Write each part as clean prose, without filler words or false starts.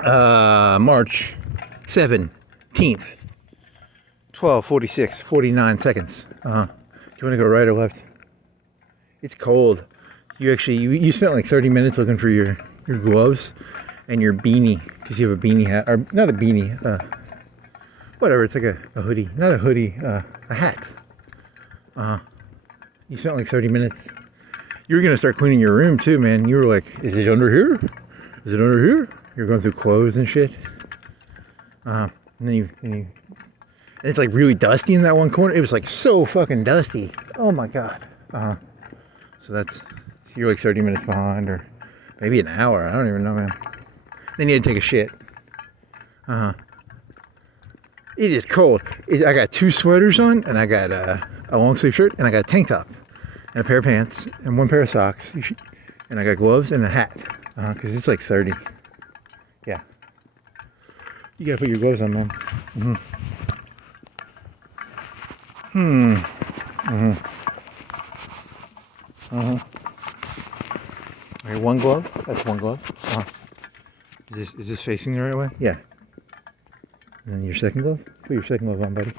March 17th, 12:46, 49 seconds. Do you want to go right or left? It's cold. You actually, you spent like 30 minutes looking for your gloves and your beanie, because you have a beanie hat, or not a beanie, whatever, it's like a hoodie, not a hoodie, a hat. You spent like 30 minutes. You were going to start cleaning your room too, man. You were like, is it under here? Is it under here? You're going through clothes and shit. And then and it's like really dusty in that one corner. It was like so fucking dusty. Oh my God. So you're like 30 minutes behind, or maybe an hour. I don't even know, man. Then you had to take a shit. It is cold. I got 2 sweaters on, and I got a long sleeve shirt, and I got a tank top, and a pair of pants, and 1 pair of socks, and I got gloves and a hat, because it's like 30. Yeah. You gotta put your gloves on, man. Okay, 1 glove. That's 1 glove. Is this facing the right way? Yeah. And then your second glove? Put your second glove on, buddy.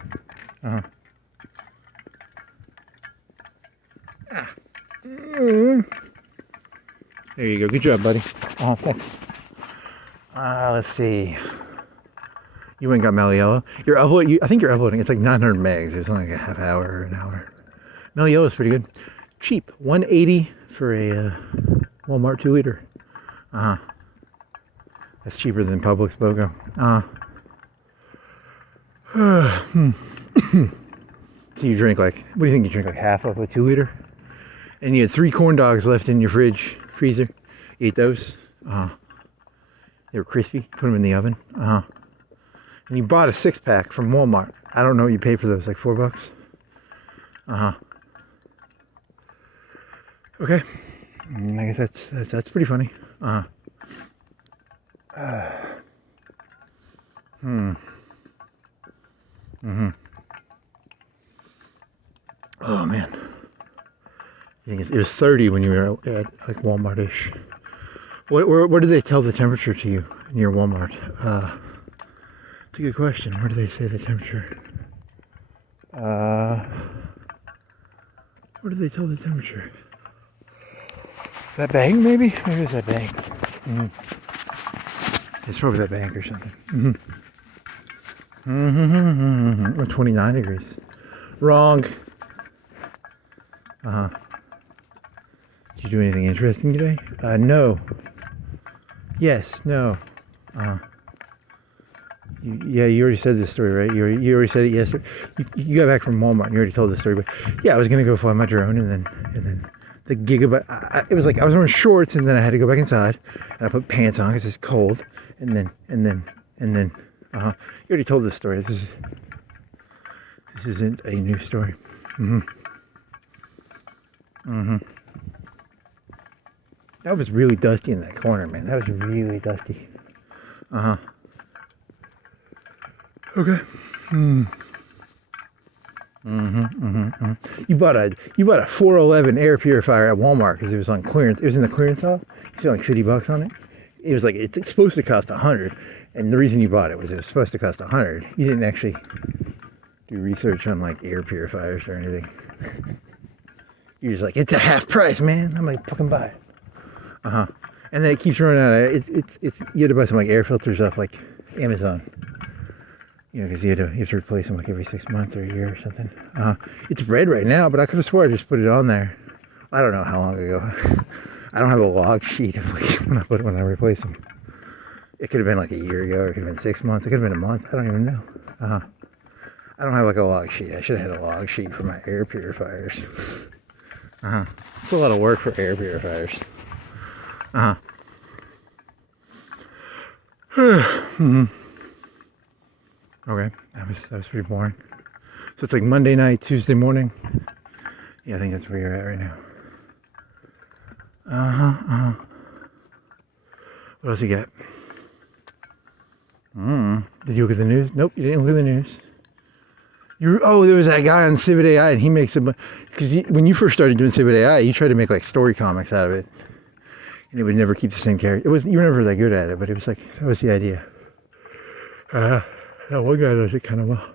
There you go. Good job, buddy. Thanks. Let's see. You went and got Mellow Yellow. I think you're uploading. It's like 900 megs. It's only like a half hour or an hour. Mellow Yellow is pretty good. Cheap. $1.80 for a Walmart 2 liter. That's cheaper than Publix BOGO. So you drink like, what do you think you drink, like half of a 2 liter? And you had 3 corn dogs left in your freezer. You ate those. They were crispy. Put them in the oven. And you bought a 6-pack from Walmart. I don't know what you paid for those, like $4. Okay. I guess that's pretty funny. Oh man. It was 30 when you were at like Walmart-ish. Where did they tell the temperature to you in your Walmart? That's a good question. Where do they say the temperature? Where did they tell the temperature? That bank, maybe? Maybe it's that bank. It's probably that bank or something. Or 29 degrees. Wrong. Did you do anything interesting today? No. Yes, no. You already said this story, right? You already said it yesterday. You got back from Walmart and you already told this story, but yeah, I was gonna go fly my drone, and then the gigabyte. It was like I was wearing shorts, and then I had to go back inside, and I put pants on because it's cold, and then. You already told this story. This isn't a new story. That was really dusty in that corner, man. That was really dusty. Okay. You bought a 411 air purifier at Walmart because it was on clearance. It was in the clearance aisle. You spent like $50 on it. It was like it's supposed to cost $100, and the reason you bought it was supposed to cost $100. You didn't actually do research on like air purifiers or anything. You're just like, it's a half price, man. I'm gonna fucking buy it. And then it keeps running out. It's you had to buy some like air filters off like Amazon. You know, because you have to replace them like every 6 months or a year or something. It's red right now, but I could have swore I just put it on there. I don't know how long ago. I don't have a log sheet of like when I replace them. It could have been like a year ago, or it could have been 6 months. It could have been a month. I don't even know. I don't have like a log sheet. I should have had a log sheet for my air purifiers. It's a lot of work for air purifiers. Okay, that was pretty boring. So it's like Monday night, Tuesday morning. Yeah, I think that's where you're at right now. What else you got? Did you look at the news? Nope, you didn't look at the news. There was that guy on Civet AI, and he makes because when you first started doing Civet AI, you tried to make like story comics out of it, and it would never keep the same character. It was, you were never that good at it, but it was like, that was the idea. That one guy does it kind of well.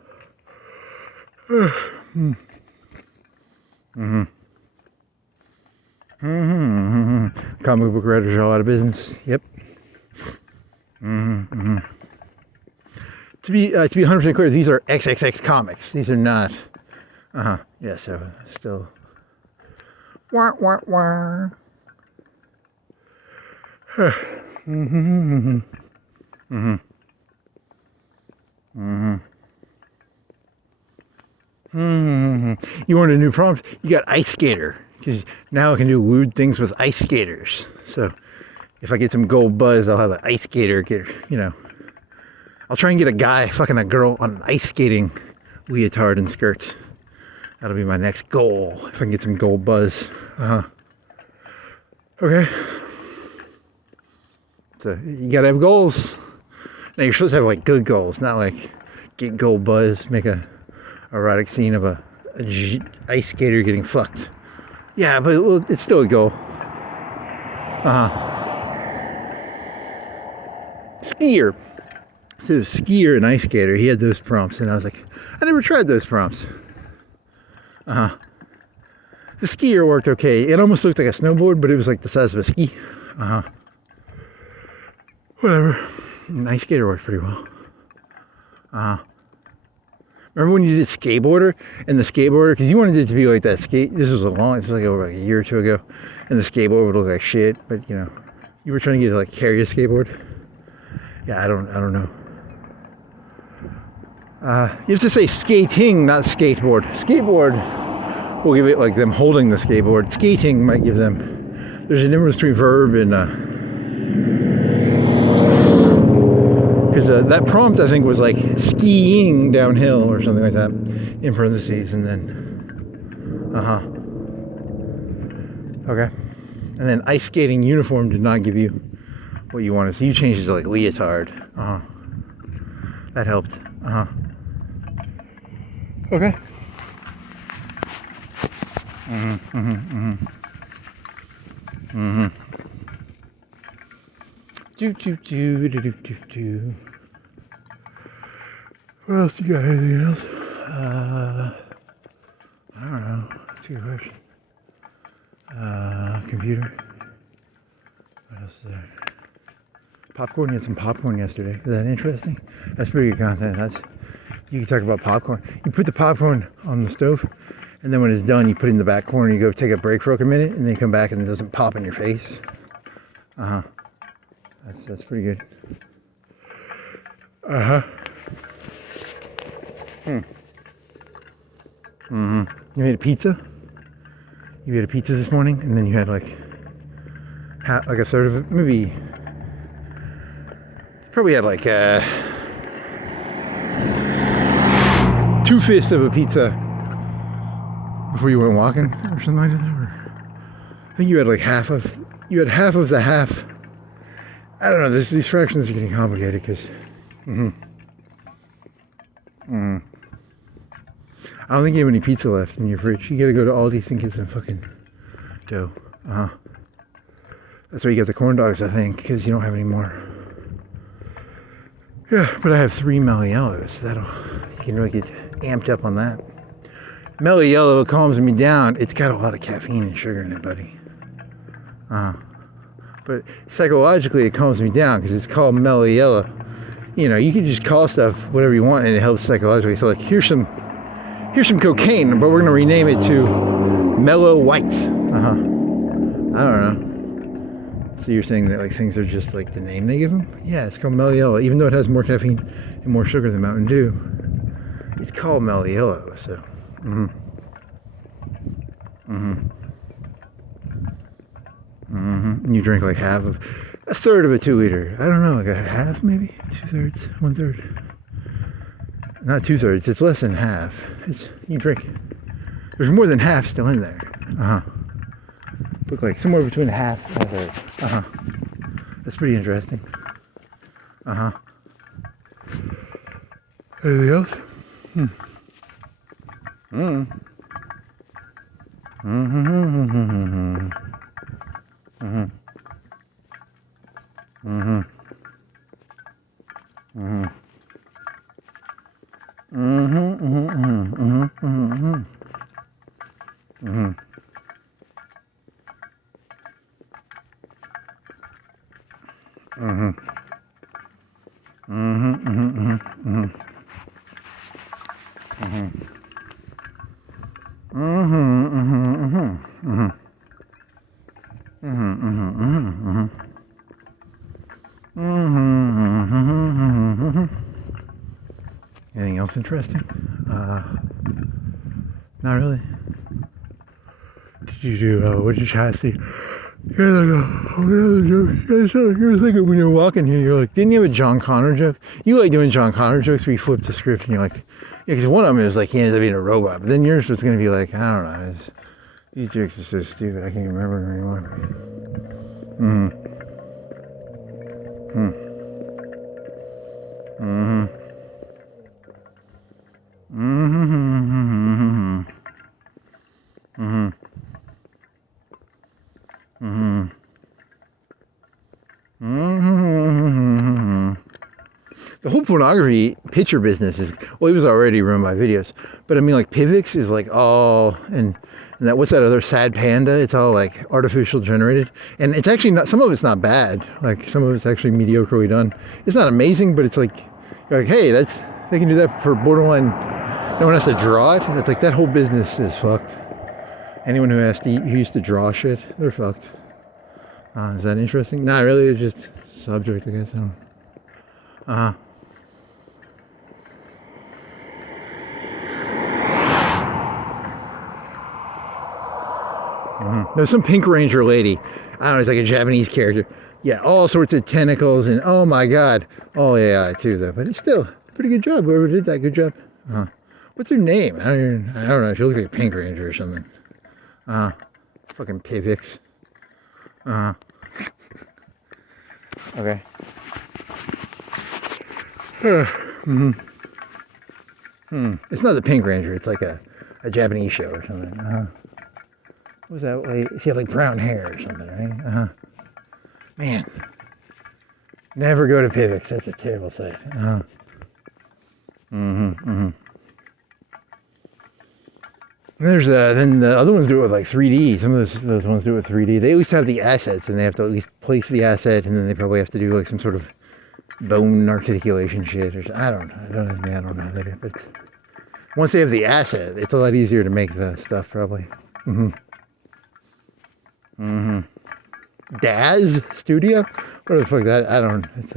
Comic book writers are all out of business. Yep. To be 100% clear, these are XXX comics. These are not. Yeah. So still. Wah wah wah. You want a new prompt? You got ice skater, because now I can do weird things with ice skaters. So if I get some gold buzz, I'll have an ice skater get, you know. I'll try and get a guy fucking a girl on an ice skating leotard and skirt. That'll be my next goal, if I can get some gold buzz. Okay. So you gotta have goals. Now you're supposed to have like good goals, not like get gold buzz, make a erotic scene of a ice skater getting fucked. Yeah, but well, it's still a goal. Skier. So skier and ice skater, he had those prompts, and I was like, I never tried those prompts. The skier worked okay. It almost looked like a snowboard, but it was like the size of a ski. Whatever. And ice skater worked pretty well. Remember when you did skateboarder, and the skateboarder, because you wanted it to be like that skate, this was like over like a year or two ago, and the skateboard would look like shit, but you know, you were trying to get it like carry a skateboard. Yeah, I don't know. You have to say skating, not skateboard. Skateboard will give it like them holding the skateboard. Skating might give them, there's a difference between verb and, because that prompt I think was like skiing downhill or something like that in parentheses, and then, okay. And then ice skating uniform did not give you what you wanted, so you changed it to like leotard. That helped. Okay. Do. What else you got? Anything else? I don't know. That's a good question. Computer. What else is there? Popcorn. You had some popcorn yesterday. Is that interesting? That's pretty good content. You can talk about popcorn. You put the popcorn on the stove, and then when it's done, you put it in the back corner. You go take a break for like a minute, and then you come back, and it doesn't pop in your face. That's pretty good. You made a pizza. You made a pizza this morning, and then you had like a third of it, maybe. Probably had like 2/5 of a pizza before you went walking or something like that. I think you had like half of the half. I don't know, these fractions are getting complicated because I don't think you have any pizza left in your fridge. You gotta go to Aldi's and get some fucking dough. That's why you got the corn dogs, I think, because you don't have any more. Yeah, but I have 3 Melliellos. You can really get amped up on that. Melliello calms me down. It's got a lot of caffeine and sugar in it, buddy. But psychologically, it calms me down because it's called Melliello. You know, you can just call stuff whatever you want, and it helps psychologically. So, like, here's some cocaine, but we're gonna rename it to Mellow White. I don't know. So you're saying that like things are just like the name they give them? Yeah, it's called Melliello, even though it has more caffeine and more sugar than Mountain Dew. It's called Melliello, so. And you drink like a third of a 2 liter. I don't know, like a half maybe? 2/3, 1/3. Not 2/3, it's less than half. You drink. There's more than half still in there. Look like somewhere between a half and a third. That's pretty interesting. Anything else? Mm-hmm. Mm-hmm. Mm-hmm. Mm-hmm. Mm-hmm. Mm-hmm. Mm-hmm. Mm-hmm. Mm-hmm. Mm-hmm. Mm-hmm. Mm-hmm. Mm-hmm. Mm-hmm. Mm-hmm. Anything else interesting? Not really. Did you do, what did you try to see? You're like, you're thinking when you're walking here, you're like, didn't you have a John Connor joke? You like doing John Connor jokes where you flip the script and you're like, yeah, because one of them is like he ends up being a robot, but then yours was going to be like, I don't know, these jokes are so stupid, I can't even remember them anymore. Mm-hmm. Mm-hmm. Mm-hmm. Mm-hmm. Mm-hmm. Mm-hmm. The whole pornography picture business is, well, it was already run by videos, but I mean, like Pivx is like all, and that, what's that other Sad Panda? It's all like artificial generated, and it's actually not, some of it's not bad, like some of it's actually mediocrely done. It's not amazing, but it's like, you're like, hey, that's, they can do that for borderline, no one has to draw it. It's like that whole business is fucked. Anyone who used to draw shit, they're fucked. Is that interesting? Not really, it's just subject, I guess. There's some Pink Ranger lady. I don't know, it's like a Japanese character. Yeah, all sorts of tentacles and oh my god. Oh yeah, too though. But it's still a pretty good job. Whoever did that, good job. What's her name? I don't know. She looks like a Pink Ranger or something. Fucking Pivx. Okay. It's not the Pink Ranger. It's like a Japanese show or something. What was that? She had like brown hair or something, right? Man. Never go to Pivx. That's a terrible site. There's then the other ones do it with like 3D. Some of those ones do it with 3D. They at least have the assets, and they have to at least place the asset, and then they probably have to do like some sort of bone articulation shit. Or I don't know how they do it. But once they have the asset, it's a lot easier to make the stuff probably. Daz Studio? What the fuck that? I don't. It's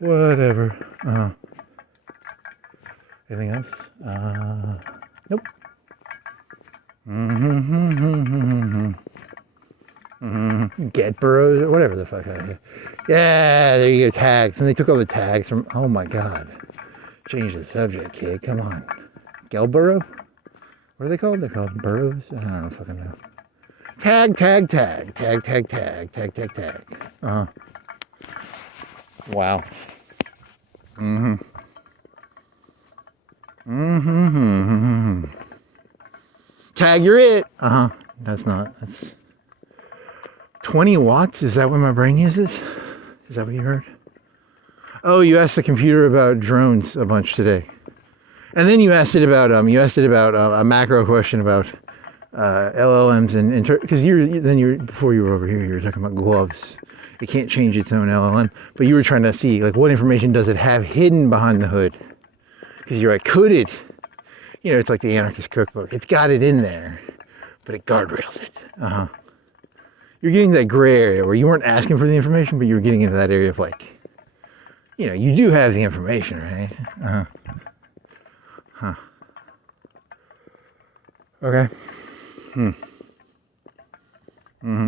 whatever. Anything else? Nope. Get burrows or whatever the fuck. Yeah, there you go. Tags, and they took all the tags from. Oh my god. Change the subject, kid. Come on. Gelburrow? What are they called? They're called burrows. I don't fucking know. Tag. Wow. Tag, you're it. That's 20 watts. Is that what my brain uses? Is that what you heard? Oh, you asked the computer about drones a bunch today, and then you asked it about a macro question about LLMs and because before you were over here, you were talking about gloves. It can't change its own LLM, but you were trying to see like what information does it have hidden behind the hood? Because you're like, could it? You know, it's like the Anarchist Cookbook. It's got it in there, but it guardrails it. You're getting that gray area where you weren't asking for the information, but you were getting into that area of like, you know, you do have the information, right? Okay.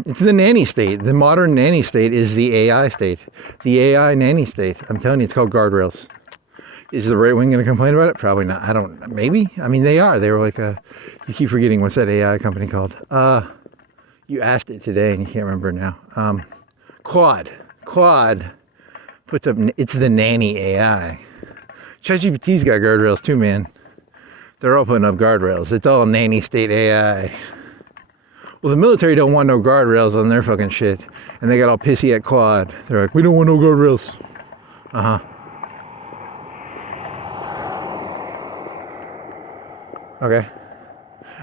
It's the nanny state. The modern nanny state is the AI state. The AI nanny state. I'm telling you, it's called guardrails. Is the right wing going to complain about it? Probably not. I don't. Maybe. I mean, they are. They were like you keep forgetting what's that AI company called? You asked it today and you can't remember now. Claude puts up. It's the nanny AI. ChatGPT's got guardrails too, man. They're all putting up guardrails. It's all nanny state AI. Well, the military don't want no guardrails on their fucking shit, And they got all pissy at Quad. They're like, we don't want no guardrails. Okay.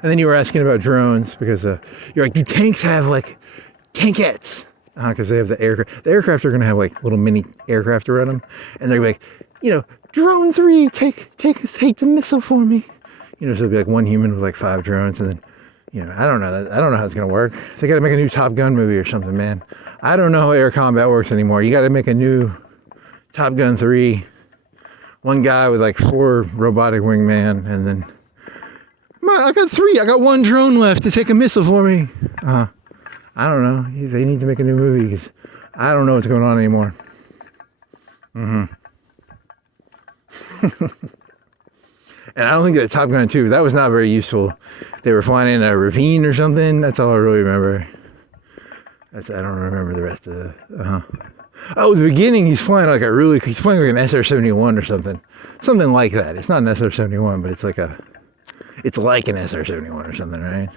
And then you were asking about drones because you're like, do tanks have like tankettes? Because they have the aircraft. The aircraft are going to have like little mini aircraft around them. And they're like, drone 3, take the missile for me. So it'll be like one human with like 5 drones. And then, I don't know how it's going to work. They got to make a new Top Gun movie or something, man. I don't know how air combat works anymore. You got to make a new Top Gun 3. One guy with like 4 robotic wingman, and then I got 3. I got 1 drone left to take a missile for me. I don't know. They need to make a new movie because I don't know what's going on anymore. And I don't think that Top Gun 2, that was not very useful. They were flying in a ravine or something. That's all I really remember. I don't remember the rest of the. Oh, the beginning, he's flying like he's flying like an SR-71 or something. Something like that. It's not an SR-71, but it's like an SR-71 or something, right?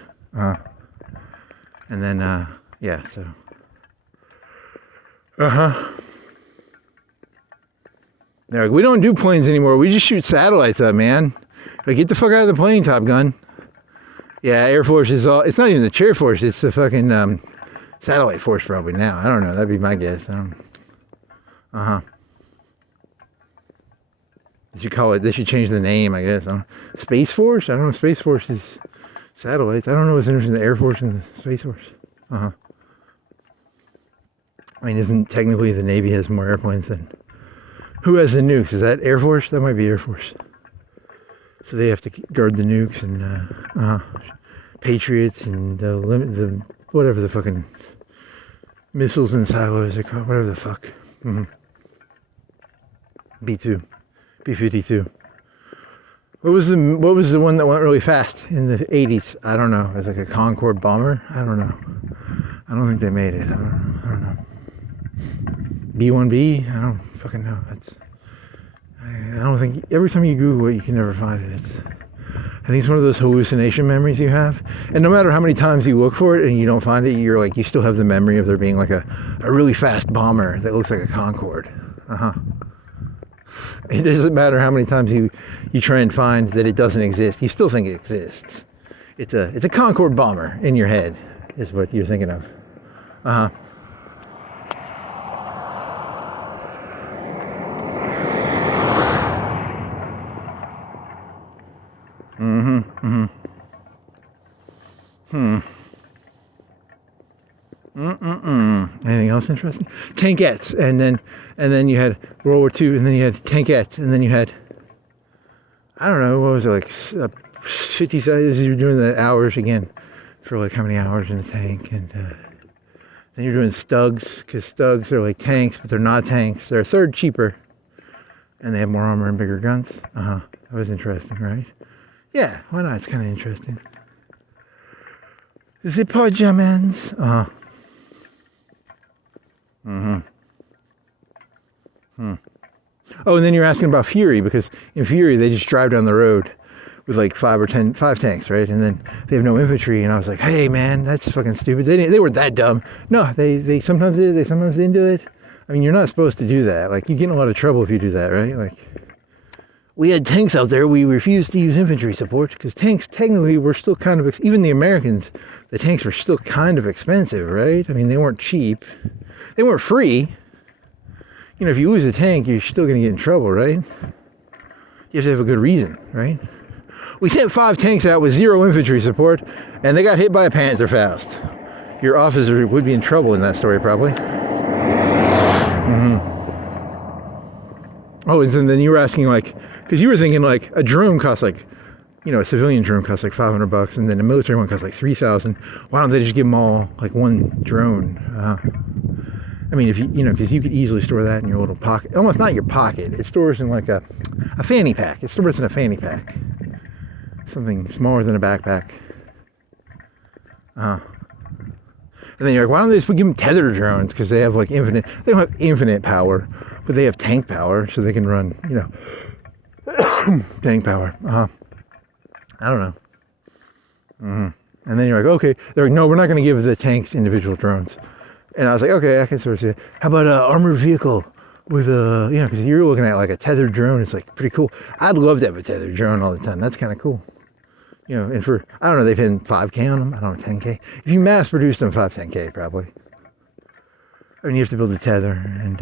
And then, yeah, so. They're like, we don't do planes anymore. We just shoot satellites up, man. Like, get the fuck out of the plane, Top Gun. Yeah, Air Force is all, it's not even the Chair Force, it's the fucking satellite force probably now. I don't know, that'd be my guess. They should change the name, I guess. Space Force? I don't know, Space Force is satellites. I don't know what's interesting in the Air Force and the Space Force. I mean, isn't technically the Navy has more airplanes than... Who has the nukes? Is that Air Force? That might be Air Force. So they have to guard the nukes and Patriots and the whatever the fucking missiles and silos are called, whatever the fuck. B-2, B-52. What was the one that went really fast in the 80s? I don't know. It was like a Concorde bomber. I don't know. I don't think they made it. I don't know. B-1B? I don't fucking know. I don't think, every time you Google it, you can never find it. I think it's one of those hallucination memories you have. And no matter how many times you look for it and you don't find it, you're like, you still have the memory of there being like a really fast bomber that looks like a Concorde. It doesn't matter how many times you try and find that it doesn't exist. You still think it exists. It's a Concorde bomber in your head is what you're thinking of. Anything else interesting? Tankettes, and then you had World War II, and then you had tankettes, and then you had, I don't know, what was it, like 50,000, you're doing the hours again, for like how many hours in a tank, and then you're doing Stugs, because Stugs are like tanks, but they're not tanks, they're a third cheaper, and they have more armor and bigger guns. That was interesting, right? Yeah, why not? It's kind of interesting. The pajamas. Oh, and then you're asking about Fury, because in Fury they just drive down the road with like 5 tanks, right? And then they have no infantry, and I was like, hey man, that's fucking stupid. They weren't that dumb. No, they sometimes did, they sometimes didn't do it. I mean, you're not supposed to do that. Like, you get in a lot of trouble if you do that, right? Like, we had tanks out there, we refused to use infantry support, because tanks technically were still kind of, even the Americans, the tanks were still kind of expensive, right? I mean, they weren't cheap. They weren't free. If you lose a tank, you're still going to get in trouble, right? You have to have a good reason, right? We sent 5 tanks out with 0 infantry support, and they got hit by a Panzerfaust. Your officer would be in trouble in that story, probably. Oh, and then you were asking, like, because you were thinking, like, a drone costs, like, a civilian drone costs, like, $500, and then a military one costs, like, $3,000. Why don't they just give them all, like, one drone? I mean, if because you could easily store that in your little pocket. Almost not your pocket. It stores in, like, a fanny pack. It stores in a fanny pack. Something smaller than a backpack. And then you're like, why don't they just give them tether drones? Because they have, like, they don't have infinite power, but they have tank power, so they can run, tank power. I don't know. And then you're like, okay. They're like, no, we're not going to give the tanks individual drones. And I was like, okay, I can sort of see it. How about an armored vehicle with a, you know, because you're looking at like a tethered drone. It's like pretty cool. I'd love to have a tethered drone all the time. That's kind of cool. You know, and for, I don't know, they've been 5K on them. I don't know, 10K. If you mass produce them, 10K probably. I mean, you have to build a tether and,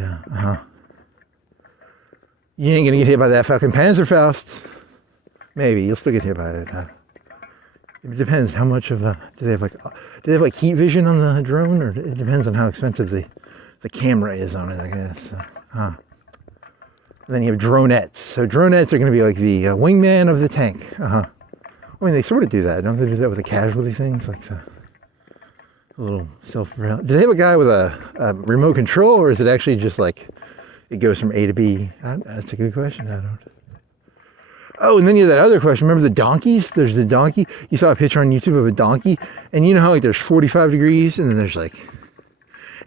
you ain't gonna get hit by that fucking Panzerfaust. Maybe, you'll still get hit by it. It depends how much of a, do they have like heat vision on the drone, or it depends on how expensive the camera is on it, I guess. And then you have dronettes. So dronettes are gonna be like the wingman of the tank. I mean, they sort of do that. Don't they do that with the casualty things? Like a little do they have a guy with a remote control, or is it actually just like it goes from A to B? That's a good question. I don't. Oh, and then you have that other question. Remember the donkeys? There's the donkey. You saw a picture on YouTube of a donkey, and you know how like there's 45 degrees, and then there's like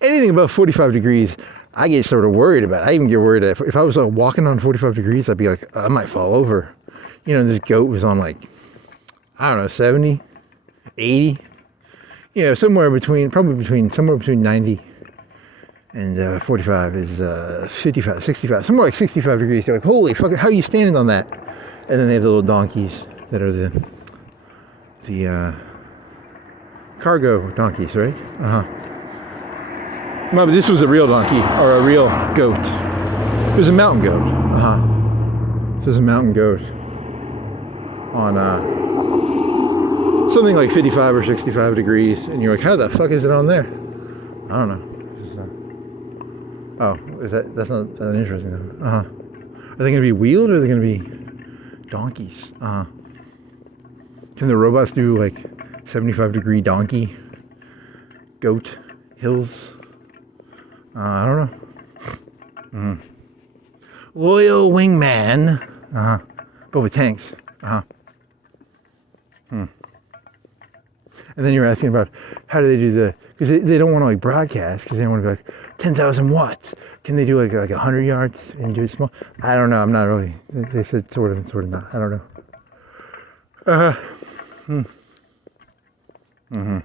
anything above 45 degrees. I get sort of worried about. I even get worried if I was like walking on 45 degrees, I'd be like, I might fall over. You know, this goat was on like, I don't know, 70, 80. You know, somewhere between 90 and 45 is 55, 65, somewhere like 65 degrees. They're like, holy fuck, how are you standing on that? And then they have the little donkeys that are the cargo donkeys, right? No, but this was a real donkey, or a real goat. It was a mountain goat. This was a mountain goat on something like 55 or 65 degrees, and you're like, how the fuck is it on there? I don't know. Oh, that's not that interesting though. Are they gonna be wheeled, or are they gonna be donkeys? Can the robots do like 75 degree donkey, goat, hills? I don't know. Loyal wingman. But with tanks. And then you're asking about how do they do because they don't want to like broadcast, because they don't want to be like 10,000 watts. Can they do like 100 yards and do it small? I don't know. I'm not really. They said sort of and sort of not. I don't know. And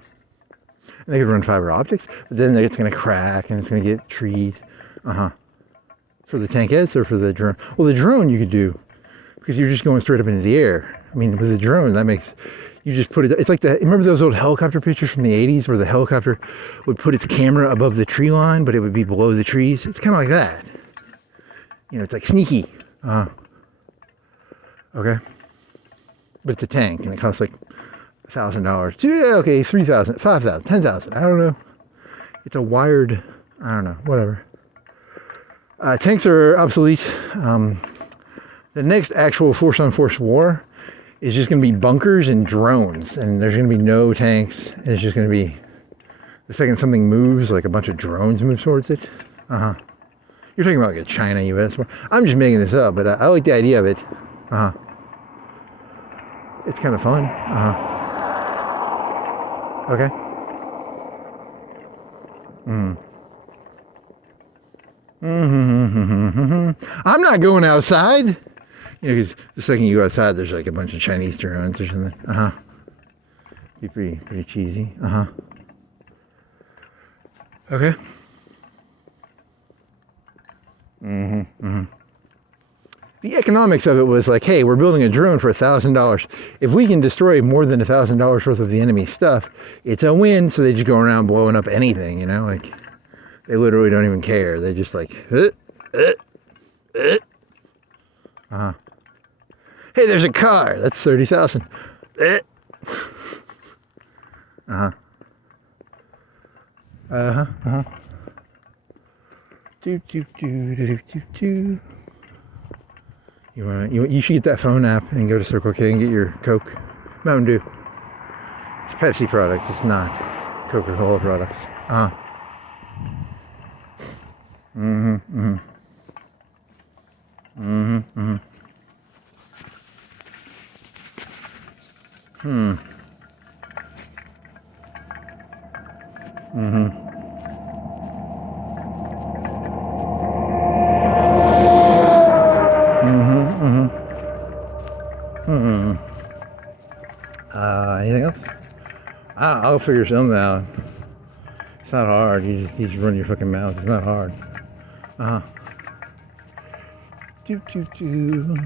they could run fiber optics, but then it's going to crack and it's going to get treed. For the tankettes or for the drone? Well, the drone you could do, because you're just going straight up into the air. I mean, with the drone, that makes, you just put it, it's like remember those old helicopter pictures from the 80s where the helicopter would put its camera above the tree line, but it would be below the trees? It's kind of like that. You know, it's like sneaky. Okay. But it's a tank, and it costs like $1,000. Yeah, okay, 3,000, 5,000, 10,000. I don't know. It's a wired, I don't know, whatever. Tanks are obsolete. The next actual force-on-force war is just going to be bunkers and drones, and there's going to be no tanks. It's just going to be, the second something moves, like a bunch of drones move towards it. You're talking about like a China-US war. I'm just making this up, but I like the idea of it. It's kind of fun. Okay. I'm not going outside. You know, because the second you go outside, there's like a bunch of Chinese drones or something. Be pretty cheesy. Okay. The economics of it was like, hey, we're building a drone for $1,000. If we can destroy more than $1,000 worth of the enemy's stuff, it's a win. So they just go around blowing up anything, you know, like they literally don't even care. They just like, hey, there's a car. That's 30,000. You should get that phone app and go to Circle K and get your Coke. Mountain Dew. It's Pepsi products. It's not Coca-Cola products. Anything else? I'll figure something out. It's not hard. You just run your fucking mouth. It's not hard. Do do do.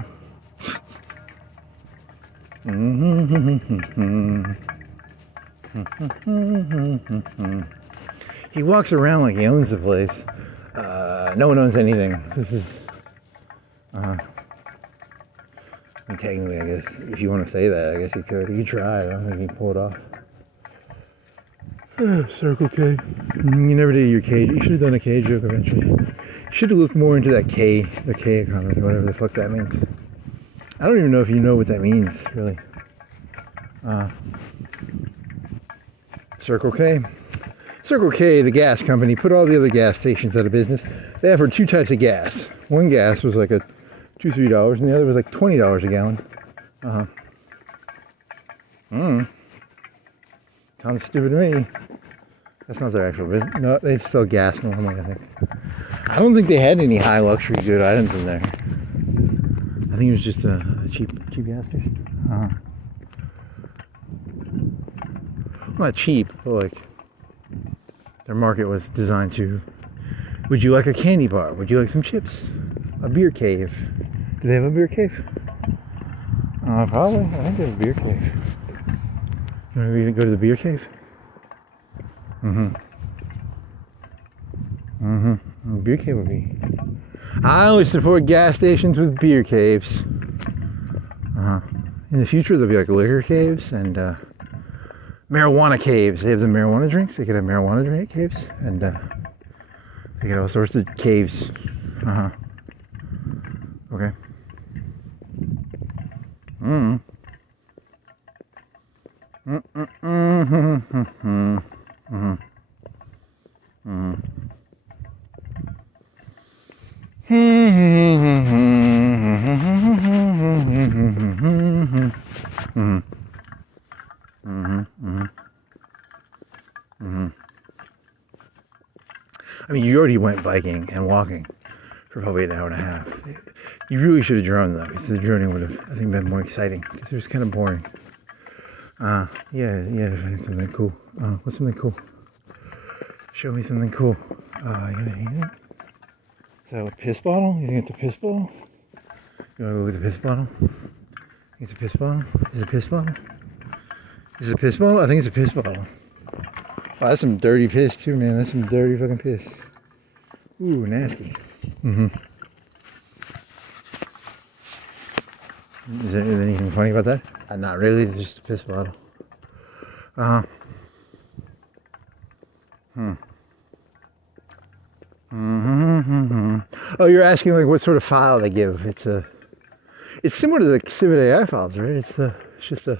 He walks around like he owns the place. No one owns anything. This is. And technically, I guess, if you want to say that, I guess you could. You could try. I don't think you can pull it off. Circle K. You never did your K. You should have done a K joke eventually. You should have looked more into that K, the K economy, whatever the fuck that means. I don't even know if you know what that means, really. Circle K. Circle K, the gas company, put all the other gas stations out of business. They offered two types of gas. One gas was like $2, $3, and the other was like $20 a gallon. Sounds stupid to me. That's not their actual business. No, they sell gas normally, I think. I don't think they had any high luxury good items in there. I think it was just a cheap gas station. Not cheap, but like their market was designed to. Would you like a candy bar? Would you like some chips? A beer cave? Do they have a beer cave? Probably. I think they have a beer cave. You want to go to the beer cave? Beer cave would be. I always support gas stations with beer caves. In the future, there'll be like liquor caves and marijuana caves. They have the marijuana drinks. They could have marijuana drink caves, and they get all sorts of caves. Okay. I mean, you already went biking and walking for probably an hour and a half. You really should have drawn though, because the droning would have, I think, been more exciting. Because it was kind of boring. Yeah, to find something cool. What's something cool? Show me something cool. You know, is that a piss bottle? You think it's a piss bottle? You wanna go with a piss bottle? It's a piss bottle? Is it a piss bottle? Is it a piss bottle? I think it's a piss bottle. Wow, that's some dirty piss too, man. That's some dirty fucking piss. Ooh, nasty. Is there anything funny about that? Not really. It's just a piss bottle. Oh, you're asking like what sort of file they give? It's similar to the Exhibit AI files, right? It's just a.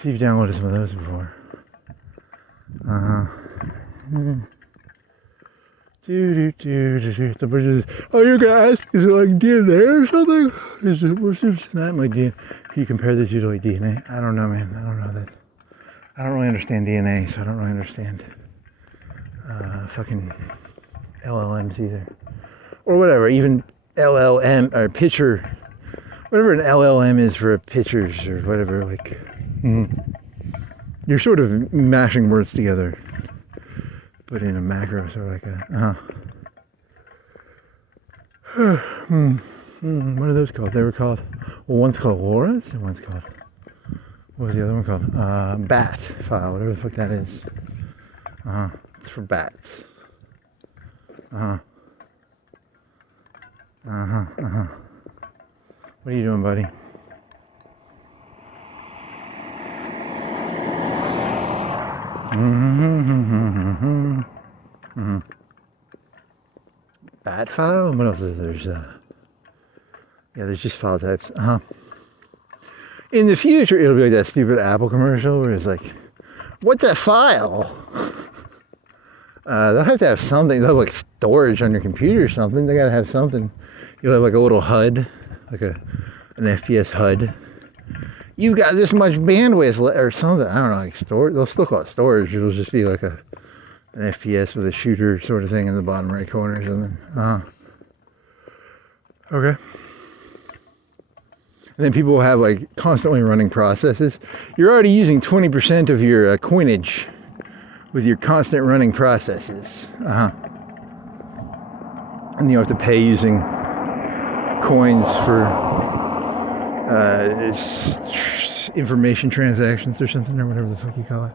See if you downloaded some of those before. Oh, you guys, is it like DNA or something? What's that like DNA? Can you compare this to like DNA? I don't know, man. I don't know that. I don't really understand DNA, so I don't really understand fucking LLMs either, or whatever. Even LLM or picture, whatever an LLM is for pictures or whatever. Like, you're sort of mashing words together. Put in a macro, so like a what are those called? They were called, well, one's called LoRa's and one's called, what was the other one called? BAT file, whatever the fuck that is. It's for bats. What are you doing, buddy? Bat file? What else is there? There's just file types. In the future, it'll be like that stupid Apple commercial where it's like, what's that file? They'll have to have something. They'll have like storage on your computer or something. They gotta have something. You'll have like a little HUD, like an FPS HUD. You've got this much bandwidth or something. I don't know, like storage. They'll still call it storage. It'll just be like an FPS with a shooter sort of thing in the bottom right corner or something. Okay. And then people will have like constantly running processes. You're already using 20% of your coinage with your constant running processes. And you have to pay using coins for information transactions or something, or whatever the fuck you call it.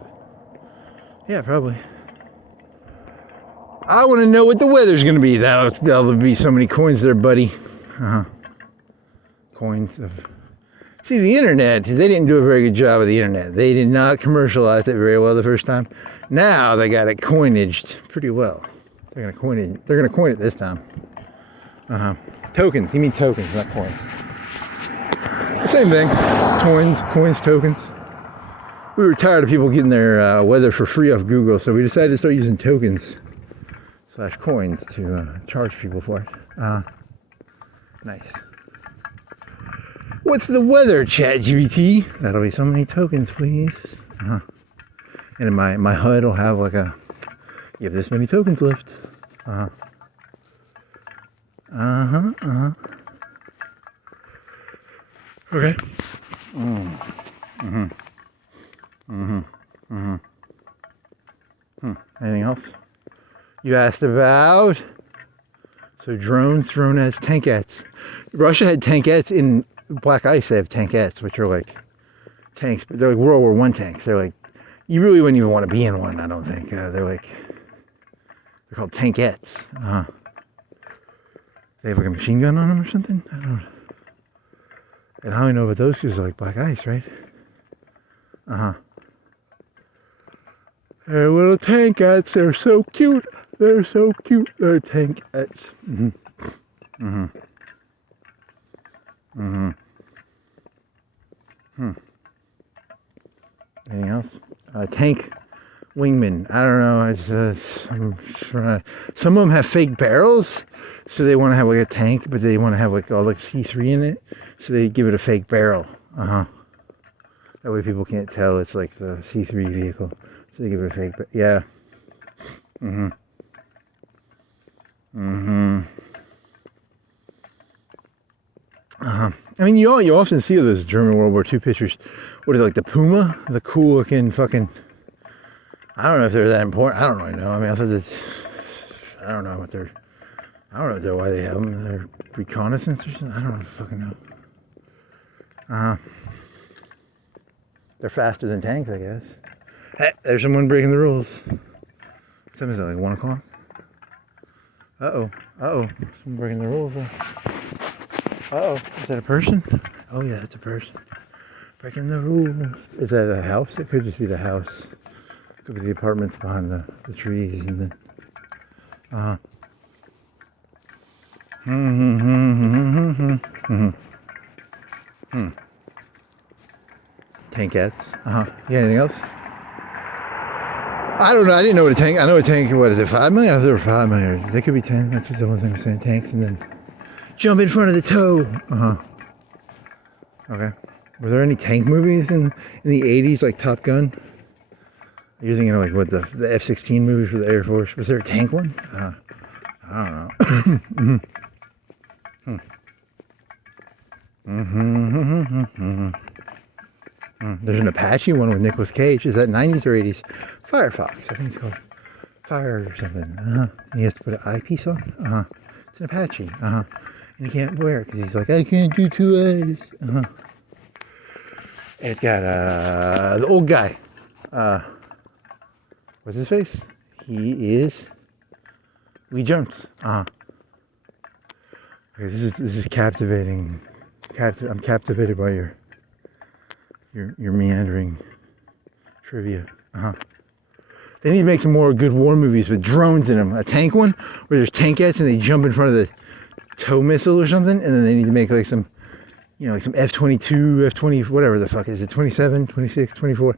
Yeah, probably. I want to know what the weather's going to be. That'll be so many coins there, buddy. Coins of... See, the internet, they didn't do a very good job of the internet. They did not commercialize it very well the first time. Now they got it coinaged pretty well. They're going to coin it this time. Tokens. You mean tokens, not coins. Same thing. Coins, tokens. We were tired of people getting their weather for free off Google, so we decided to start using tokens / coins to charge people for it. Nice. What's the weather, ChatGPT? That'll be so many tokens, please. And in my HUD will have like you have this many tokens left. Okay. Anything else? You asked about... So drones thrown as tankettes. Russia had tankettes in Black Ice. They have tankettes, which are like tanks, but they're like World War I tanks. They're like, you really wouldn't even want to be in one, I don't think. They're called tankettes. They have like a machine gun on them or something? I don't know. And how I know about those two is like Black Ice, right? They're little tankettes. They're so cute. They're so cute. They're tankettes. Anything else? Tank wingman. I don't know. Some of them have fake barrels, so they want to have like a tank, but they want to have like all like C3 in it, so they give it a fake barrel. That way people can't tell it's like the C3 vehicle, so they give it a fake. Yeah. I mean, you often see those German World War II pictures. What is it, like the Puma? The cool looking fucking... I don't know if they're that important. I don't really know. I mean, I don't know why they have them. They're reconnaissance or something? I don't fucking know. They're faster than tanks, I guess. Hey, there's someone breaking the rules. What time is it, like 1 o'clock? Someone breaking the rules. Is that a person? Oh yeah, that's a person. Breaking the rules. Is that a house? It could just be the house. It could be the apartments behind the trees and then... Tankettes. You got anything else? I don't know. I didn't know what a tank... I know a tank, what is it, 5 million? I thought they were 5 million. They could be 10. That's the one thing I'm saying. Tanks and then... Jump in front of the tow. Okay. Were there any tank movies in the 80s, like Top Gun? You're thinking of like what the F-16 movie for the Air Force? Was there a tank one? I don't know. There's an Apache one with Nicolas Cage. Is that 90s or 80s? Firefox. I think it's called Fire or something. He has to put an eyepiece on. It's an Apache. And he can't wear it because he's like, I can't do 2 eyes. And it's got the old guy. What's his face? He is Lee Jones. Okay, this is captivating. I'm captivated by your meandering trivia. They need to make some more good war movies with drones in them. A tank one where there's tankettes and they jump in front of the tow missile or something, and then they need to make like some, like some F-22, F-20, whatever the fuck is it, 27, 26, 24,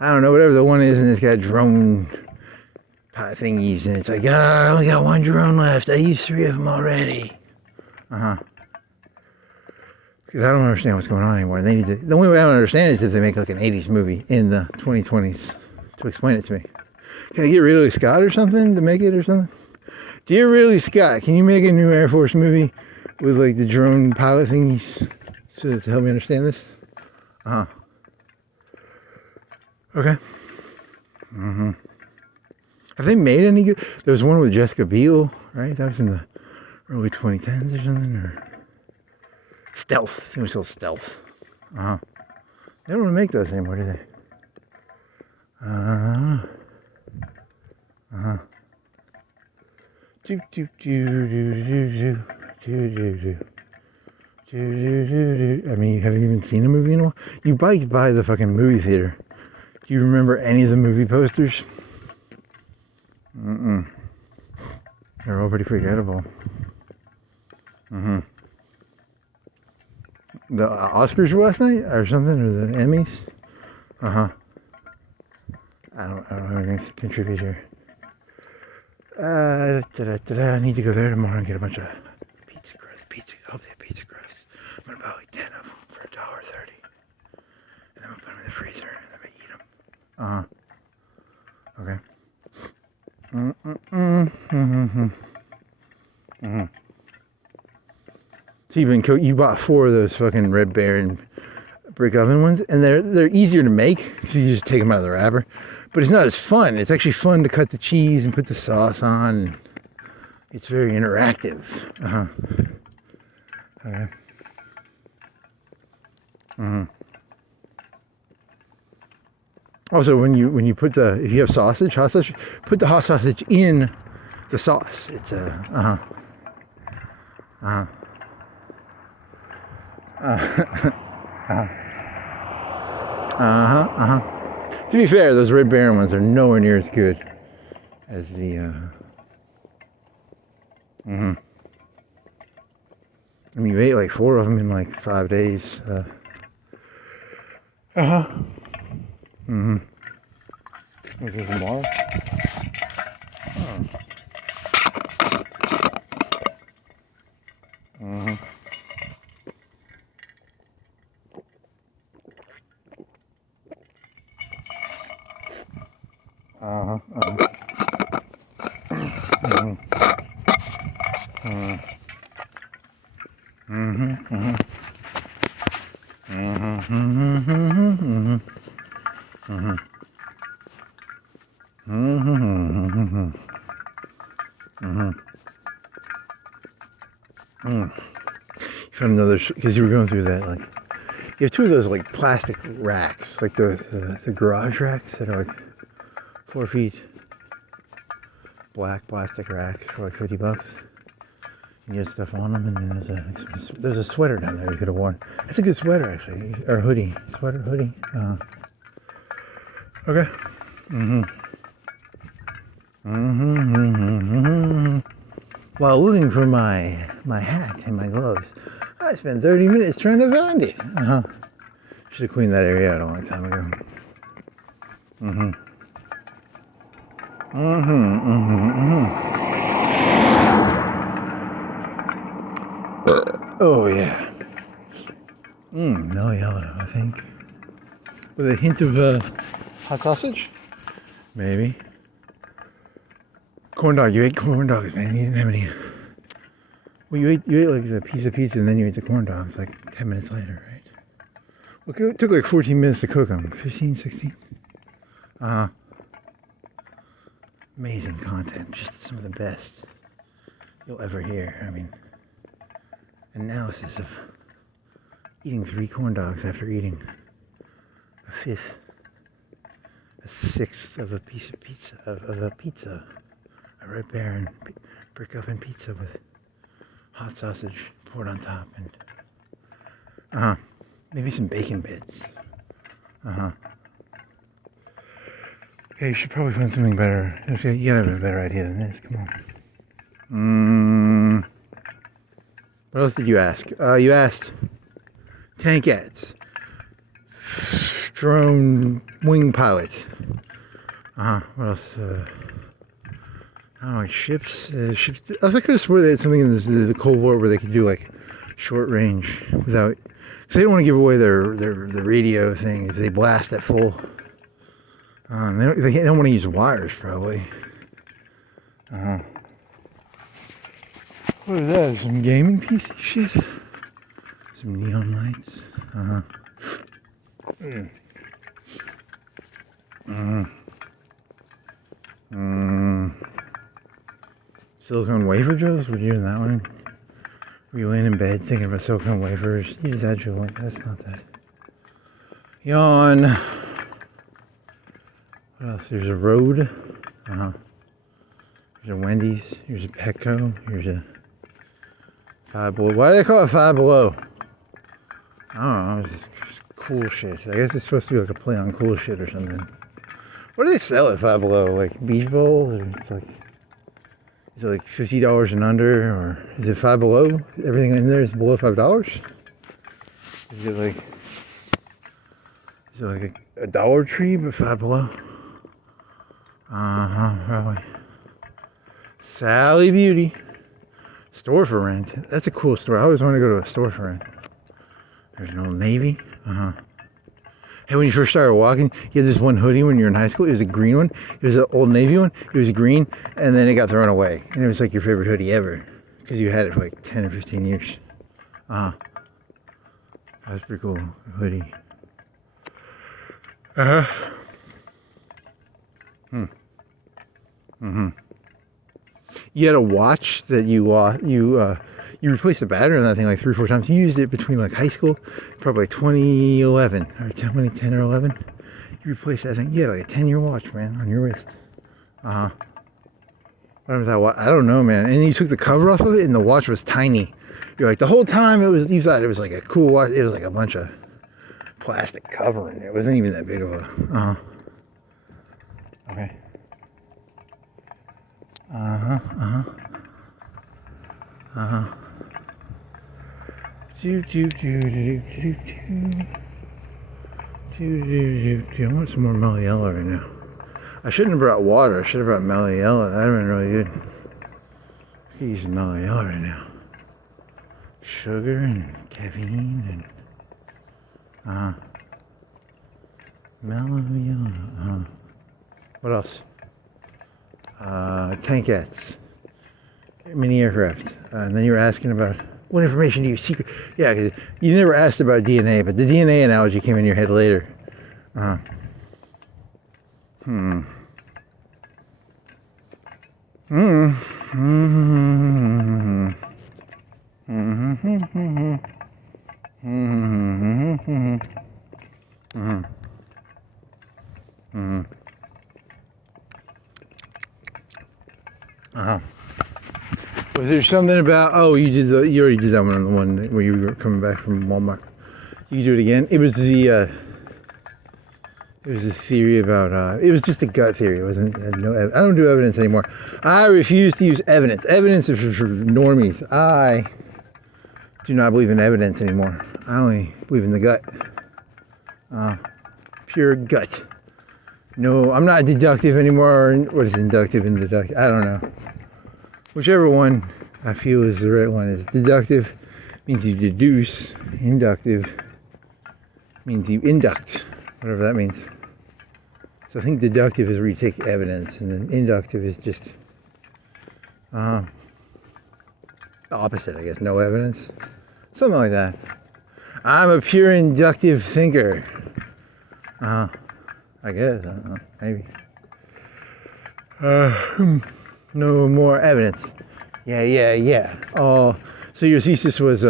I don't know, whatever the one is, and it's got drone thingies, and it's like, I only got 1 drone left. I used 3 of them already. Because I don't understand what's going on anymore. They need to. The only way I don't understand is if they make like an 80s movie in the 2020s to explain it to me. Can I get Ridley Scott or something to make it or something? Dear Ridley Scott, can you make a new Air Force movie with like the drone pilot thingies to help me understand this? Okay. Have they made any good? There was one with Jessica Biel, right? That was in the early 2010s or something, or Stealth. I think it was called Stealth. They don't really make those anymore, do they? Do do do do do do do do. I mean, you haven't even seen a movie in a while. You biked by the fucking movie theater. Do you remember any of the movie posters? They're all pretty forgettable. The Oscars were last night or something, or the Emmys. I don't have anything to contribute here. I need to go there tomorrow and get a bunch of pizza crust. I hope they have pizza crust. I'm gonna buy like 10 of them for $1.30, and then I'm gonna put them in the freezer and then I'm gonna eat them. Okay. So you bought 4 of those fucking Red Baron brick oven ones, and they're easier to make because you just take them out of the wrapper. But it's not as fun. It's actually fun to cut the cheese and put the sauce on. It's very interactive. Okay. Also, when you put if you have hot sausage, put the hot sausage in the sauce. It's To be fair, those Red Baron ones are nowhere near as good as the I mean, you ate like 4 of them in like 5 days. Is this tomorrow? You found another, because you were going through that, like, you have 2 of those like plastic racks, like the garage racks that are like 4 feet, black plastic racks for like $50. You get stuff on them, and then there's a sweater down there you could have worn. That's a good sweater actually, or hoodie, hoodie. Okay. While looking for my hat and my gloves, I spent 30 minutes trying to find it. Should have cleaned that area out a long time ago. Oh yeah. No yellow, I think. With a hint of hot sausage? Maybe. Corn dog. You ate corn dogs, man. You didn't have any. Well, you ate like a piece of pizza and then you ate the corn dogs like 10 minutes later, right? Look, it took like 14 minutes to cook them. 15, 16. Amazing content. Just some of the best you'll ever hear. I mean, analysis of eating 3 corn dogs after eating a 5th, a 6th of a piece of pizza, of a pizza. A Red Baron brick oven pizza with hot sausage poured on top, and maybe some bacon bits. Okay, you should probably find something better. Okay, you gotta have a better idea than this. Come on. What else did you ask? You asked tankettes, drone wing pilot. What else? Oh, ships. I could have swore they had something in the Cold War where they could do like short range without, because they don't want to give away their radio thing if they blast at full. They don't want to use wires probably. What is that? Some gaming PC shit? Some neon lights. Silicone wafer drills? Were you doing that one? Were you laying in bed thinking about silicone wafers? You just had your one. That's not that. Yawn. What else? There's a road. Here's a Wendy's. Here's a Petco. Here's a Five Below. Why do they call it Five Below? I don't know. It's just cool shit. I guess it's supposed to be like a play on cool shit or something. What do they sell at Five Below? Like beach bowl? Or it's like, is it like $50 and under? Or is it Five Below? Everything in there is below $5? Is it like a Dollar Tree but Five Below? Probably. Sally Beauty. Store for rent. That's a cool store. I always wanted to go to a store for rent. There's an Old Navy. Hey, when you first started walking, you had this one hoodie when you were in high school. It was a green one. It was an Old Navy one. It was green, and then it got thrown away. And it was like your favorite hoodie ever because you had it for like 10 or 15 years. That was pretty cool. Hoodie. You had a watch that you replaced the battery on that thing like 3 or 4 times. You used it between like high school, probably like 2011 or 2010 or 11. You replaced that thing. You had like a 10-year watch, man, on your wrist. Whatever that watch. I don't know, man. And you took the cover off of it, and the watch was tiny. You're like, the whole time you thought it was like a cool watch. It was like a bunch of plastic covering. It wasn't even that big of a. Okay. I want some more mellow yellow right now. I shouldn't have brought water. I should have brought mellow yellow. That would have been really good. I could use some mellow yellow right now. Sugar and caffeine and mellow yellow. What else? Tankettes, mini aircraft, and then you were asking about what information do you secret? Yeah, because you never asked about DNA, but the DNA analogy came in your head later. Was there something about? Oh, you already did that one on the one where you were coming back from Walmart. You do it again. It was the theory about. It was just a gut theory. It wasn't. I don't do evidence anymore. I refuse to use evidence. Evidence is for normies. I do not believe in evidence anymore. I only believe in the gut. Pure gut. No, I'm not deductive anymore. What is inductive and deductive? I don't know. Whichever one I feel is the right one is deductive means you deduce. Inductive means you induct, whatever that means. So I think deductive is where you take evidence, and then inductive is just the opposite, I guess. No evidence, something like that. I'm a pure inductive thinker. I guess, I don't know, maybe. No more evidence. Yeah. Oh, so your thesis was,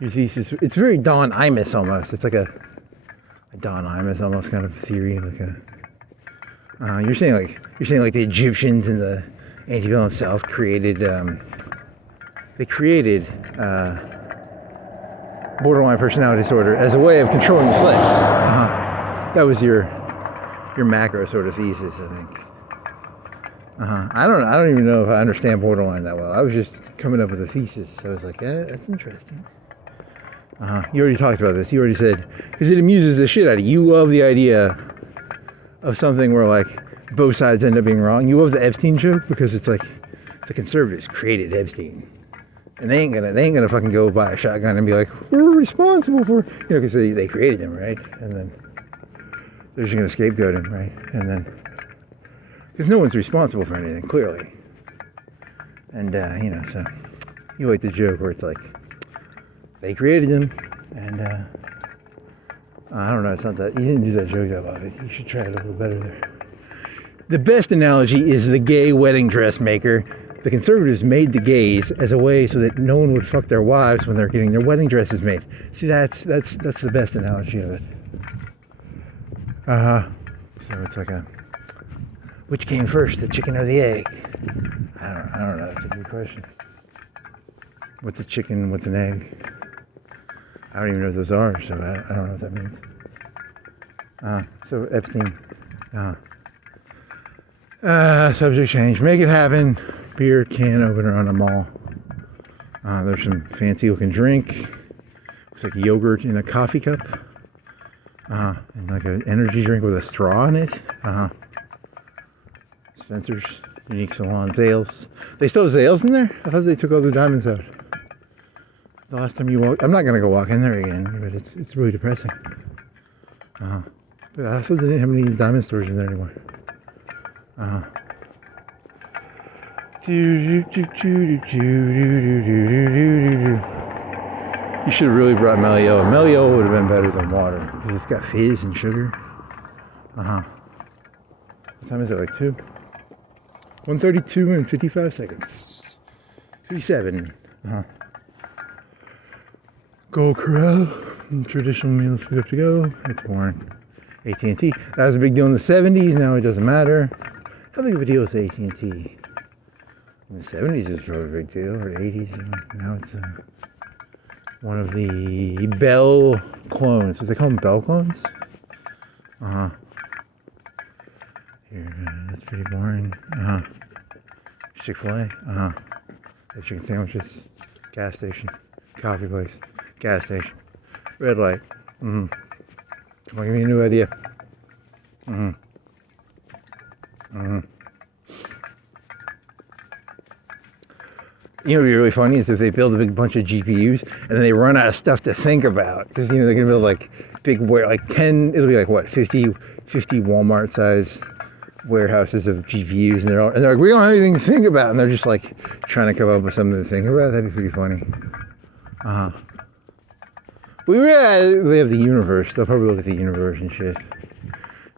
it's very Don Imus almost. It's like a Don Imus almost kind of theory, like a, you're saying like the Egyptians in the antebellum South created, borderline personality disorder as a way of controlling the slaves. That was your macro sort of thesis, I think. I don't even know if I understand borderline that well. I was just coming up with a thesis, so I was like, that's interesting. You already talked about this. You already said, because it amuses the shit out of you. You love the idea of something where like both sides end up being wrong. You love the Epstein joke because it's like the conservatives created Epstein, and they ain't gonna fucking go buy a shotgun and be like, we're responsible for, because they created him, right? And then they're just gonna scapegoat him, right? And then because no one's responsible for anything, clearly. And so you like the joke where it's like they created him, and I don't know, it's not that, you didn't do that joke that well. You should try it a little better there. The best analogy is the gay wedding dressmaker. the conservatives made the gays as a way so that no one would fuck their wives when they're getting their wedding dresses made. See, that's the best analogy of it. So it's like which came first, the chicken or the egg? I don't know. That's a good question. What's a chicken? What's an egg? I don't even know what those are, so I don't know what that means. So Epstein. Subject change. Make it happen. Beer can opener on a mall. There's some fancy looking drink. Looks like yogurt in a coffee cup. And like an energy drink with a straw in it. Spencer's Unique Salon Zales. They still have Zales in there? I thought they took all the diamonds out. The last time you walk, I'm not gonna go walk in there again, but it's really depressing. But I thought they didn't have any diamond stores in there anymore. You should have really brought Melio. Melio would have been better than water because it's got fizz and sugar. What time is it? Like 2? 1:32 and 55 seconds. 57. Gold Corral. Traditional meals we have to go. It's boring. AT&T. That was a big deal in the 70s. Now it doesn't matter. How big of a deal is AT&T? In the 70s it was probably a big deal, or 80s. Now it's one of the Bell clones. Do they call them Bell clones? Here, that's pretty boring. Chick-fil-A. They have chicken sandwiches. Gas station. Coffee place. Gas station. Red light. Come on, give me a new idea. You know what would be really funny is if they build a big bunch of GPUs and then they run out of stuff to think about. Because, you know, they're going to build like big, like 10, it'll be like what, 50 Walmart size warehouses of GPUs. And they're like, we don't have anything to think about. And they're just like trying to come up with something to think about. That'd be pretty funny. They have the universe. They'll probably look at the universe and shit.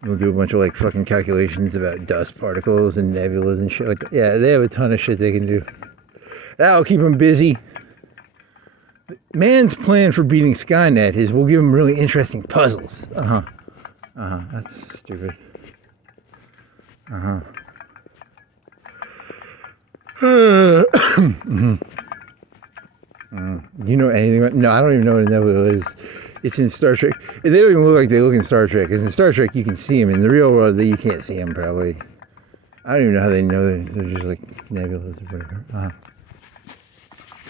They'll do a bunch of like fucking calculations about dust particles and nebulas and shit like that. Yeah, they have a ton of shit they can do. That'll keep them busy. Man's plan for beating Skynet is we'll give them really interesting puzzles. That's stupid. Do you know anything about? No, I don't even know what a nebula is. It's in Star Trek. They don't even look like they look in Star Trek. Because in Star Trek you can see them. In the real world, you can't see them probably. I don't even know how they know they're just like nebulas or whatever.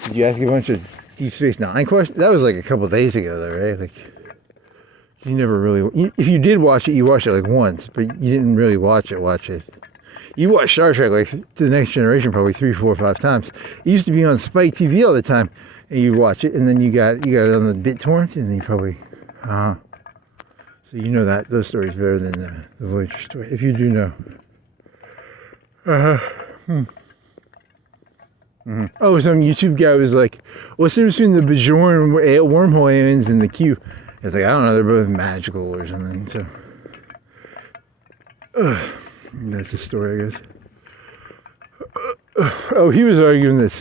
Did you ask a bunch of Deep Space Nine questions? That was like a couple days ago, though, right? Like, you never really. If you did watch it, you watched it like once, but you didn't really watch it. You watched Star Trek like to the Next Generation probably 3, 4, 5 times. It used to be on Spike TV all the time, and you watch it, and then you got it on the BitTorrent, and then you probably. So you know those stories better than the Voyager story, if you do know. Oh, some YouTube guy was like, what's the difference between the Bajoran wormhole aliens and the Q? It's like, I don't know, they're both magical or something. So, that's the story, I guess. Oh, he was arguing that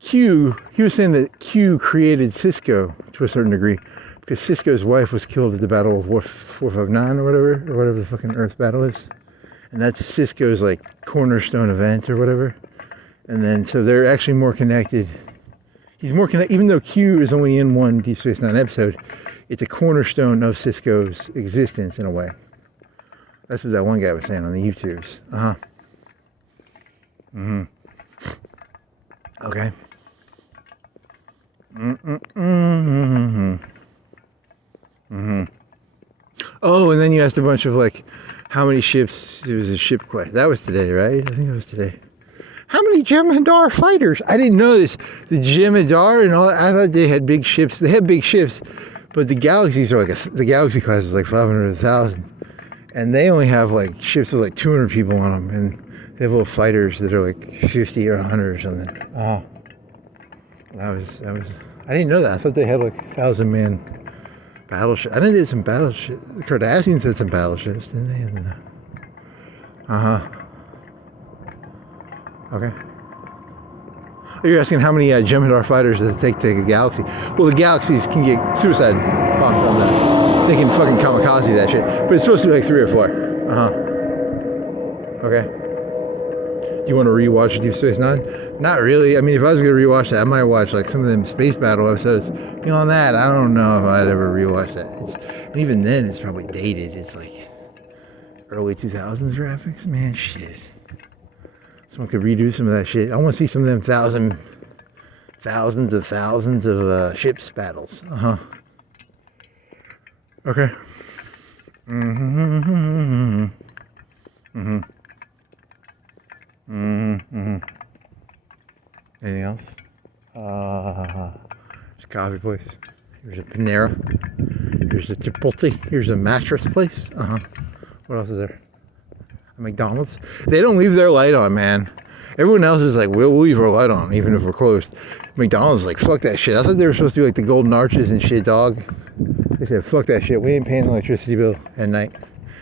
he was saying that Q created Cisco to a certain degree because Cisco's wife was killed at the Battle of 459 or whatever the fucking Earth battle is. And that's Cisco's like cornerstone event or whatever. And then so they're actually more connected. He's more connected, even though Q is only in one Deep Space Nine episode. It's a cornerstone of Cisco's existence in a way. That's what that one guy was saying on the YouTubes. Okay. Oh, and then you asked a bunch of like, how many ships? It was a ship question. That was today, right? I think it was today. How many Jem'Hadar fighters? I didn't know this. The Jem'Hadar and all that. I thought they had big ships. They have big ships, but the galaxies are like the galaxy class is like 500 to 1,000, and they only have like ships with like 200 people on them, and they have little fighters that are like 50 or 100 or something. Oh, that was. I didn't know that. I thought they had like 1,000-man. Battleship. I think they had some battleships. The Cardassians had some battleships, didn't they? Okay. You're asking how many Jem'Hadar fighters does it take to take a galaxy? Well, the galaxies can get suicide bombed on that. They can fucking kamikaze that shit. But it's supposed to be like 3 or 4. Okay. Do you want to rewatch Deep Space Nine? Not really. I mean, if I was going to rewatch that, I might watch like some of them space battle episodes. Beyond that, I don't know if I'd ever rewatch that. And even then, it's probably dated. It's like early 2000s graphics. Man, shit. Someone could redo some of that shit. I want to see some of them thousands of ships battles. Okay. Anything else? There's a coffee place. Here's a Panera. Here's a Chipotle. Here's a mattress place. What else is there? A McDonald's. They don't leave their light on, man. Everyone else is like, we'll leave our light on, even if we're closed. McDonald's is like, fuck that shit. I thought they were supposed to do like the golden arches and shit, dog. They said, fuck that shit. We ain't paying the electricity bill at night.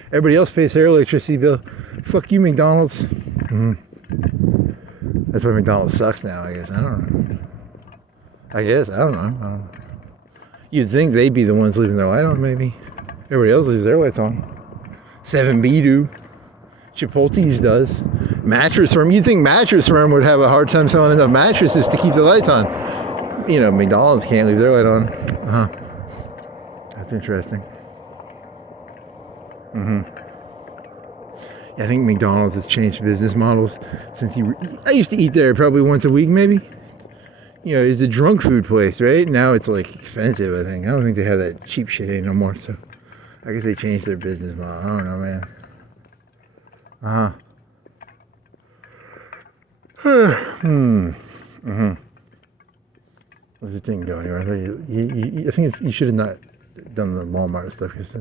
Everybody else pays their electricity bill. Fuck you, McDonald's. That's why McDonald's sucks now, I guess. I don't know. I don't know. You'd think they'd be the ones leaving their light on, maybe. Everybody else leaves their lights on. 7B do. Chipotle's does. Mattress Firm. You'd think Mattress Firm would have a hard time selling enough mattresses to keep the lights on. You know, McDonald's can't leave their light on. That's interesting. Yeah, I think McDonald's has changed business models since I used to eat there probably once a week, maybe. You know, it's a drunk food place, right? Now it's like expensive, I think. I don't think they have that cheap shit no more, so I guess they changed their business model. I don't know, man. What's the thing going here? I think you should have not done the Walmart stuff, because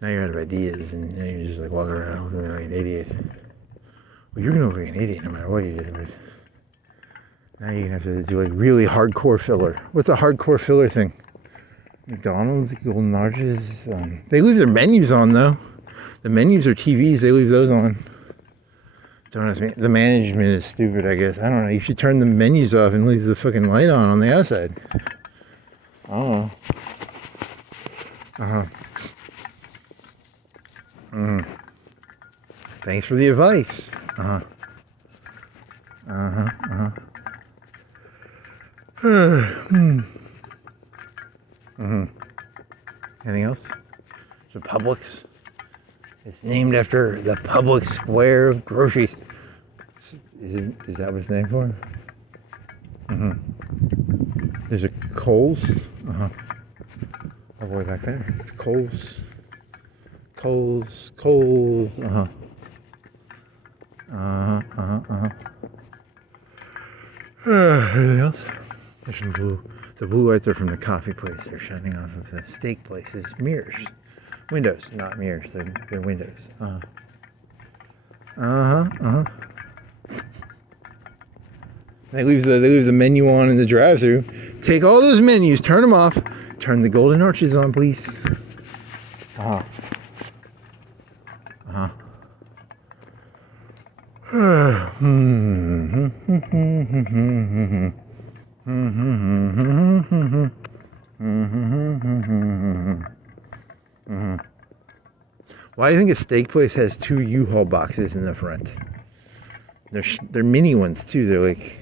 now you're out of ideas, and now you're just like walking around looking like an idiot. Well, you're gonna look like an idiot no matter what you did, but now you're gonna have to do like really hardcore filler. What's a hardcore filler thing? McDonald's, Golden Arches. They leave their menus on though. The menus are TVs. They leave those on. Don't ask me. The management is stupid, I guess. I don't know. You should turn the menus off and leave the fucking light on the outside. I don't know. Thanks for the advice. Anything else? So Publix. It's named after the public square of groceries. Is that what it's named for? There's a Kohl's. All the way back there. It's Kohl's. Kohl's. Anything else? There's some blue. The blue lights are from the coffee place. They're shining off of the steak place's mirrors. Windows, not mirrors. They're windows. They leave the menu on in the drive-thru. Take all those menus, turn them off. Turn the golden arches on, please. Why do you think a steak place has 2 U-Haul boxes in the front? They're mini ones too. They're like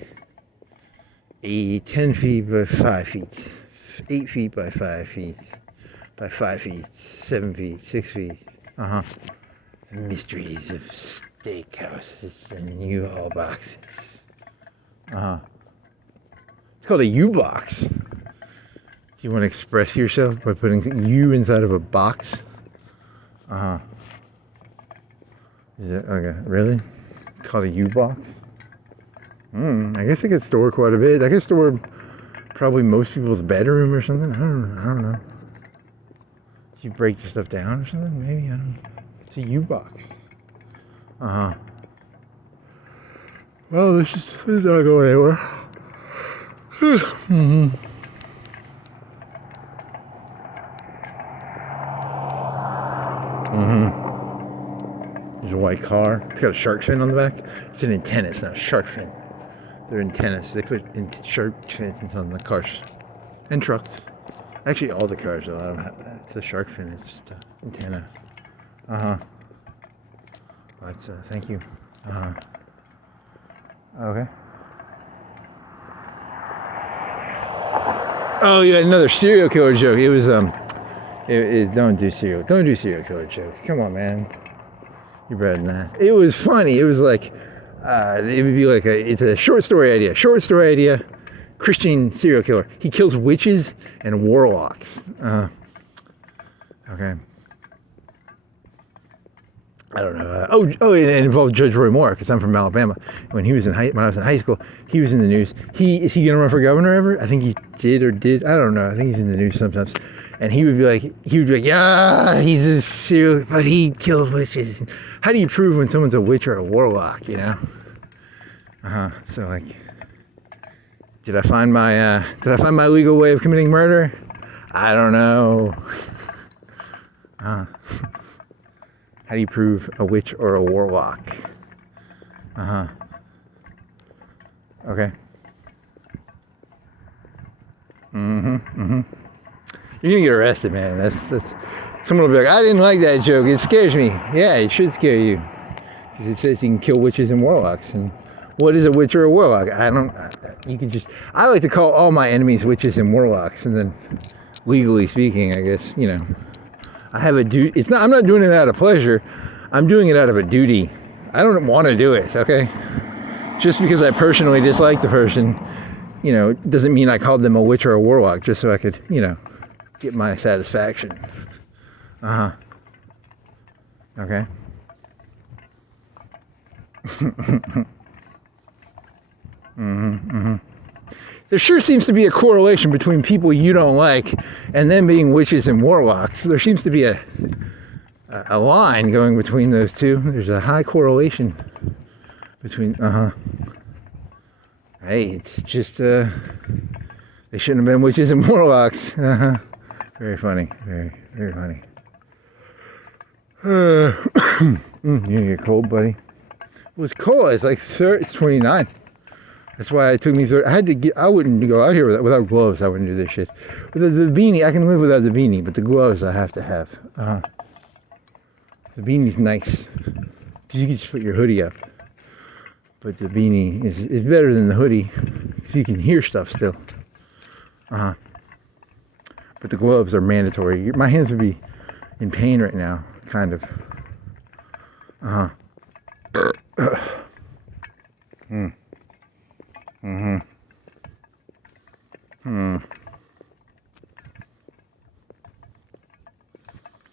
10 feet by 5 feet, 8 feet by 5 feet, by 5 feet, 7 feet, 6 feet. The mysteries of steakhouses and U-Haul boxes. It's called a U-box. Do you want to express yourself by putting U inside of a box? Is it okay? Really? Called a U-box? I guess it could store quite a bit. I could store probably most people's bedroom or something. I don't know. Did you break the stuff down or something? Maybe, I don't know. It's a U-box. Well, this is not going anywhere. There's white car. It's got a shark fin on the back. It's an antenna. It's not a shark fin. They're antennas. They put shark fins on the cars and trucks. Actually, all the cars though. I don't have that. It's a shark fin. It's just an antenna. That's thank you. Okay. Oh yeah, another serial killer joke. It was don't do serial killer jokes. Come on, man. You're better than that. It was funny. It was like it would be like it's a short story idea. Christian serial killer. He kills witches and warlocks. Okay. I don't know. It involved Judge Roy Moore because I'm from Alabama. When I was in high school, he was in the news. Is he gonna run for governor ever? I think he did. I don't know. I think he's in the news sometimes. And he would be like, yeah, he's a serial, but he killed witches. How do you prove when someone's a witch or a warlock? You know? So like, did I find my legal way of committing murder? I don't know. How do you prove a witch or a warlock? Okay. You're gonna get arrested, man. That's someone will be like, I didn't like that joke. It scares me. Yeah, it should scare you. Because it says you can kill witches and warlocks. And what is a witch or a warlock? I like to call all my enemies witches and warlocks. And then, legally speaking, I guess, you know, I have a duty. I'm not doing it out of pleasure. I'm doing it out of a duty. I don't want to do it, okay? Just because I personally dislike the person, you know, doesn't mean I called them a witch or a warlock just so I could, you know, get my satisfaction. Okay. There sure seems to be a correlation between people you don't like and them being witches and warlocks. There seems to be a line going between those two. There's a high correlation between, Hey, it's just, they shouldn't have been witches and warlocks. Very funny. Very, very funny. You're gonna get cold, buddy. It was cold. It's like, it's 29. That's why it took me 30. I wouldn't go out here without gloves. I wouldn't do this shit. With the beanie, I can live without the beanie, but the gloves I have to have. The beanie's nice. Because you can just put your hoodie up. But the beanie is better than the hoodie. Because you can hear stuff still. But the gloves are mandatory. My hands would be in pain right now. Kind of.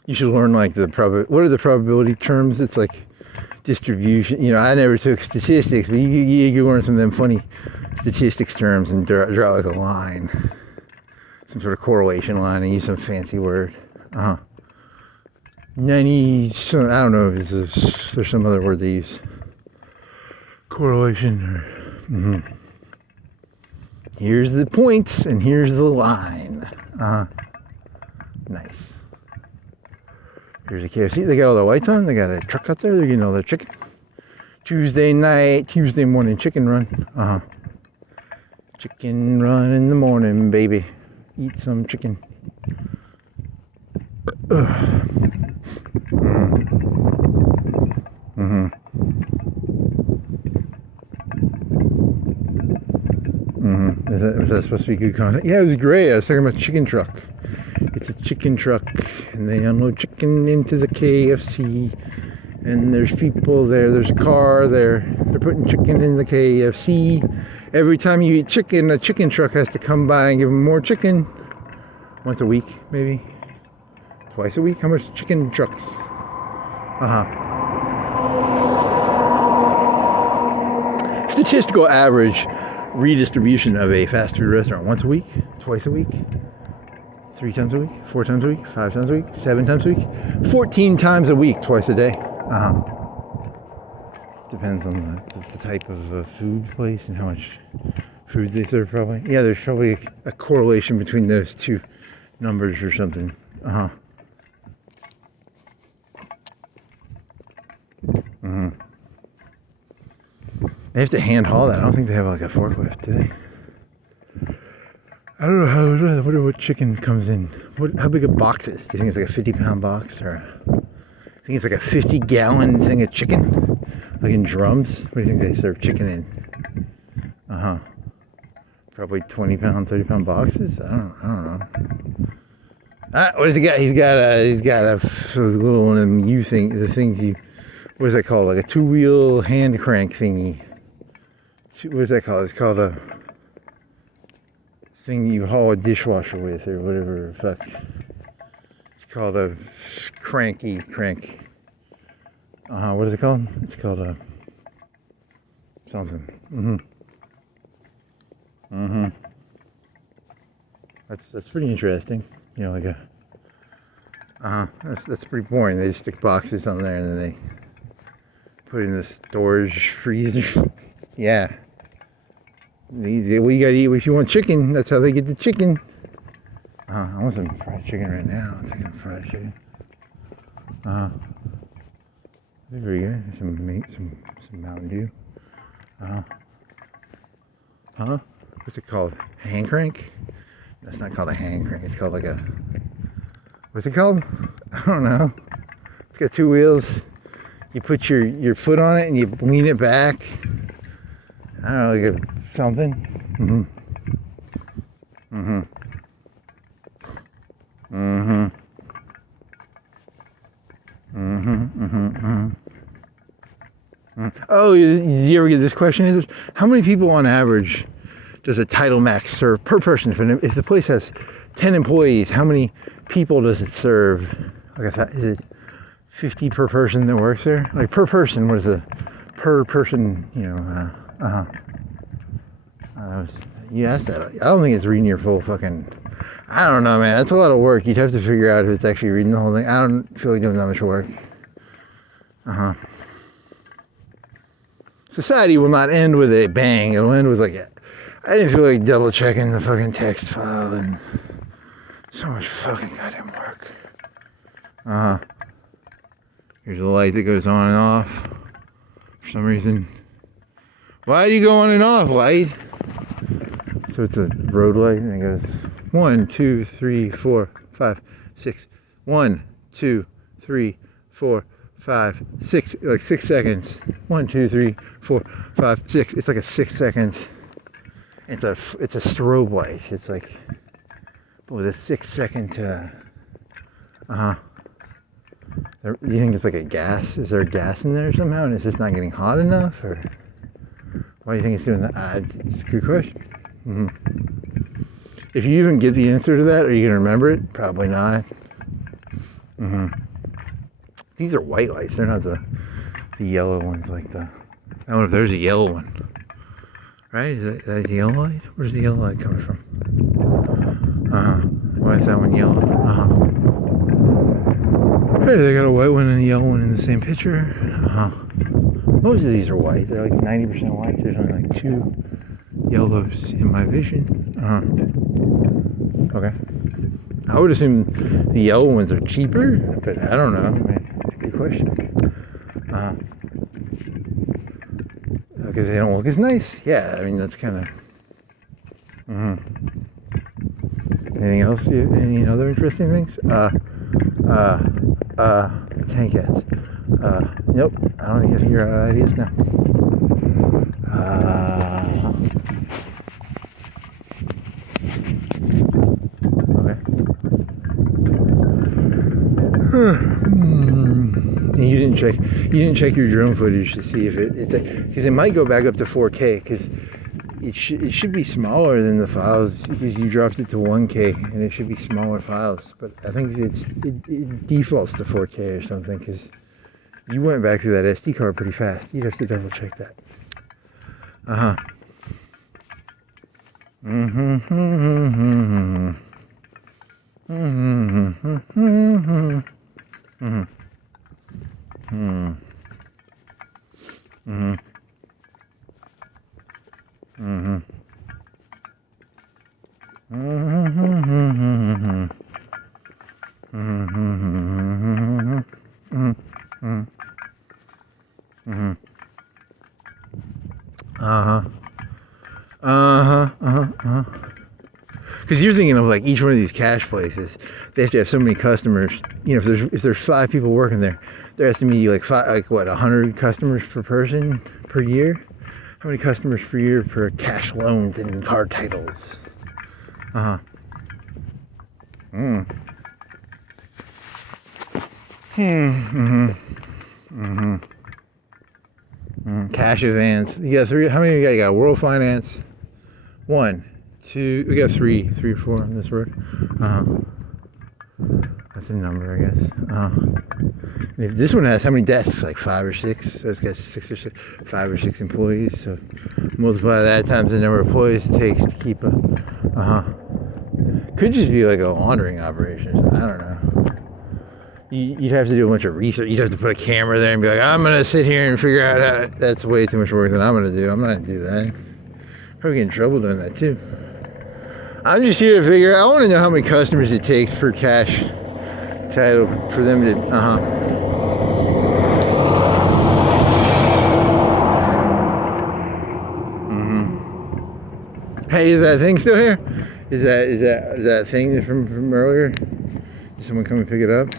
You should learn like what are the probability terms? It's like distribution. You know, I never took statistics, but you learn some of them funny statistics terms and draw like a line, some sort of correlation line, and use some fancy word. 90. I don't know if there's some other word they use. Correlation or. Here's the points and here's the line. Nice. Here's a KFC. They got all the lights on. They got a truck out there. They're getting all their chicken. Tuesday morning chicken run. Chicken run in the morning, baby. Eat some chicken. Was that supposed to be good content? Yeah, it was great. I was talking about chicken truck. It's a chicken truck, and they unload chicken into the KFC. And there's people there. There's a car there. They're putting chicken in the KFC. Every time you eat chicken, a chicken truck has to come by and give them more chicken. Once a week, maybe. Twice a week. How much chicken trucks? Statistical average redistribution of a fast food restaurant: once a week, twice a week, 3 times a week, 4 times a week, 5 times a week, 7 times a week, 14 times a week, twice a day. Depends on the type of food place and how much food they serve, probably. Yeah, there's probably a correlation between those two numbers or something. They have to hand haul that. I don't think they have like a forklift, do they? I don't know how. I wonder what chicken comes in. How big a box is? Do you think it's like a 50-pound box, or I think it's like a 50-gallon thing of chicken, like in drums? What do you think they serve chicken in? Probably 20-pound, 30-pound boxes. I don't know. What does he got? He's got a little one of them the things you. What is that called? Like a 2-wheel hand crank thingy. What is that called? It's called a thing you haul a dishwasher with, or whatever the fuck. It's called a crank. What is it called? It's called a something. That's pretty interesting. You know, like a that's pretty boring. They just stick boxes on there and then they put it in the storage freezer. Yeah. Well, you gotta eat if you want chicken. That's how they get the chicken. I want some fried chicken right now. I'll take some fried chicken. Very good. Some meat, some Mountain Dew. What's it called? Hand crank? That's not called a hand crank. It's called like a. What's it called? I don't know. It's got 2 wheels. You put your foot on it and you lean it back. I don't know, like something. Oh, you ever get this question? How many people on average does a Title Max serve per person? If the place has 10 employees, how many people does it serve? Like, is it 50 per person that works there? Like, per person, what is a per person, you asked that. I don't think it's reading your full fucking. I don't know, man. That's a lot of work. You'd have to figure out if it's actually reading the whole thing. I don't feel like doing that much work. Society will not end with a bang. It'll end with I didn't feel like double checking the fucking text file and so much fucking goddamn work. Here's a light that goes on and off for some reason. Why do you go on and off, light? So it's a road light and it goes 1, 2, 3, 4, 5, 6. 1, 2, 3, 4, 5, 6. Like 6 seconds. 1, 2, 3, 4, 5, 6. It's like a 6 seconds. It's a strobe light. It's like with a 6 second. You think it's like a gas? Is there gas in there somehow, and it's just not getting hot enough, or why do you think it's doing that? It's a good question. If you even get the answer to that, are you gonna remember it? Probably not. These are white lights. They're not the yellow ones like the. I wonder if there's a yellow one. Right? Is that the yellow light? Where's the yellow light coming from? Why is that one yellow? Hey, they got a white one and a yellow one in the same picture. Most of these are white. They're like 90% white. There's only like 2 yellows in my vision. Okay. I would assume the yellow ones are cheaper, but I don't know. I mean, it's a good question. Because they don't look as nice. Yeah, I mean, that's kind of. Anything else? Any other interesting things? Tank ads. Nope. I don't think I figure out ideas now. And you didn't check your drone footage to see if it's because it might go back up to 4K because it should be smaller than the files because you dropped it to 1K and it should be smaller files, but I think it defaults to 4K or something because you went back through that SD card pretty fast. You'd have to double check that. Because you're thinking of like each one of these cash places, they have to have so many customers. You know, if there's 5 people working there, there has to be like 100 customers per person per year. How many customers per year for cash loans and card titles? Cash advance. You got 3. How many you got? You got World Finance. 1, 2. We got 3 or 4 on this road. That's a number, I guess. And if this one has how many desks? Like 5 or 6. So it's got 5 or 6 employees. So multiply that times the number of employees it takes to keep a. Could just be like a laundering operation. I don't know. You'd have to do a bunch of research. You'd have to put a camera there and be like, I'm gonna sit here and figure out how. That's way too much work than I'm gonna do. I'm not gonna do that. Probably get in trouble doing that too. I'm just here to figure out. I want to know how many customers it takes per cash title for them to. Hey, is that thing still here? Is that thing from earlier? Did someone come and pick it up?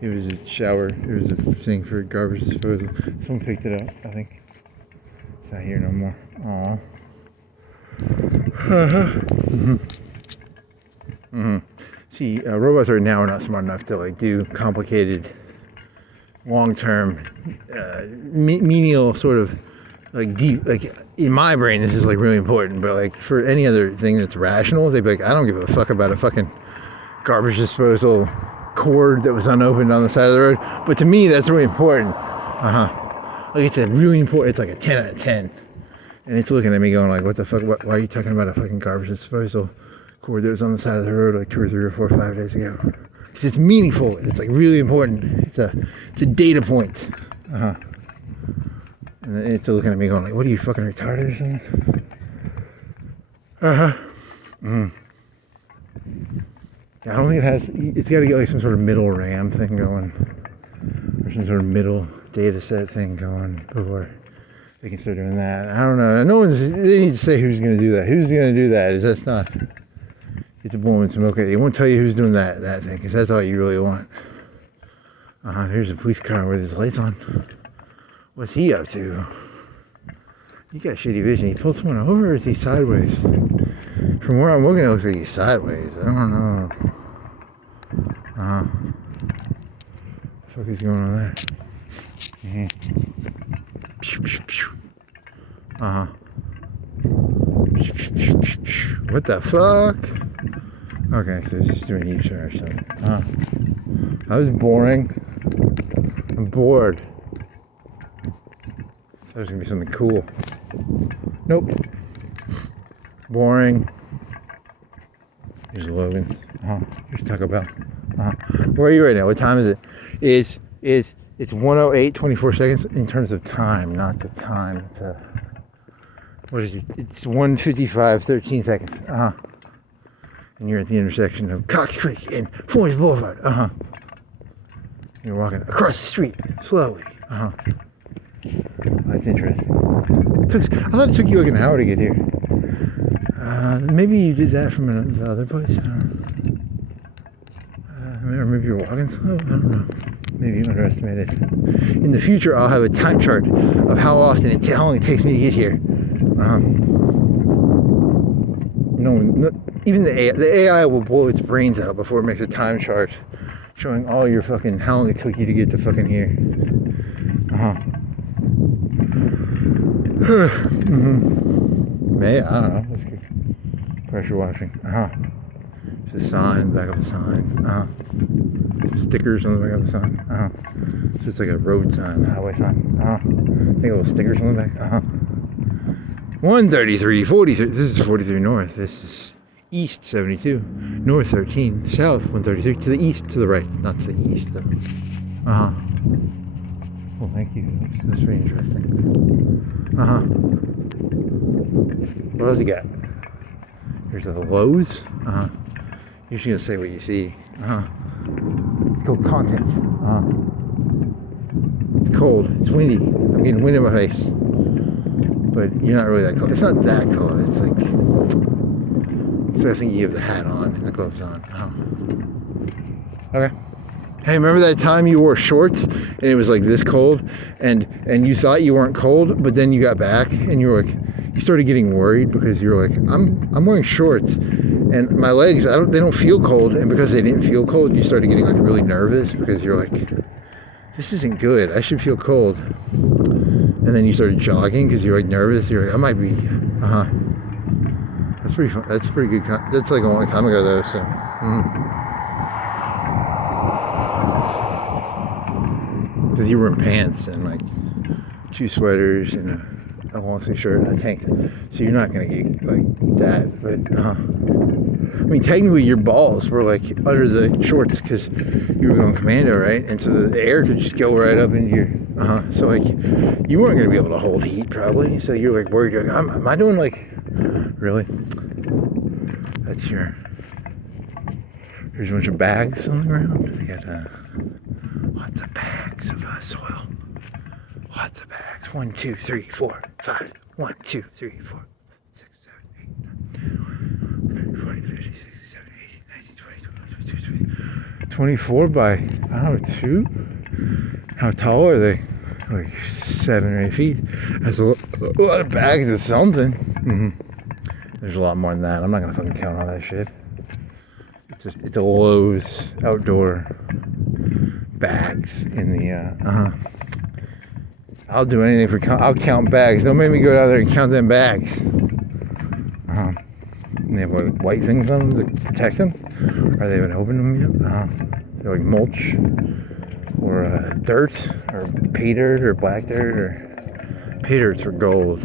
It was a shower. It was a thing for garbage disposal. Someone picked it up, I think. It's not here no more. Aw. See, robots right now are not smart enough to like do complicated, long-term, menial sort of like deep. Like in my brain, this is like really important. But like for any other thing that's rational, they'd be like, I don't give a fuck about a fucking garbage disposal cord that was unopened on the side of the road. But to me, that's really important. Like it's a really important. It's like a 10 out of 10. And it's looking at me going like, what the fuck? Why are you talking about a fucking garbage disposal cord that was on the side of the road like 2 or 3 or 4 or 5 days ago? Because it's meaningful. It's like really important. It's a data point. And then it's looking at me going like, what are you fucking retarded or something? I don't think it has. It's got to get like some sort of middle RAM thing going, or some sort of middle data set thing going before they can start doing that. I don't know. They need to say who's going to do that. Who's going to do that? Is that's not. It's a blow in smoke. They won't tell you who's doing that thing, because that's all you really want. Here's a police car with his lights on. What's he up to? He got shitty vision. He pulled someone over, or is he sideways? From where I'm looking, it looks like he's sideways. I don't know. What the fuck is going on there? What the fuck? Okay, so it's just doing U-turn or something. That was boring. I'm bored. That was gonna be something cool. Nope. Boring. Here's Logan's. Here's Taco Bell. Where are you right now? What time is it? It's 1:08, 24 seconds in terms of time, not the time. What is it? It's 1:55, 13 seconds. And you're at the intersection of Cox Creek and Florence Boulevard. You're walking across the street slowly. That's interesting. I thought it took you like an hour to get here. Maybe you did that from the other place. I don't know. Or maybe you're walking slow. I don't know. Maybe you underestimated. In the future, I'll have a time chart of how long it takes me to get here. Even the AI will blow its brains out before it makes a time chart showing all your fucking how long it took you to get to fucking here. Maybe, I don't know. That's good. Pressure washing. There's a sign in the back of a sign. Some stickers on the back of the sign. So it's like a road sign, a highway sign. I think little stickers on the back. 133, 43. This is 43 north. This is east 72, north 13, south 133. To the east, to the right, not to the east though. Well, thank you. That's very interesting. What else you got? Here's the Lowe's. You're just gonna say what you see. It's called content. It's cold. It's windy. I'm getting wind in my face. But but you're not really that cold. It's not that cold. It's like, so I think you have the hat on and the gloves on. Oh. Okay. Hey, remember that time you wore shorts and it was like this cold, and you thought you weren't cold, but then you got back and you were like, you started getting worried because you were like, I'm wearing shorts and my legs, they don't feel cold, and because they didn't feel cold, you started getting like really nervous because you're like, this isn't good. I should feel cold. And then you started jogging because you're like nervous. You're like, I might be. That's pretty fun. That's pretty good. That's like a long time ago though. So. Because you were in pants and like 2 sweaters and a long sleeve shirt and a tank top. So you're not gonna get like that. But I mean, technically your balls were like under the shorts because you were going commando, right? And so the air could just go right up into your. So like you weren't gonna be able to hold heat probably. So you're like worried. You're like, am I doing like really? That's your. There's a bunch of bags on the ground. They got lots of bags of soil. Lots of bags. 1, 2, 3, 4, 5. 1, 2, 3, 4, 6, 7, 8, 9, 40, 50, 60, 70, 80, 90, 20, 24 by, I don't know, 2? How tall are they? Like 7 or 8 feet. That's a lot of bags of something. There's a lot more than that. I'm not gonna fucking count all that shit. It's a Lowe's outdoor bags in the I'll do anything for I'll count bags. Don't make me go down there and count them bags. And they have like white things on them to protect them. Or they haven't opened them yet. They're like mulch or dirt or pay dirt or black dirt or pay dirt's for gold.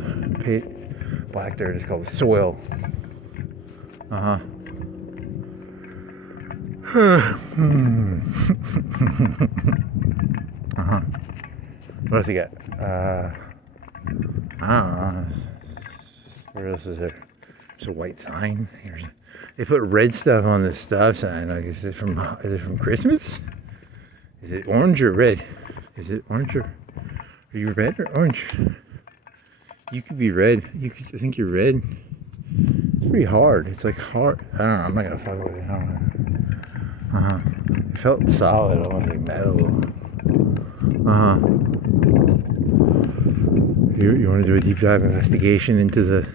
Black dirt is called soil. What else you got? I don't know. What else is there? There's a white sign. They put red stuff on the stop sign. Like, is it from Christmas? Is it orange or red? Is it orange or are you red or orange? You could be red. I think you're red. It's pretty hard. It's like hard. I don't know. I'm not gonna fuck with it. I don't know. It felt solid, almost like metal. You want to do a deep dive investigation into the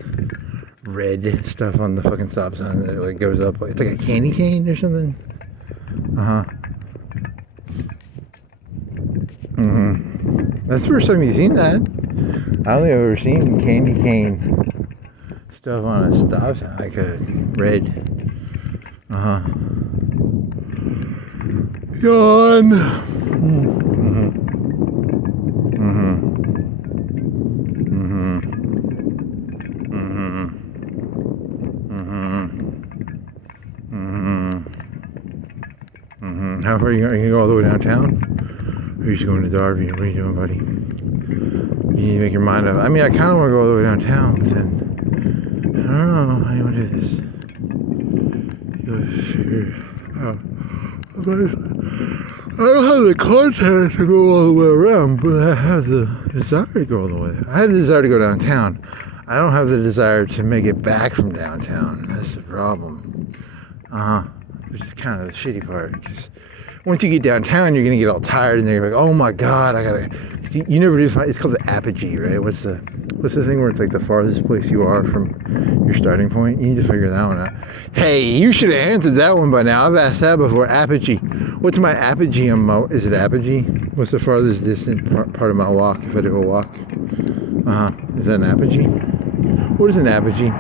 red stuff on the fucking stop sign that like goes up? It's like a candy cane or something. That's the first time you've seen that. I don't think I've ever seen candy cane stuff on a stop sign, like a red. Yawn. How far are you going to go all the way downtown? Or are you just going to Darby? What are you doing, buddy? You need to make your mind up. I mean, I kind of want to go all the way downtown, but then I don't know how you want to do this. You'll figure out. I don't have the contact to go all the way around, but I have the desire to go all the way. I have the desire to go downtown. I don't have the desire to make it back from downtown. That's the problem. Which is kind of the shitty part, because once you get downtown, you're gonna get all tired, and then you're like, oh my god, I gotta. You never do find. It's called the apogee, right? What's the thing where it's like the farthest place you are from your starting point? You need to figure that one out. Hey, you should have answered that one by now. I've asked that before. Apogee. What's my apogee on my? Is it apogee? What's the farthest distant part of my walk if I do a walk? Is that an apogee? What is an apogee?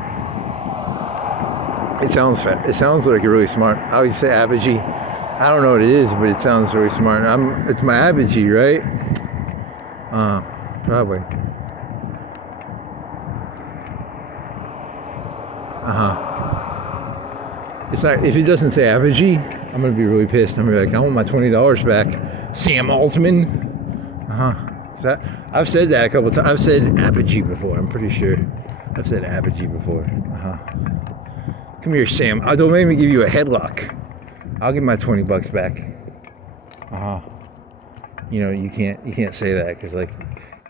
It sounds fat. It sounds like you're really smart. I always say apogee. I don't know what it is, but it sounds really smart. It's my apogee, right? Probably. It's not. If it doesn't say apogee, I'm gonna be really pissed. I'm gonna be like, I want my $20 back, Sam Altman. I've said that a couple times. I've said apogee before. I'm pretty sure. I've said apogee before. Come here, Sam. Don't make me give you a headlock. I'll give my $20 back. You know, you can't say that because like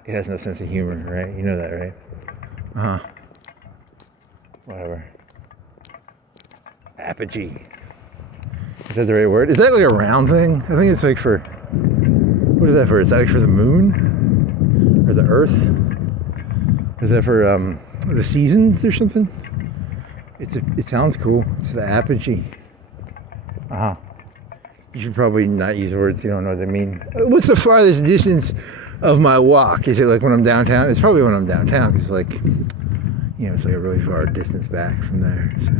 it has no sense of humor, right? You know that, right? Whatever. Apogee. Is that the right word? Is that like a round thing? I think it's like for, what is that for? Is that like for the moon? Or the earth? Is that for the seasons or something? It sounds cool. It's the apogee. You should probably not use words you don't know what they mean. What's the farthest distance of my walk? Is it like when I'm downtown? It's probably when I'm downtown, because like, you know, it's like a really far distance back from there. So,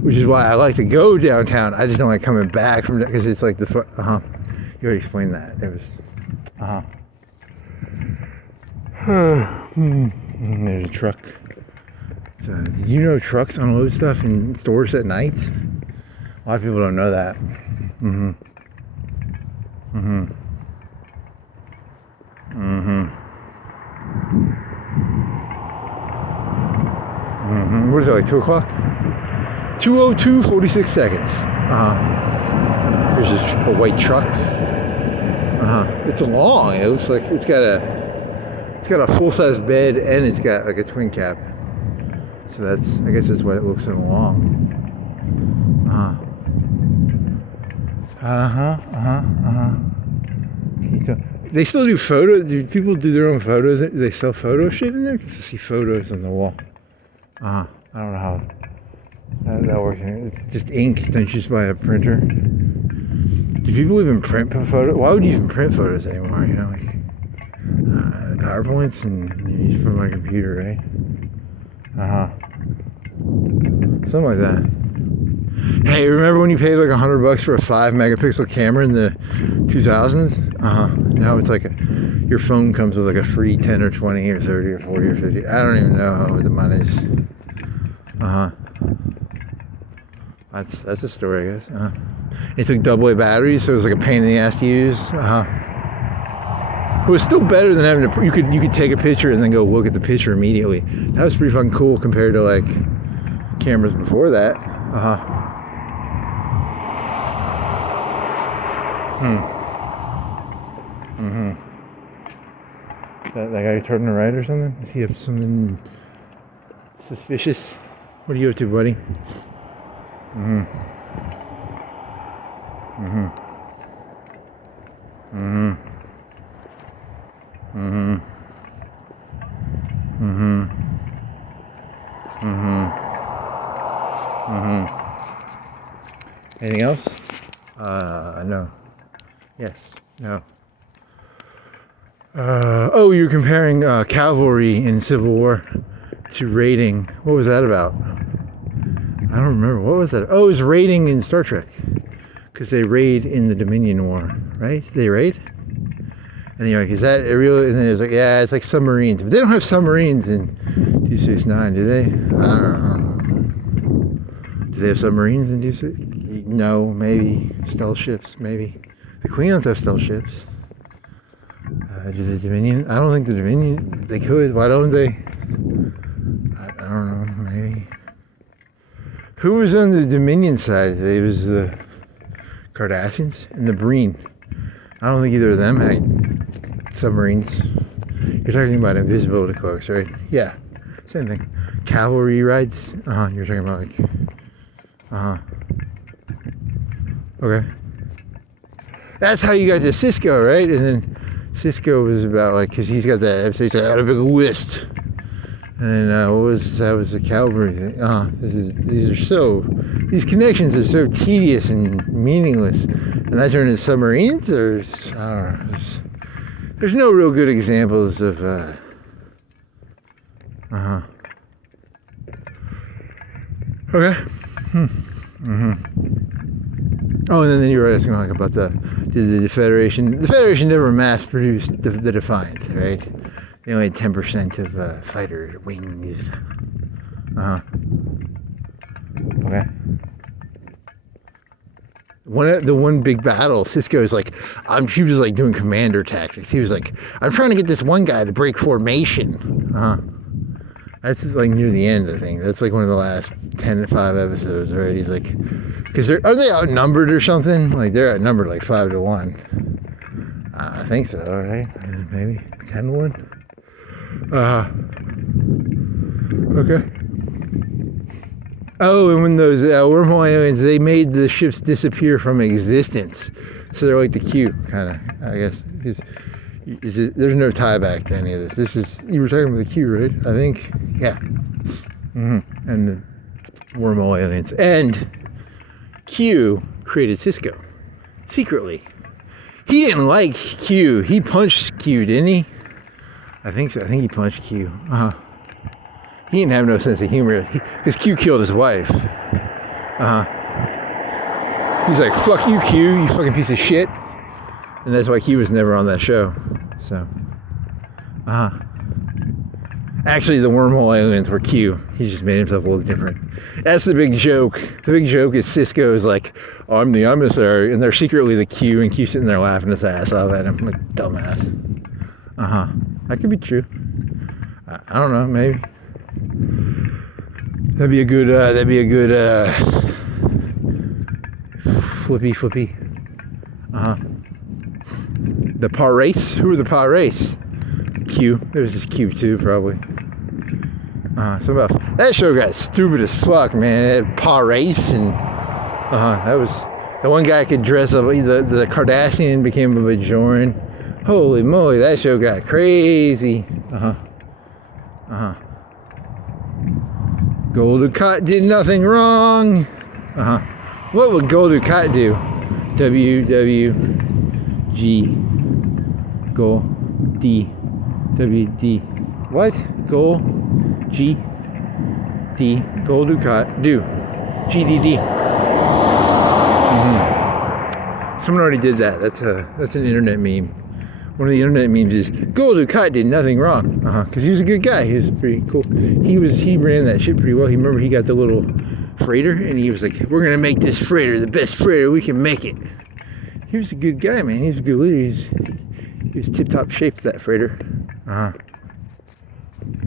which is why I like to go downtown. I just don't like coming back from, because it's like the You already explained that. It was There's a truck. Did you know trucks unload stuff in stores at night? A lot of people don't know that. What is it, like 2 o'clock? 2:02, 46 seconds. There's a white truck. It's long. It looks like it's got a full-size bed, and it's got like a twin cab. So I guess that's why it looks so long. They still do photos? Do people do their own photos? Do they sell photo shit in there? Just see photos on the wall. I don't know how that works. It's just ink. Don't you just buy a printer? Do people even print photos? Why would you even print photos anymore? You know, like PowerPoints and you use from my computer, right? Something like that. Hey, remember when you paid like $100 for a 5-megapixel camera in the 2000s? Now it's like your phone comes with like a free 10 or 20 or 30 or 40 or 50. I don't even know what the money is. That's a story, I guess. It took AA batteries, so it was like a pain in the ass to use. It was still better than having to. You could take a picture and then go look at the picture immediately. That was pretty fucking cool compared to like cameras before that. That guy turning right or something? Does he have something suspicious? What are you up to, buddy? Anything else? No. Yes. No. You're comparing cavalry in Civil War to raiding. What was that about? I don't remember. What was that? Oh, it was raiding in Star Trek. Because they raid in the Dominion War, right? They raid? And you're like, is that a real? And then it's like, yeah, it's like submarines. But they don't have submarines in Deep Space Nine, do they? I don't know. Do they have submarines in Deep Space? No, maybe. Stealth ships, maybe. The Klingons have stealth ships. Do the Dominion? I don't think the Dominion, they could. Why don't they? I don't know, maybe. Who was on the Dominion side? It was the Cardassians and the Breen. I don't think either of them had submarines. You're talking about invisibility cloaks, right? Yeah, same thing. Cavalry rides. You're talking about like. Okay. That's how you got to Cisco, right? And then Cisco was about like, because he's got that episode, he's like, I had a big list. And that was the cavalry thing. These connections are so tedious and meaningless. And that turned into submarines? There's no real good examples of, Okay. Oh, and then you were asking like about did the Federation. The Federation never mass-produced the Defiant, right? They only had 10% of fighter wings. Okay. The one big battle, Cisco's like, she was like doing commander tactics. He was like, I'm trying to get this one guy to break formation. That's like near the end, I think. That's like one of the last 10 to 5 episodes, right? He's like, because are they outnumbered or something? Like they're outnumbered like 5 to 1. I think so, right? Maybe 10 to 1. Okay. Oh, and when those wormhole aliens, they made the ships disappear from existence. So they're like the Q, kind of, I guess. There's no tie back to any of this. This is, you were talking about the Q, right? I think, yeah. And the wormhole aliens. And Q created Cisco, secretly. He didn't like Q. He punched Q, didn't he? I think so. I think he punched Q. He didn't have no sense of humor. Because Q killed his wife. He's like, fuck you, Q, you fucking piece of shit. And that's why Q was never on that show. So, actually, the wormhole aliens were Q. He just made himself look different. That's the big joke. The big joke is Cisco is like, oh, I'm the emissary, and they're secretly the Q, and Q's sitting there laughing his ass off at him, like, dumbass. That could be true. I don't know, maybe. That'd be a good, flippy. The par race? Who were the par race? Q. There was just Q too, probably. So about that show got stupid as fuck, man. It had par race, and that was the one guy could dress up. The Kardashian became a Bajoran. Holy moly, that show got crazy. Gul Dukat did nothing wrong. What would Gul Dukat do? WWG. Gul D. WD. What? Gul G. D. Gul Dukat. Do. GDD. Someone already did that. That's an internet meme. One of the internet memes is Gul Dukat did nothing wrong. Because he was a good guy. He was pretty cool. He ran that shit pretty well. He got the little freighter, and he was like, we're gonna make this freighter the best freighter we can make it. He was a good guy, man. He was a good leader. He was tip-top shape, that freighter.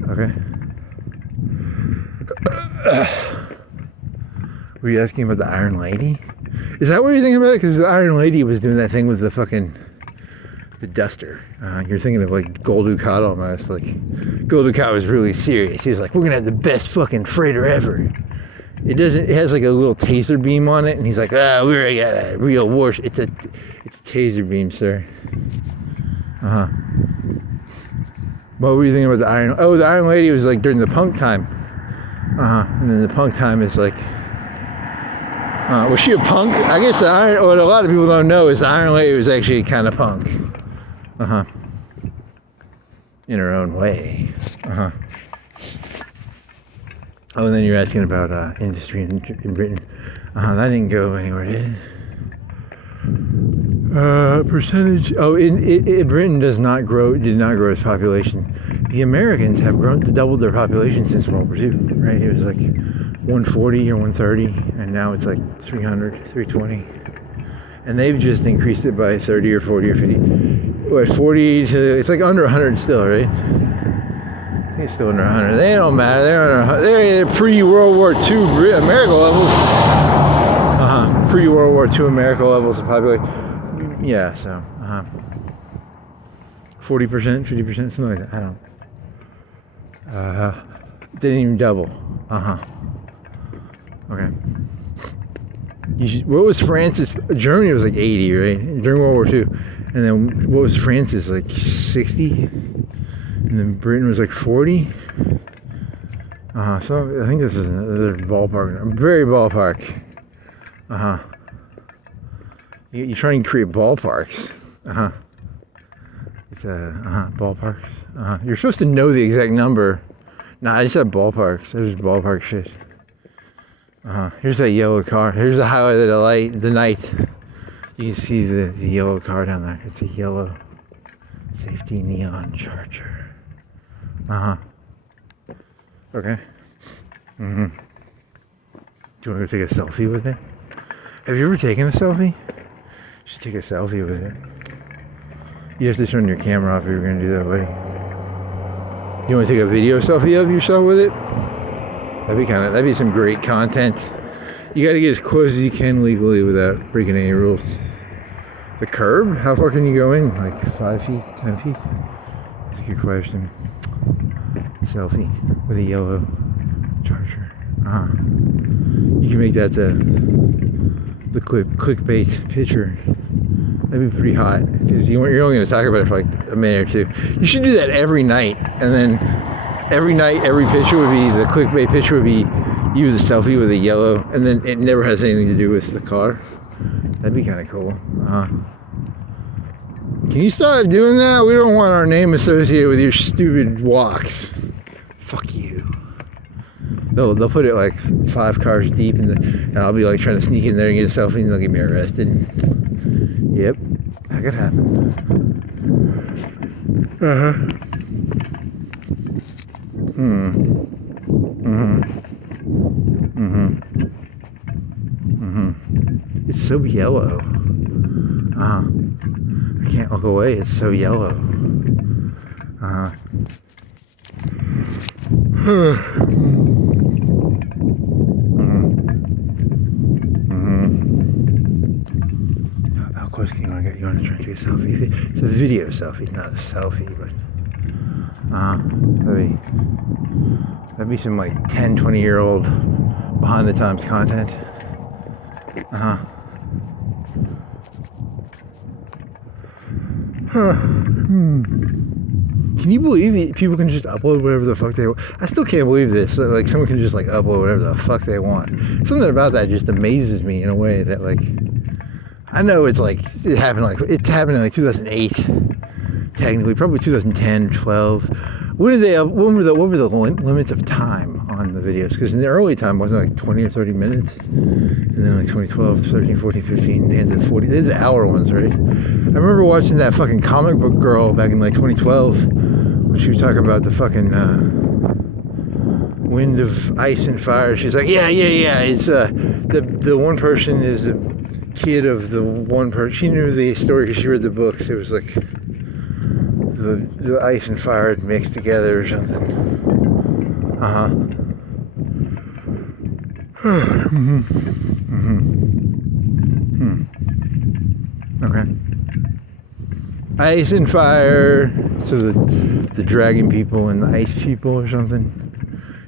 Okay. Were you asking about the Iron Lady? Is that what you're thinking about? Because the Iron Lady was doing that thing with the duster. You're thinking of like Gul Dukat almost. Like, Gul Dukat was really serious. He was like, we're gonna have the best fucking freighter ever. It has like a little taser beam on it, and he's like, we already got a real warship. It's a taser beam, sir. What were you thinking about the Iron? Oh, the Iron Lady was like during the punk time. And then the punk time is like, was she a punk? I guess what a lot of people don't know is the Iron Lady was actually kind of punk. In her own way. Oh, and then you're asking about industry in Britain. That didn't go anywhere, did it? Percentage. Oh, Britain did not grow its population. The Americans have doubled their population since World War II, right? It was like 140 or 130, and now it's like 300, 320. And they've just increased it by 30 or 40 or 50. What, 40 to, it's like under 100 still, right? I think it's still under 100. They don't matter. They're pre-World War II America levels. Pre-World War II America levels of population. Yeah, so 40%, 50%, something like that. I don't. Didn't even double. Okay. What was France's? Germany was like 80, right? During World War II. And then what was France's? Like 60? And then Britain was like 40? So I think this is another ballpark. Very ballpark. You try and create ballparks. It's ballparks. You're supposed to know the exact number. Nah, I just have ballparks. There's ballpark shit. Here's that yellow car. Here's the highlight of the night. You can see the yellow car down there. It's a yellow safety neon Charger. Okay. Do you want to go take a selfie with it? Have you ever taken a selfie? You should take a selfie with it. You have to turn your camera off if you're going to do that, buddy. You want to take a video selfie of yourself with it? That'd be some great content. You got to get as close as you can legally without breaking any rules. The curb? How far can you go in? Like 5 feet, 10 feet? That's a good question. selfie with a yellow Charger. You can make that the clickbait picture. That'd be pretty hot because you're only going to talk about it for like a minute or two. You should do that every night, and then every night, every picture would be the clickbait picture would be you with a selfie with a yellow, and then it never has anything to do with the car. That'd be kind of cool. Can you stop doing that? We don't want our name associated with your stupid walks. Fuck you. They'll put it like 5 cars deep, and I'll be like trying to sneak in there and get a selfie, and they'll get me arrested. Yep, that could happen. It's so yellow. I can't look away. It's so yellow. How close can you want to get? You want to try to take a selfie? It's a video selfie, not a selfie, but that'd be some like 10, 20-year-old behind the times content. Can you believe people can just upload whatever the fuck they want? I still can't believe this. Like, someone can just like upload whatever the fuck they want. Something about that just amazes me in a way that, like, I know it's like it happened in like 2008, technically, probably 2010, 12. What were the limits of time on the videos? Because in the early time, wasn't it like 20 or 30 minutes? And then like 2012, 13, 14, 15, they had the 40, they had the hour ones, right? I remember watching that fucking comic book girl back in like 2012, when she was talking about the fucking wind of ice and fire. She's like, yeah, it's the one person is the kid of the one person. She knew the story because she read the books. It was like the ice and fire had mixed together or something. Okay. Ice and fire. So the dragon people and the ice people or something.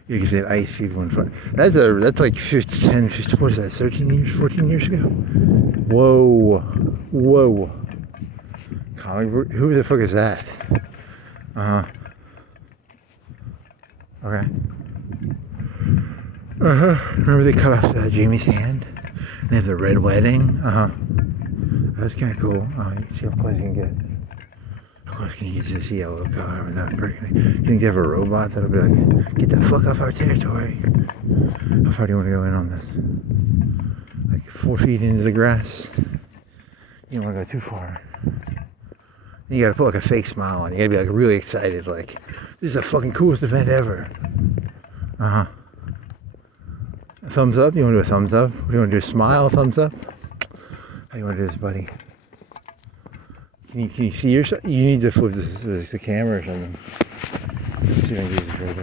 You can say ice people and fire. That's like 10, 15, what is that, 13 years, 14 years ago? Whoa. Who the fuck is that? Okay. Remember they cut off Jamie's hand? They have the red wedding? That was kind of cool. You see how close you can get. How close can you get to this yellow car without breaking it? You think they have a robot that'll be like, get the fuck off our territory? How far do you want to go in on this? Like 4 feet into the grass? You don't want to go too far. You gotta put like a fake smile on. You gotta be like really excited, like, this is the fucking coolest event ever. A thumbs up? You wanna do a thumbs up? What do you wanna do, a smile, a thumbs up? How do you wanna do this, buddy? Can you see yourself? You need to flip the camera or something. Let's see if I can do this right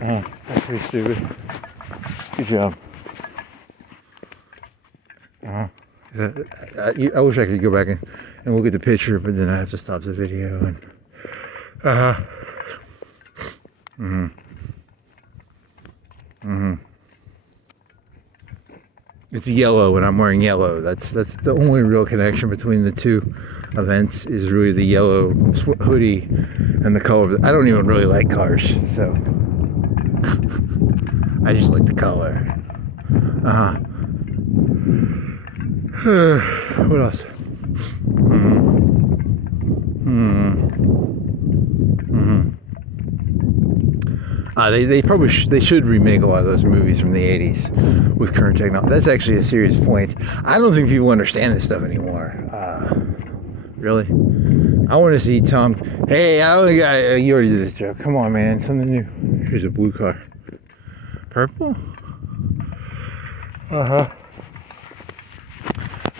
there. That's pretty stupid. Good job. I wish I could go back and look at the picture, but then I have to stop the video and it's yellow and I'm wearing yellow. That's the only real connection between the two events, is really the yellow hoodie and the color of I don't even really like cars, so I just like the color. What else? They should remake a lot of those movies from the 80s with current technology. That's actually a serious point. I don't think people understand this stuff anymore. Really? I want to see Tom. Hey, you already did this joke. Come on, man. Something new. Here's a blue car. Purple?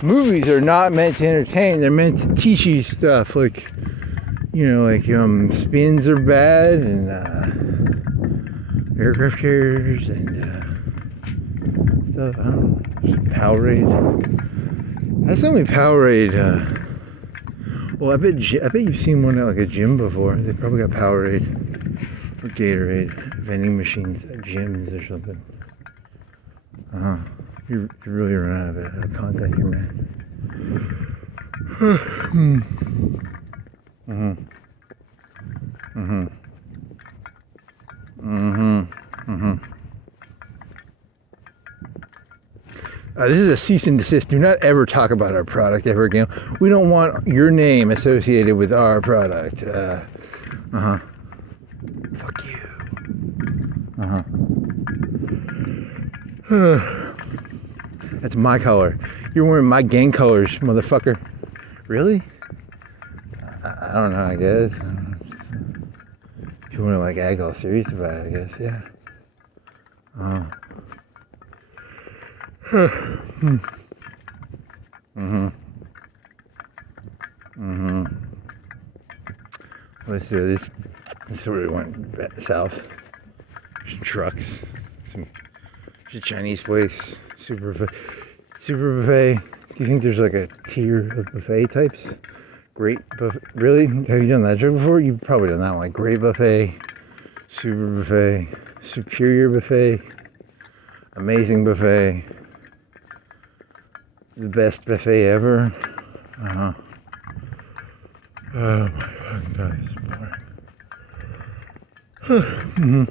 Movies are not meant to entertain. They're meant to teach you stuff. Like, spins are bad, and aircraft carriers, and stuff. I don't know. Powerade. That's only Powerade. Well, I bet you've seen one at like a gym before. They probably got Powerade or Gatorade vending machines at gyms or something. You really run out of contact here, man. This is a cease and desist. Do not ever talk about our product ever again. We don't want your name associated with our product. Fuck you. That's my color. You're wearing my gang colors, motherfucker. Really? I don't know, I guess. If you want to like act all serious about it, I guess, yeah. This sort of went south. Some trucks, some Chinese place, super buffet. Do you think there's like a tier of buffet types? Great buffet. Really? Have you done that joke before? You've probably done that one. Like great buffet, super buffet, superior buffet, amazing buffet, the best buffet ever. Oh my fucking God, this is boring.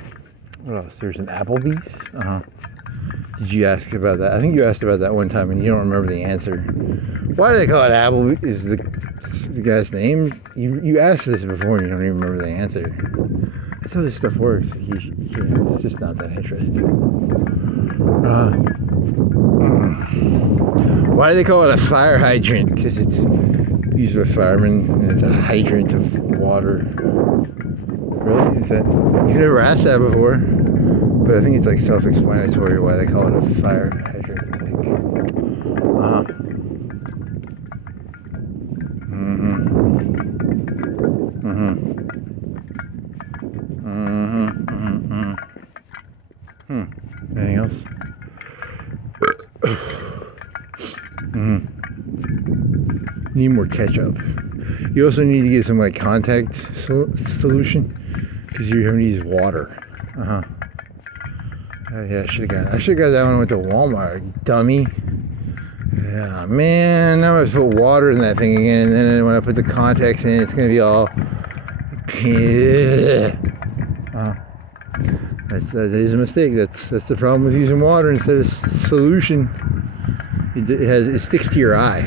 What else? There's an Applebee's. Did you ask about that? I think you asked about that one time and you don't remember the answer. Why do they call it Applebee's? Is the guy's name? You asked this before and you don't even remember the answer. That's how this stuff works. It's just not that interesting. Why do they call it a fire hydrant? Because it's used by firemen and it's a hydrant of water. Really? Is that? You've never asked that before, but I think it's like self-explanatory why they call it a fire hydrant. I think. Anything else? Need more ketchup. You also need to get some like contact solution because you're having to use water. Yeah, I should have got that when I went to Walmart, dummy. Yeah, man, now I have to put water in that thing again, and then when I put the contacts in, it's gonna be all. That is a mistake. That's the problem with using water instead of solution. It sticks to your eye.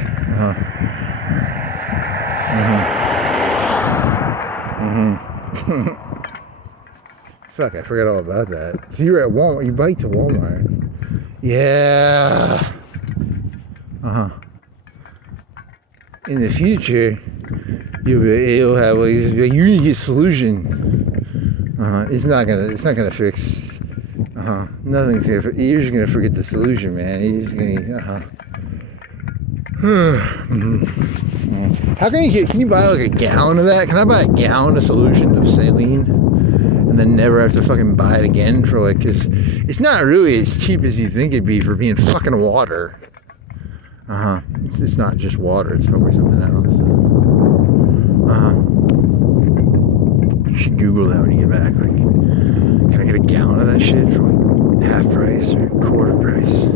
Fuck, I forgot all about that. So you were at Walmart. You biked to Walmart. Yeah. In the future, you'll have you need to get solution. It's not gonna fix. Nothing's gonna. You're just gonna forget the solution, man. You're just gonna. How can you buy like a gallon of that? Can I buy a gallon of solution of saline and then never have to fucking buy it again for like? Cause it's not really as cheap as you think it'd be for being fucking water. It's not just water. It's probably something else. You should Google that when you get back. Like, can I get a gallon of that shit for like half price or quarter price?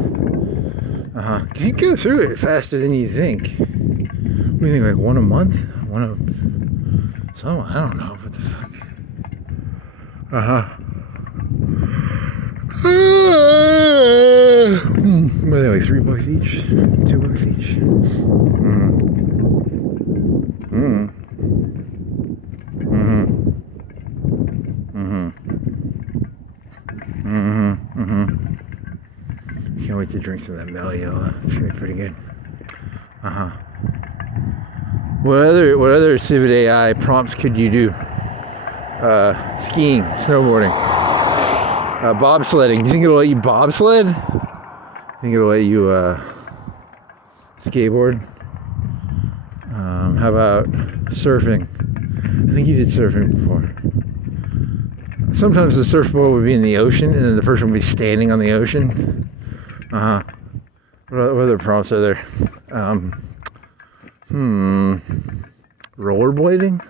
Because you go through it faster than you think. What do you think, like one a month? I don't know. What the fuck? What are they, like $3 each? $2 each? Can't wait to drink some of that Melio. It's gonna be pretty good. What other Civet AI prompts could you do? Skiing, snowboarding, bobsledding. Do you think it'll let you bobsled? Think it'll let you skateboard? How about surfing? I think you did surfing before. Sometimes the surfboard would be in the ocean, and then the person would be standing on the ocean. What other prompts are there? rollerblading,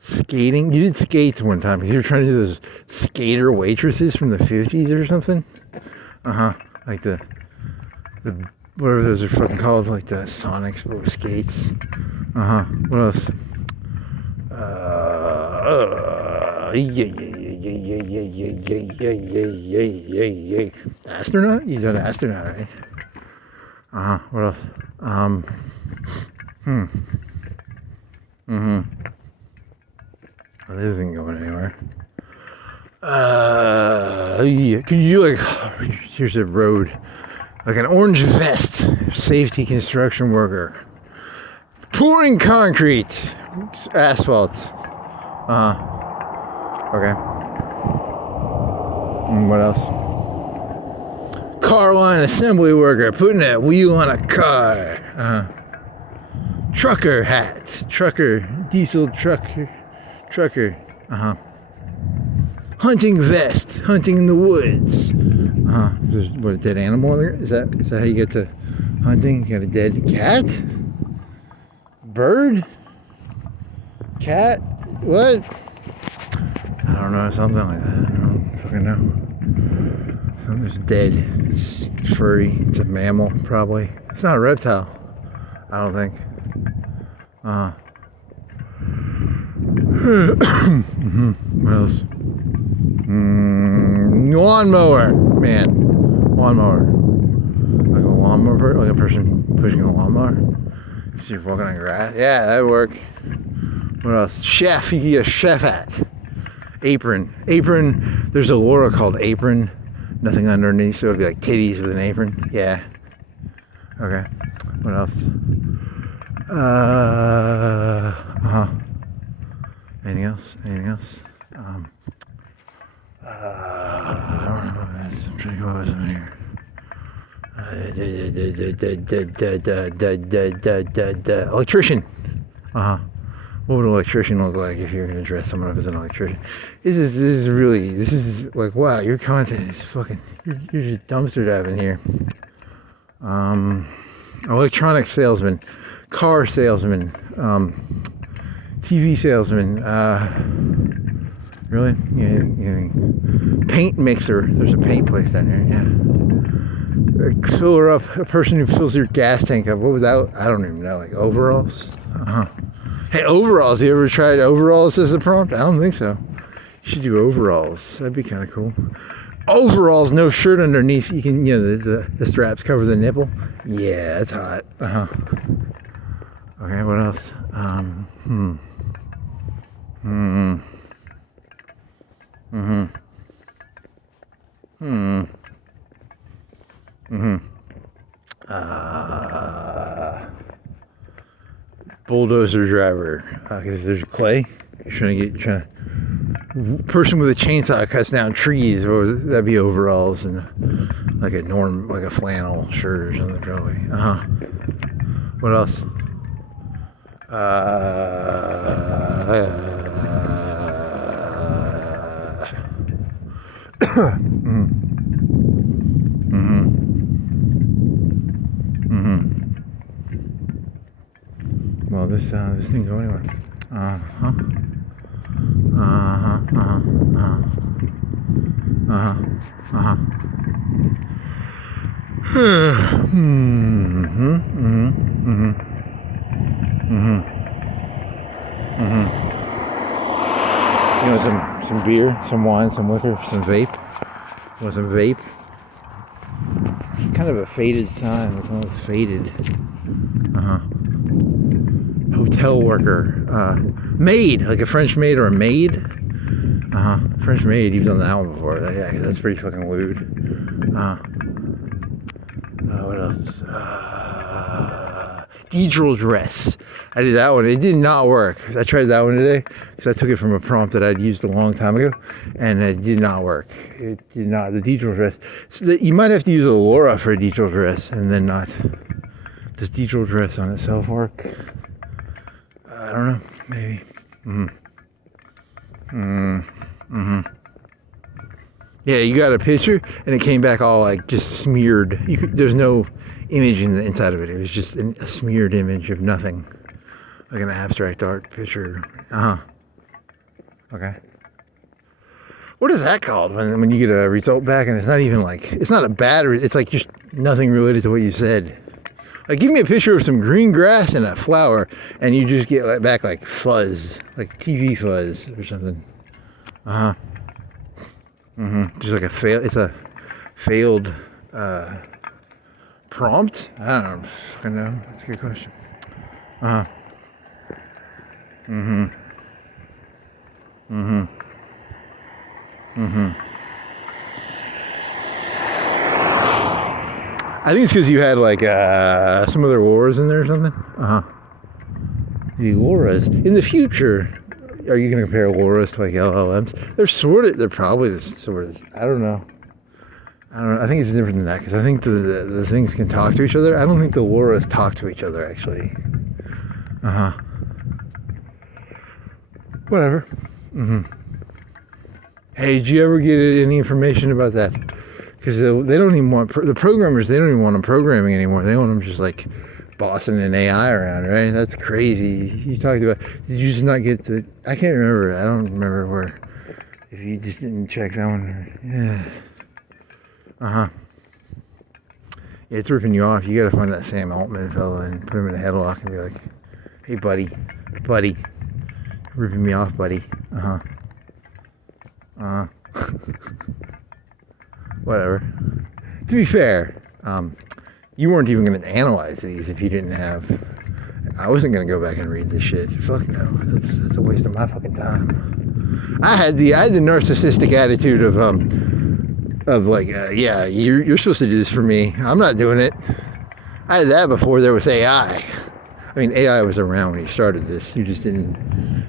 skating. You did skates one time because you were trying to do those skater waitresses from the 50s or something. Like the whatever those are fucking called, like the Sonics but with skates. What else? Astronaut? You done astronaut, right? What else? Oh, this isn't going anywhere. Yeah. Could you do like, here's a road, like an orange vest, safety construction worker, pouring concrete, asphalt. Okay. What else? Car line assembly worker putting a wheel on a car. Trucker hat. Trucker. Diesel trucker. Hunting vest. Hunting in the woods. Is there, what, a dead animal there? Is that how you get to hunting? You got a dead cat? Bird? Cat? What? I don't know, something like that. I don't fucking know. Something's dead. It's furry. It's a mammal, probably. It's not a reptile. I don't think. What else? Lawnmower, man. Lawnmower. Like a lawnmower, like a person pushing a lawnmower. You see you're walking on grass. Yeah, that'd work. What else? Chef. You can get a chef hat. Apron. There's a Laura called apron. Nothing underneath, so it'd be like titties with an apron. Yeah. Okay. What else? Anything else? I don't know. I'm trying to go over something here. Electrician. What would an electrician look like if you're going to dress someone up as an electrician? This is like, wow, your content is fucking, you're just dumpster diving here. Electronic salesman, car salesman, TV salesman, really? Yeah. Paint mixer. There's a paint place down here, yeah. Filler up, a person who fills your gas tank up. What was that? I don't even know, like overalls? Hey, overalls. You ever tried overalls as a prompt? I don't think so. You should do overalls. That'd be kind of cool. Overalls, no shirt underneath. You can, the straps cover the nipple. Yeah, that's hot. Okay, what else? Bulldozer driver, because there's clay. Person with a chainsaw cuts down trees. That'd be overalls and like a flannel shirt or something probably. What else? Well, this thing go anywhere. You know, some beer, some wine, some liquor, some vape. You want some vape? It's kind of a faded sign. It's almost faded. Hotel worker, maid, like a French maid or a maid. French maid. You've done that one before. Yeah, 'cause that's pretty fucking lewd. What else? Cathedral dress. I did that one. It did not work. I tried that one today because I took it from a prompt that I'd used a long time ago, and it did not work. It did not. The cathedral dress. So you might have to use a Laura for a cathedral dress, and then not. Does cathedral dress on itself work? I don't know. Maybe. Yeah, you got a picture, and it came back all like just smeared. There's no image in the inside of it. It was just a smeared image of nothing. Like an abstract art picture. Okay. What is that called when you get a result back and it's not even like, it's not a bad, it's like just nothing related to what you said. Like, give me a picture of some green grass and a flower, and you just get back like fuzz, like TV fuzz or something. Just like it's a failed prompt. I don't fucking know. That's a good question. I think it's because you had like some other auras in there or something. The auras in the future. Are you going to compare auras to like LLMs? They're probably the sort of. I don't know. I think it's different than that because I think the things can talk to each other. I don't think the auras talk to each other actually. Whatever. Hey, did you ever get any information about that? Because they don't even want the programmers. They don't even want them programming anymore. They want them just like bossing an AI around, right? That's crazy. You talked about. Did you just not get to? I can't remember. I don't remember where. If you just didn't check that one. Yeah. Yeah, it's ripping you off. You got to find that Sam Altman fella and put him in a headlock and be like, "Hey, buddy, ripping me off, buddy." Whatever. To be fair, you weren't even going to analyze these if you didn't have. I wasn't going to go back and read this shit. Fuck no. That's a waste of my fucking time. I had the narcissistic attitude of like, yeah, you're supposed to do this for me. I'm not doing it. I had that before there was AI. I mean, AI was around when you started this. You just didn't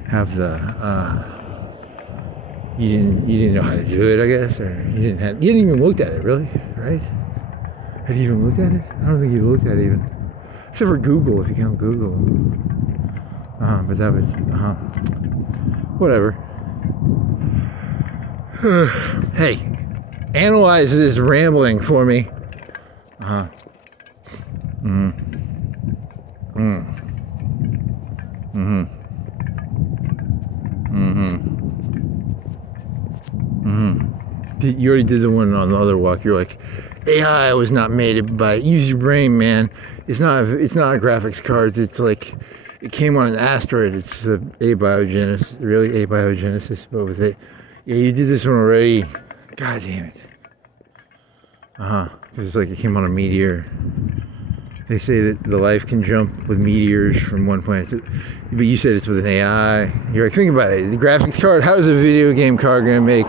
have the. You didn't know how to do it, I guess, or you didn't even looked at it, really, right? Had you even looked at it? I don't think you looked at it even, except for Google, if you count Google. But that would, whatever. Hey, analyze this rambling for me. You already did the one on the other walk. You're like, AI was not made by, use your brain, man. It's not graphics cards. It's like, it came on an asteroid. It's abiogenesis, really abiogenesis, but with it. Yeah, you did this one already. God damn it. Because it's like it came on a meteor. They say that the life can jump with meteors from one planet to, but you said it's with an AI. You're like, think about it. The graphics card, how is a video game card gonna make?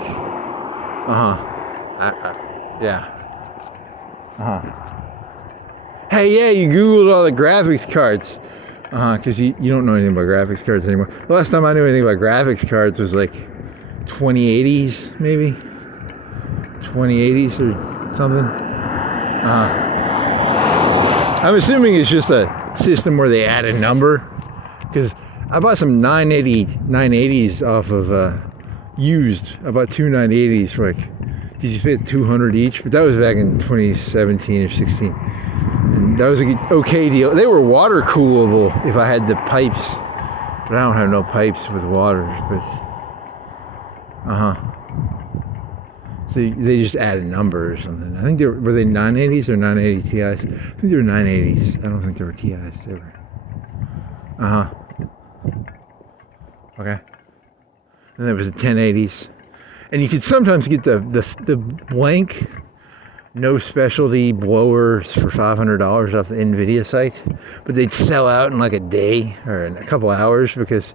Yeah. Hey, yeah, you Googled all the graphics cards. Because you don't know anything about graphics cards anymore. The last time I knew anything about graphics cards was like 2080s, maybe? 2080s or something. I'm assuming it's just a system where they add a number. Because I bought some 980s off of used. I bought two 980s for like, did you spend 200 each? But that was back in 2017 or 16. And that was an okay deal. They were water coolable if I had the pipes. But I don't have no pipes with water. But so they just add a number or something. I think were they 980s or 980 Ti's? I think they were 980s. I don't think they were Ti's. They were. Okay. And there was the 1080s. And you could sometimes get the blank, no specialty blowers for $500 off the NVIDIA site. But they'd sell out in like a day or in a couple hours because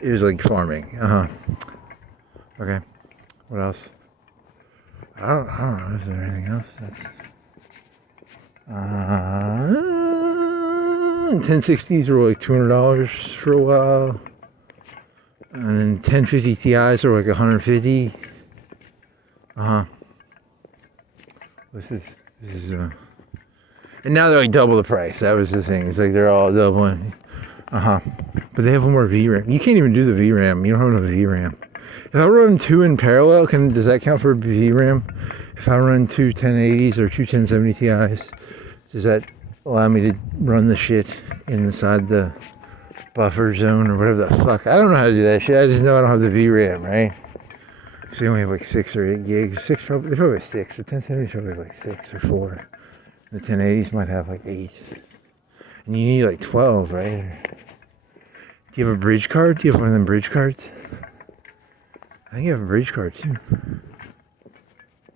it was like farming. Okay. What else? I don't know. Is there anything else? That's 1060s were like $200 for a while, and then 1050 Ti's were like 150. This is and now they're like double the price. That was the thing. It's like they're all doubling. But they have more VRAM. You can't even do the VRAM. You don't have enough VRAM. If I run two in parallel, does that count for VRAM? If I run two 1080s or two 1070 Ti's, does that allow me to run the shit inside the buffer zone or whatever the fuck. I don't know how to do that shit. I just know I don't have the VRAM, right? Because they only have like 6 or 8 gigs. They probably have 6. The 1070s probably have like 6 or 4. The 1080s might have like 8. And you need like 12, right? Do you have a bridge card? Do you have one of them bridge cards? I think you have a bridge card too.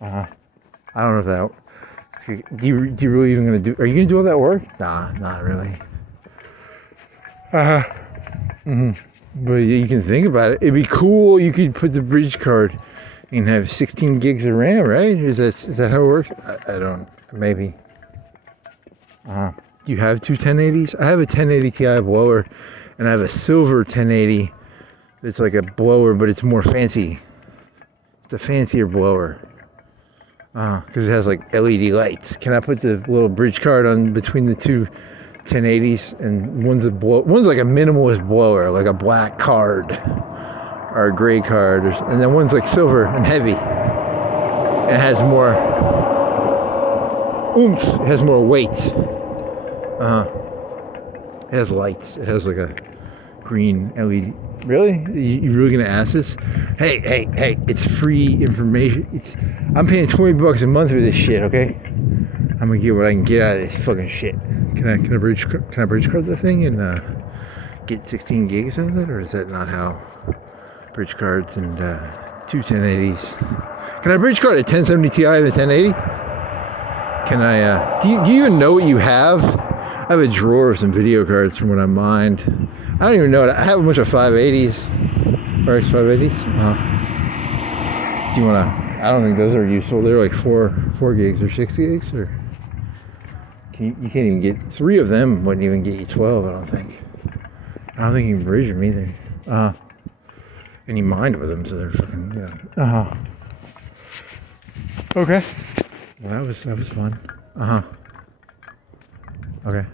I don't know if that. Do you really even gonna do? Are you gonna do all that work? Nah, not really. But you can think about it. It'd be cool. You could put the bridge card and have 16 gigs of RAM, right? Is that how it works? I don't. Maybe. Do you have two 1080s? I have a 1080 Ti blower, and I have a silver 1080. It's like a blower, but it's more fancy. It's a fancier blower. Because it has like LED lights. Can I put the little bridge card on between the two 1080s? And one's like a minimalist blower, like a black card or a gray card, and then one's like silver and heavy. And it has more oomph. It has more weight. It has lights. It has like a green LED. Really? You really gonna ask this? Hey! It's free information. I'm paying $20 a month for this shit. Okay? I'm gonna get what I can get out of this fucking shit. Can I bridge card the thing and get 16 gigs out of it, or is that not how bridge cards and two 1080s? Can I bridge card a 1070 Ti and a 1080? Can I? Do you even know what you have? I have a drawer of some video cards from when I mined. I don't even know it. I have a bunch of 580s, RX 580s. Do you want to? I don't think those are useful. They're like 4 gigs or 6 gigs, or you can't even get 3 of them. Wouldn't even get you 12. I don't think. I don't think you can bridge them either. And you mined with them, so they're fucking Okay. Well, that was fun. Okay.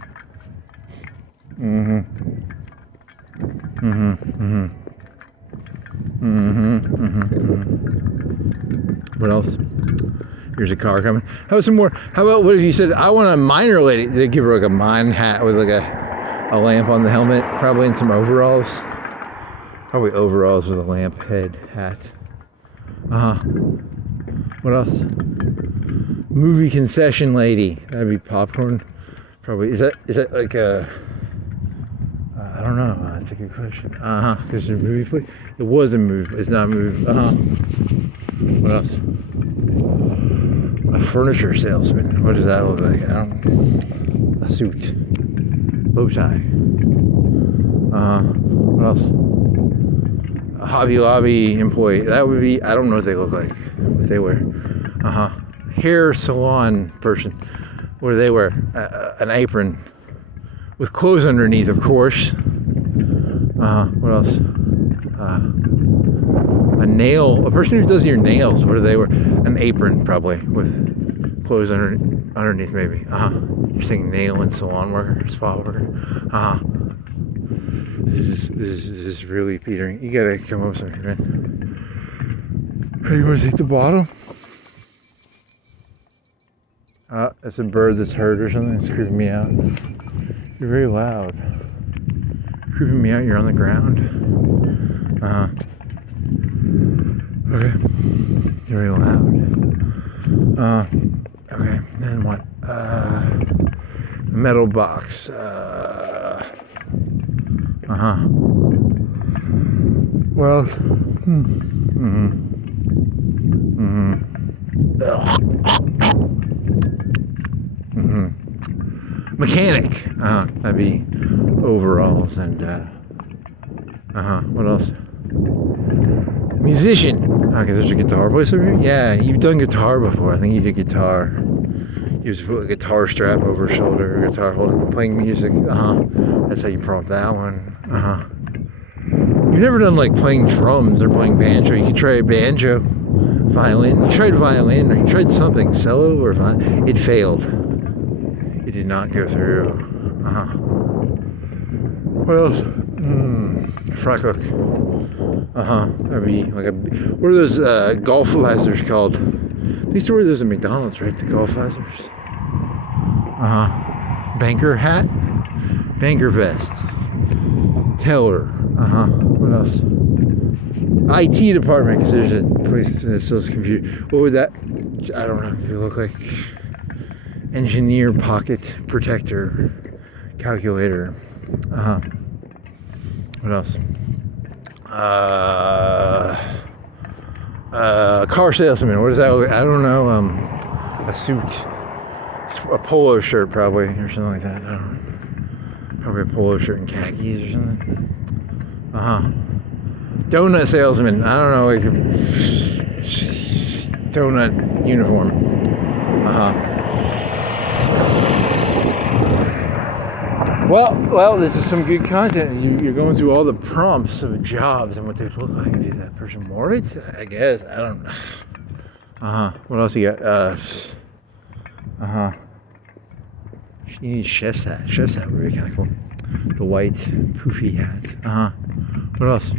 What else? Here's a car coming. How about some more? How about what if you said I want a miner lady? They give her like a mine hat with like a lamp on the helmet, probably in some overalls. Probably overalls with a lamp head hat. What else? Movie concession lady. That'd be popcorn. Probably. Is that like a? I don't know. That's a good question. Because it's a movie play. It was a movie. It's not a movie. What else? A furniture salesman. What does that look like? A suit. Bow tie. What else? A Hobby Lobby employee. That would be. I don't know what they look like. What they wear. Hair salon person. What do they wear? An apron with clothes underneath, of course. What else? A person who does your nails. What do they wear? An apron, probably, with clothes underneath, maybe. You're saying nail and salon worker, spa worker. This is really petering. You gotta come up with something, man. Hey, you wanna take the bottle? It's a bird that's hurt or something. It's creeping me out. You're very loud. Creeping me out. You're on the ground. Okay. You're very loud. Okay. Then what? Metal box. Well. Mechanic. That'd be overalls and what else? Musician. Okay, there's a guitar voice over here. Yeah, you've done guitar before. I think you did guitar. You just put a guitar strap over your shoulder, guitar holding, playing music. That's how you prompt that one. You've never done like playing drums or playing banjo. You could try a banjo, violin. You tried violin or you tried something, cello or violin. It failed. It did not go through. What else? Fry cook. That'd be like what are those golf lasers called? They used to wear those at McDonald's, right? The golf lasers. Banker hat? Banker vest. Teller. What else? IT department, because there's a place that sells computer. What would that? I don't know. It look like engineer pocket protector calculator. What else? Car salesman. What is that? I don't know. A suit, a polo shirt, probably, or something like that. I don't know. Probably a polo shirt and khakis or something. Donut salesman. I don't know, like a donut uniform. Well, this is some good content. You're going through all the prompts of jobs and what they look like. Is that person Moritz? I guess. I don't know. What else you got? You need chef's hat. Chef's hat would be kind of cool. The white poofy hat. What else?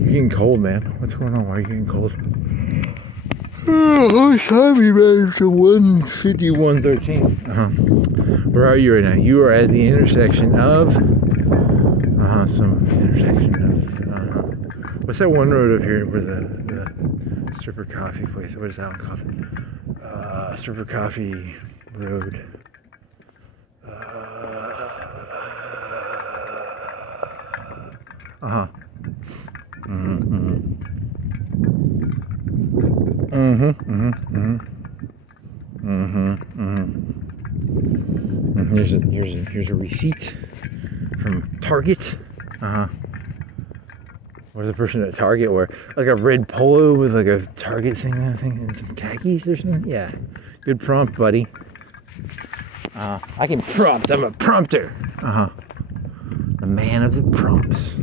You're getting cold, man. What's going on? Why are you getting cold? Oh, sorry, man. It's a 1:51:13. Where are you right now? You are at the intersection of some intersection of what's that one road up here where the stripper coffee place? What is that one called? Stripper Coffee Road. Here's a receipt from Target. What does the person at Target wear? Like a red polo with like a Target thing, I think, and some khakis or something? Yeah. Good prompt, buddy. I can prompt. I'm a prompter. The man of the prompts.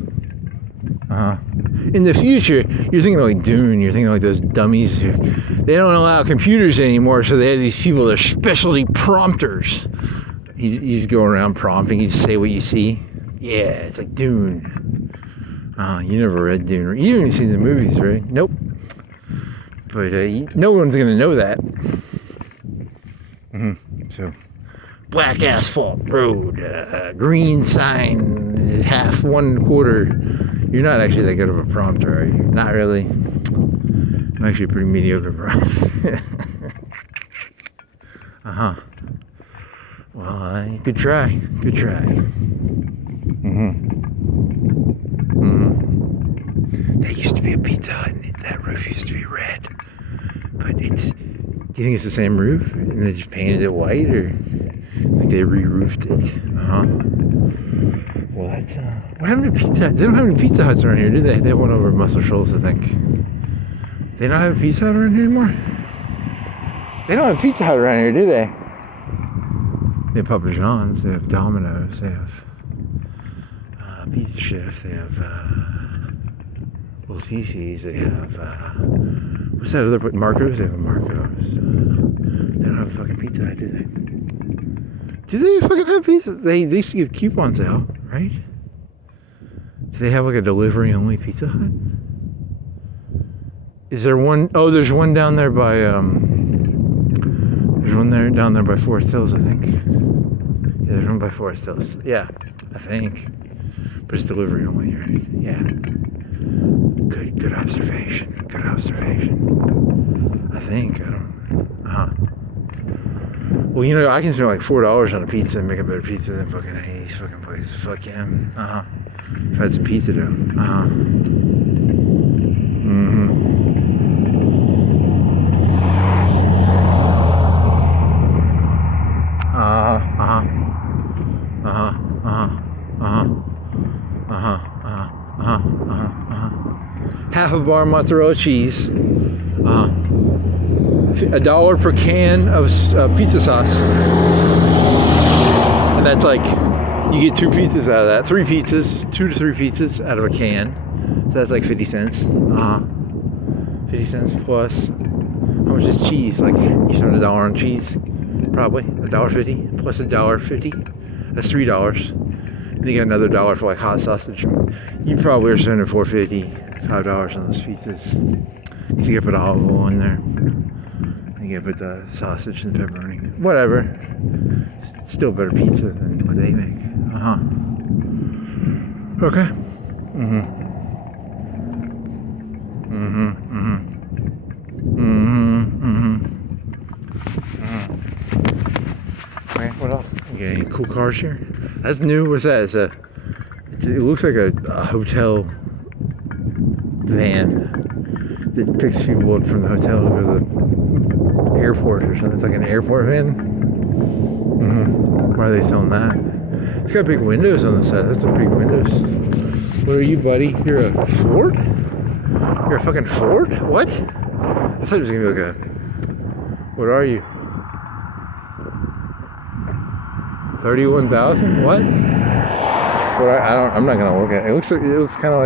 In the future, you're thinking like Dune. You're thinking like those dummies who they don't allow computers anymore, so they have these people that are specialty prompters. You just go around prompting. You just say what you see. Yeah, it's like Dune. You never read Dune. You haven't seen the movies, right? Nope. But no one's gonna know that. So, black asphalt road, green sign, half 1/4. You're not actually that good of a prompter, are you? Not really. I'm actually a pretty mediocre prompter. Well, good try. Good try. That used to be a Pizza Hut, and that roof used to be red. But it's. Do you think it's the same roof? And they just painted it white, or like they re-roofed it? Well, that's what happened to Pizza Hut? They don't have any Pizza Huts around here, do they? They have one over at Muscle Shoals, I think. They don't have a Pizza Hut around here anymore? They don't have a Pizza Hut around here, do they? They have Papa John's, they have Domino's, they have Pizza Chef, they have Cece's, they have what's that other place? Marco's? They have a Marco's. They don't have a fucking Pizza Hut, do they? Do they fucking have pizza? They used to give coupons out, right? Do they have like a delivery only Pizza Hut? Is there one? Oh, there's one down there by there's one down there by Forest Hills, I think. Yeah, there's one by Forest Hills. Yeah, I think. But it's delivery only, right? Yeah. Good observation. Good observation. I think. I don't. Well, you know, I can spend like $4 on a pizza and make a better pizza than fucking any of these fucking places. Fuck yeah. If I had some pizza dough. Half a bar mozzarella cheese. $1 per can of pizza sauce. And that's like, you get 2 pizzas out of that. 3 pizzas, 2 to 3 pizzas out of a can. So that's like 50 cents. 50 cents plus, how much is cheese? Like, you spend $1 on cheese? Probably. $1.50 plus $1.50. That's $3. And you get another $1 for like hot sausage. You probably are spending $4.50, $5 on those pizzas. You can put olive oil in there. You You get the sausage and pepperoni. Whatever. Still better pizza than what they make. Okay. Okay, what else? You got any cool cars here? That's new. What's that? It looks like a hotel van that picks people up from the hotel to go to the airport or something. It's like an airport van. Why are they selling that? It's got big windows on the side. That's the big windows. What are you, buddy? You're a Ford? You're a fucking Ford? What? I thought it was gonna be like a. What are you? 31,000? What? I'm not gonna look at it. It looks kind of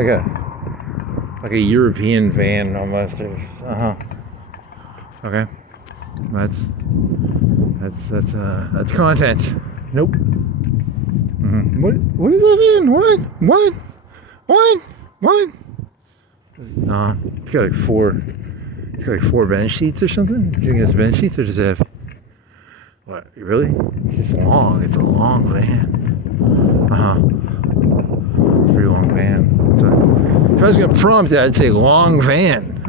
like a European van almost. Okay. That's content. Nope. What is that van? What? It's got like four bench seats or something. You think it's bench seats or does it have? What? Really? It's just long. It's a long van. It's a pretty long van. If I was gonna prompt it, I'd say long van.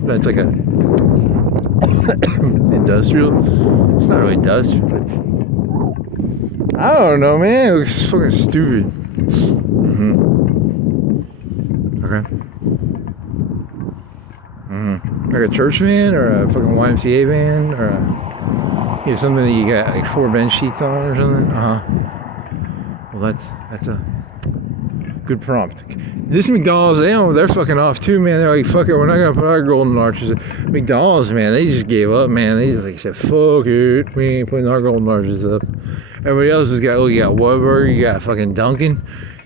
That's like a industrial. It's not really industrial, but I don't know, man. It looks fucking stupid. Okay. Like a church van or a fucking YMCA van or something that you got like four bench seats on or something. Well, that's a good prompt. This McDonald's, they're fucking off too, man. They're like, fuck it, we're not gonna put our golden arches. McDonald's, man, they just gave up, man. They just like said, fuck it, we ain't putting our golden arches up. Everybody else has got, you got Whataburger, you got fucking Dunkin',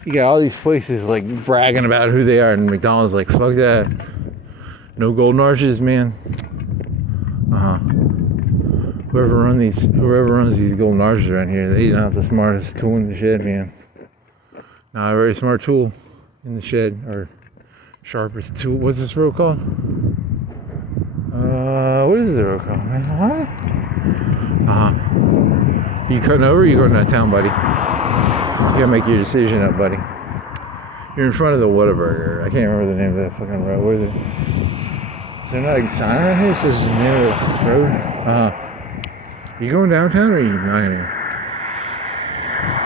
you got all these places like bragging about who they are, and McDonald's like, fuck that. No golden arches, man. Whoever runs these golden arches around here, they're not the smartest tool in the shed, man. Not a very smart tool in the shed, or sharpest tool. What's this road called? What is the road called, man? What? You cutting over or you going downtown, buddy? You gotta make your decision up, buddy. You're in front of the Whataburger. I can't remember the name of that fucking road. What is it? Is there not a sign around here that says the name of the road? You going downtown or are you not gonna?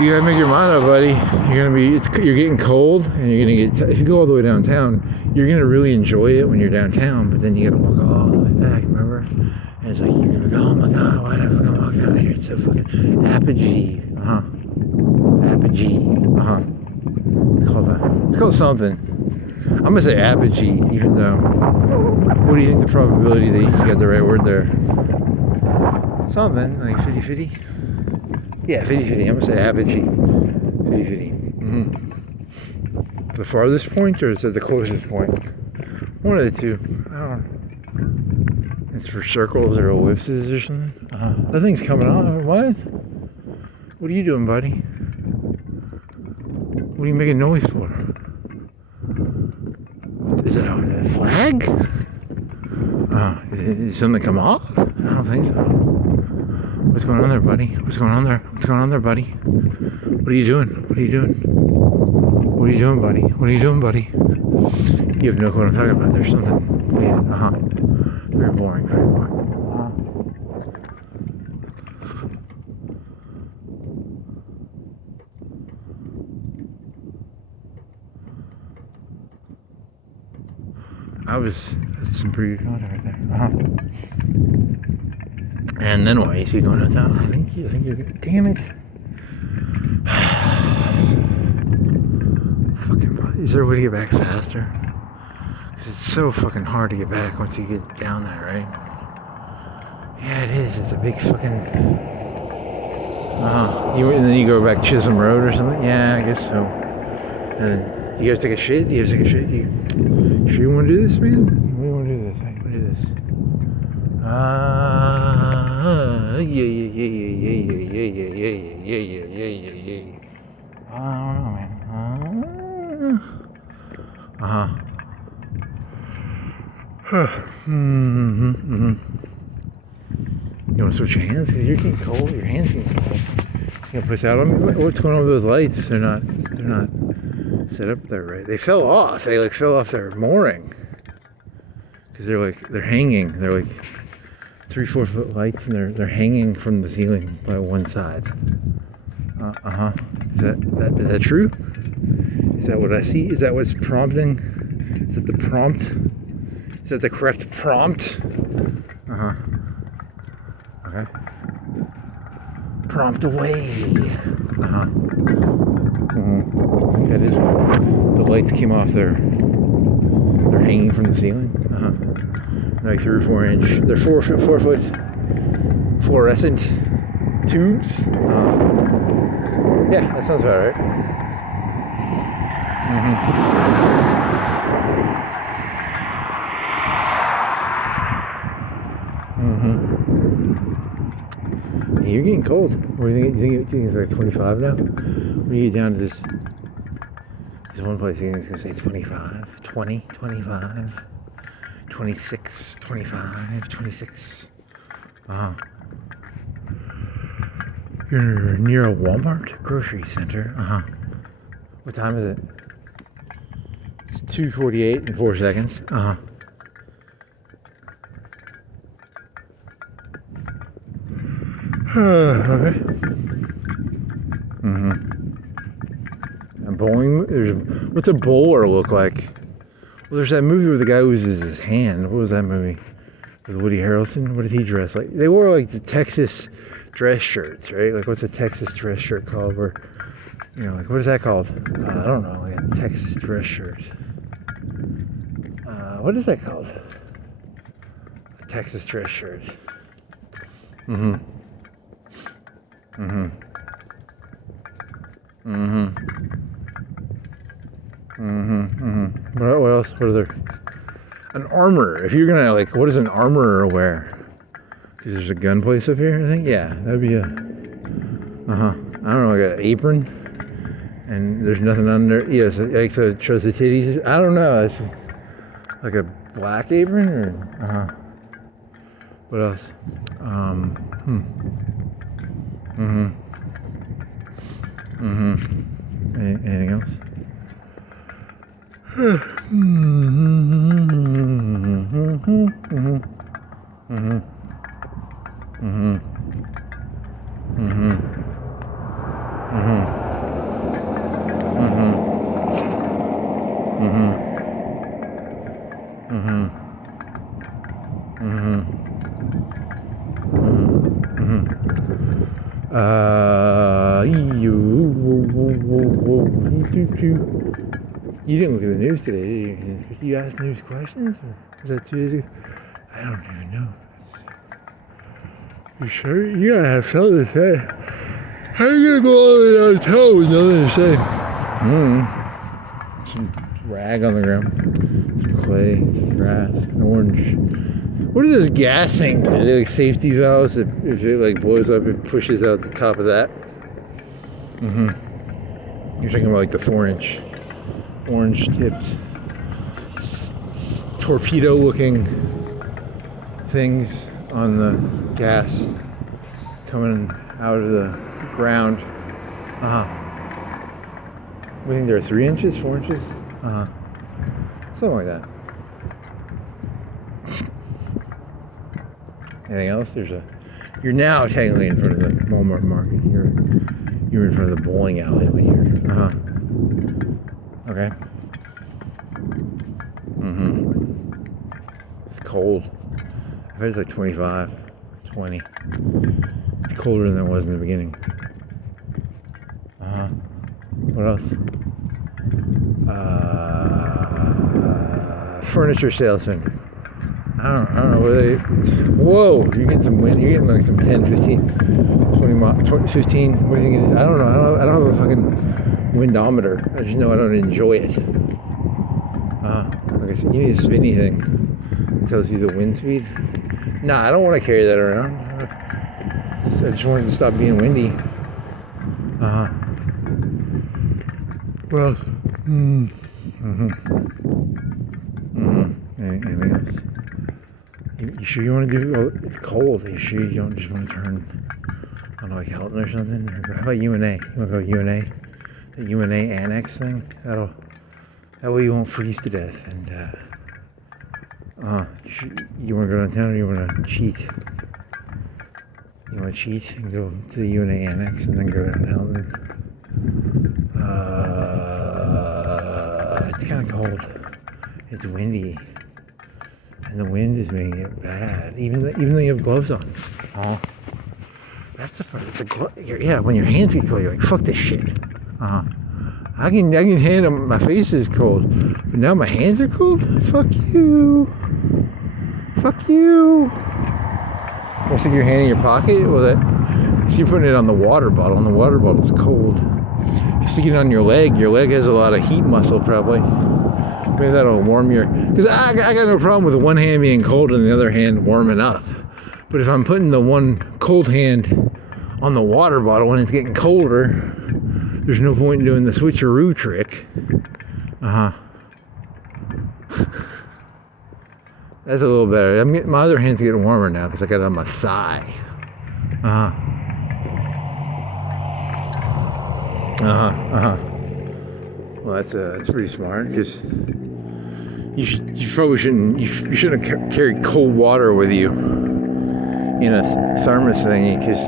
You gotta make your mind up, buddy. You're getting cold, and you're gonna get. If you go all the way downtown, you're gonna really enjoy it when you're downtown. But then you gotta walk all the way back. Remember? And it's like you're gonna go, oh my god, why did I fucking walk down here? It's so fucking apogee. Apogee. It's called something. I'm gonna say apogee, even though. What do you think the probability that you got the right word there? Something like 50-50. Yeah, 50-50. I'm gonna say apogee. 50-50. The farthest point, or is it the closest point? One of the two. I don't know. It's for circles or ellipses or something. That thing's coming off. What? What are you doing, buddy? What are you making noise for? Is it a flag? Did something come off? I don't think so. What's going on there, buddy? What's going on there, buddy? What are you doing? What are you doing, buddy? You have no clue what I'm talking about. There's something. Yeah, Very boring. That's some pretty good content right there. And then what? You see going to town? I think you're good. Damn it. Fucking, is there a way to get back faster? Because it's so fucking hard to get back once you get down there, right? Yeah, it is. It's a big fucking. And then you go back Chisholm Road or something? Yeah, I guess so. And then you guys take a shit? You sure you want to do this, man? We want to do this. Hey, we do this. Yeah. I don't know, man. You want to switch your hands? You're getting cold. Your hands getting cold. You gonna put this out on me? What's going on with those lights? They're not set up there right. They fell off. They like fell off their mooring. Because they're hanging. They're like 3-4 foot lights, and they're hanging from the ceiling by one side. Is that true? Is that what I see? Is that what's prompting? Is that the prompt? Is that the correct prompt? Okay. Prompt away. That is the lights came off they're hanging from the ceiling. Like 3 or 4 inch. They're 4 foot fluorescent tubes. Yeah, that sounds about right. Hey, you're getting cold. What do you think? You think it's like 25 now? When you get down to this one place, you think it's going to say 25, 20, 25, 26, 25, 26. You're near a Walmart grocery center. What time is it? It's 2:48 and 4 seconds. Okay. A bowling. What's a bowler look like? Well, there's that movie where the guy loses his hand. What was that movie? With Woody Harrelson? What did he dress like? They wore like the Texas dress shirts, right? Like, what's a Texas dress shirt called? Where, like, what is that called? I don't know. Like a Texas dress shirt. What is that called? A Texas dress shirt. What else? What are there? An armorer. If you're gonna, like, what does an armorer wear? Because there's a gun place up here, I think. Yeah, that'd be a. I don't know, like an apron, and there's nothing under. Yeah, so it shows the titties. I don't know. It's like a black apron, or what else? Anything else? You didn't look at the news today, did you? Did you ask news questions? Or was that 2 days ago? I don't even know. You sure? You gotta have something to say. How are you gonna go all the way down the toe with nothing to say? Some rag on the ground, some clay, some grass, an orange. What are those gas things? Are they like safety valves that if it like blows up, it pushes out the top of that? You're talking about like the 4-inch orange tipped torpedo looking things on the gas coming out of the ground. We think they're 3 inches, 4 inches? Something like that. Anything else? You're now technically in front of the Walmart market. You're in front of the bowling alley when you're okay. It's cold. I bet it's like 25, 20. It's colder than it was in the beginning. What else? Furniture salesman. I don't know where they. Whoa! You're getting some wind. You're getting like some 10, 15, 20 miles, 15. What do you think it is? I don't know. I don't have a fucking windometer. I just know I don't enjoy it. Like I said, you need a spinny thing. It tells you the wind speed. Nah, I don't want to carry that around. I just wanted to stop being windy. What else? Anything else? You sure you want to do? Oh, it's cold. Are you sure you don't just want to turn on like Hilton or something? Or how about UNA? You want to go UNA? The UNA annex thing? That way you won't freeze to death. And you want to go downtown or you want to cheat? You want to cheat and go to the UNA annex and then go down to Hilton? It's kind of cold. It's windy. And the wind is making it bad, even though you have gloves on. Oh, that's the part. Yeah, when your hands get cold, you're like, fuck this shit. I can handle my face is cold, but now my hands are cold. Fuck you. Fuck you. You stick your hand in your pocket? Well, so you're putting it on the water bottle, and the water bottle's cold. You stick it on your leg has a lot of heat muscle probably. Maybe that'll warm your... Because I got no problem with one hand being cold and the other hand warm enough. But if I'm putting the one cold hand on the water bottle when it's getting colder, there's no point in doing the switcheroo trick. That's a little better. My other hand's getting warmer now because I got it on my thigh. Well, that's pretty smart because you probably shouldn't. You shouldn't have carried cold water with you in a thermos thingy because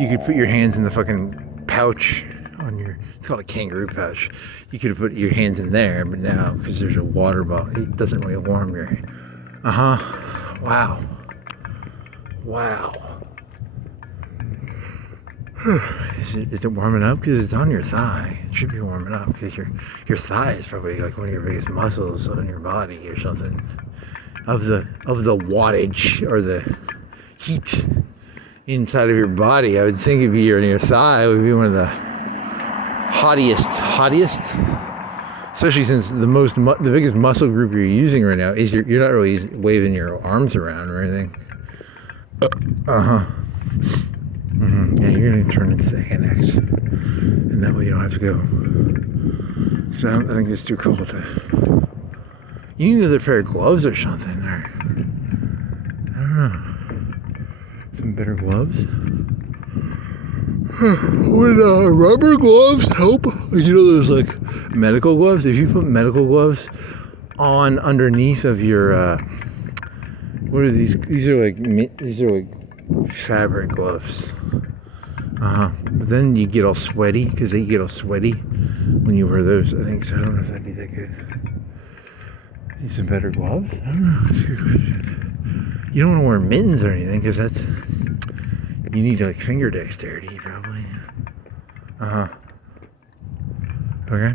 you could put your hands in the fucking pouch on your. It's called a kangaroo pouch. You could have put your hands in there, but now because there's a water bottle, it doesn't really warm your. Wow. Is it warming up? Because it's on your thigh. It should be warming up because your thigh is probably like one of your biggest muscles on your body or something. Of the wattage or the heat inside of your body, I would think it'd be your thigh would be one of the hottest. Especially since the biggest muscle group you're using right now is you're not really waving your arms around or anything. Yeah, you're gonna turn into the annex, and that way you don't have to go. Because I think it's too cold to. You need another pair of gloves or something, or I don't know, some better gloves. Would rubber gloves help? You know those like medical gloves? If you put medical gloves on underneath of your what are these? These are like fabric gloves. But then you get all sweaty because they get all sweaty when you wear those. I think so. I don't know if that'd be that good. Need some better gloves? I don't know. That's a good question. You don't want to wear mittens or anything because that's you need like finger dexterity probably. Okay.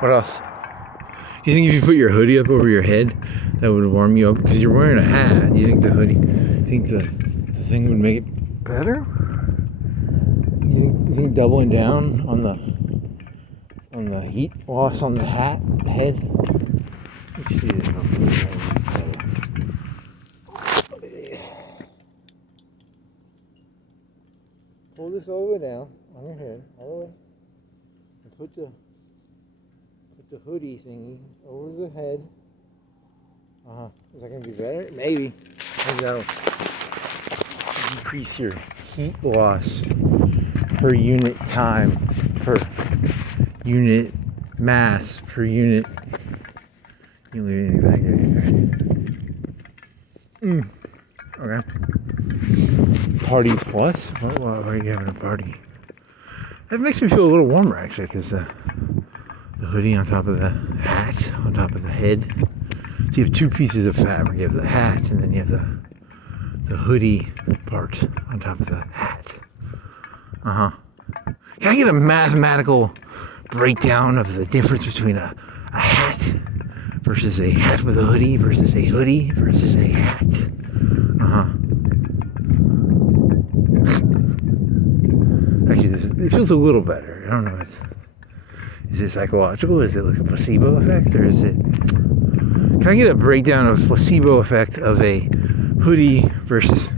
What else? Do you think if you put your hoodie up over your head, that would warm you up? Because you're wearing a hat. Do you think the hoodie? You think the thing would make it better? You think doubling down on the heat loss on the hat, the head? Let's see this. Pull this all the way down on your head, all the way, and put the hoodie thingy over the head. Is that gonna be better? Maybe that'll decrease your heat loss per unit time, per unit mass, per unit. You leave anything back here? Okay. Party plus? Why are you having a party? That makes me feel a little warmer actually, because the hoodie on top of the hat, on top of the head. So you have two pieces of fabric. You have the hat, and then you have the hoodie part on top of the hat. Can I get a mathematical breakdown of the difference between a hat versus a hat with a hoodie versus a hoodie versus a hat? Actually, it feels a little better. I don't know. Is it psychological? Is it like a placebo effect, or is it? Can I get a breakdown of placebo effect of a hoodie versus.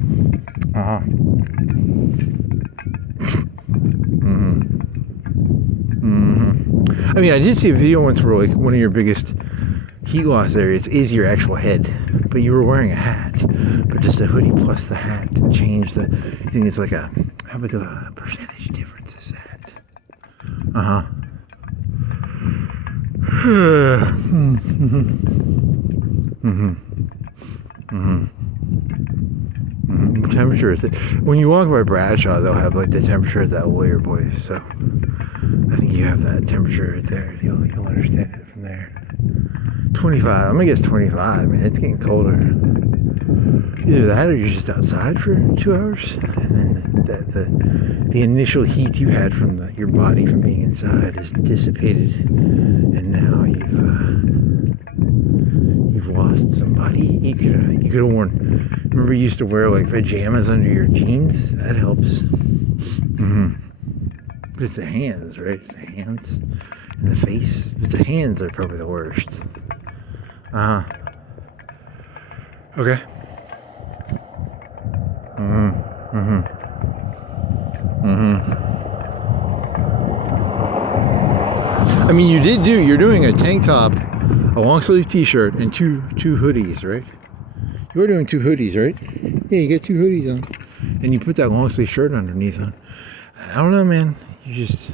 I mean, I did see a video once where like one of your biggest heat loss areas is your actual head, but you were wearing a hat. But just the hoodie plus the hat changed the. You think it's like a how big of a percentage difference is that? Temperature is it? When you walk by Bradshaw, they'll have like the temperature at that lawyer voice. So I think you have that temperature right there. You'll understand it from there. 25. I'm gonna guess 25. Man, it's getting colder. Either that, or you're just outside for 2 hours, and then the initial heat you had from your body from being inside is dissipated, and now you've lost somebody. You could have worn. Remember, you used to wear like pajamas under your jeans. That helps. But it's the hands, right? It's the hands and the face. But the hands are probably the worst. Okay. I mean, you're doing a tank top, a long sleeve t-shirt, and two hoodies, right? You were doing 2 hoodies, right? Yeah, you got 2 hoodies on. And you put that long sleeve shirt underneath on. I don't know, man. You just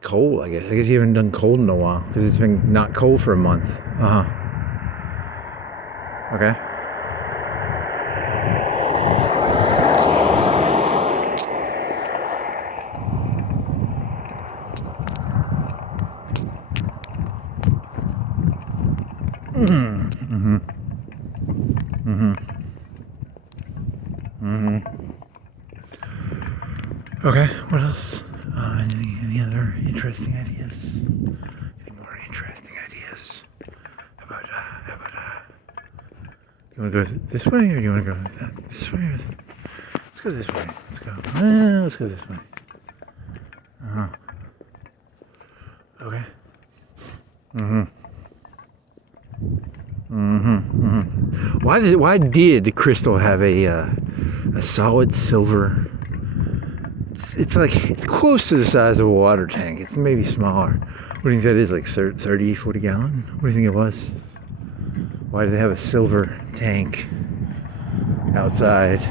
cold, I guess. I guess you haven't done cold in a while, because it's been not cold for a month. Okay. Okay, what else? Any other interesting ideas? Any more interesting ideas? How about you want to go this way, or you want to go this way? Let's go this way. Let's go this way. Okay. Why did Crystal have a solid silver? It's close to the size of a water tank. It's maybe smaller. What do you think that is, like 30, 40 gallon? What do you think it was? Why do they have a silver tank outside?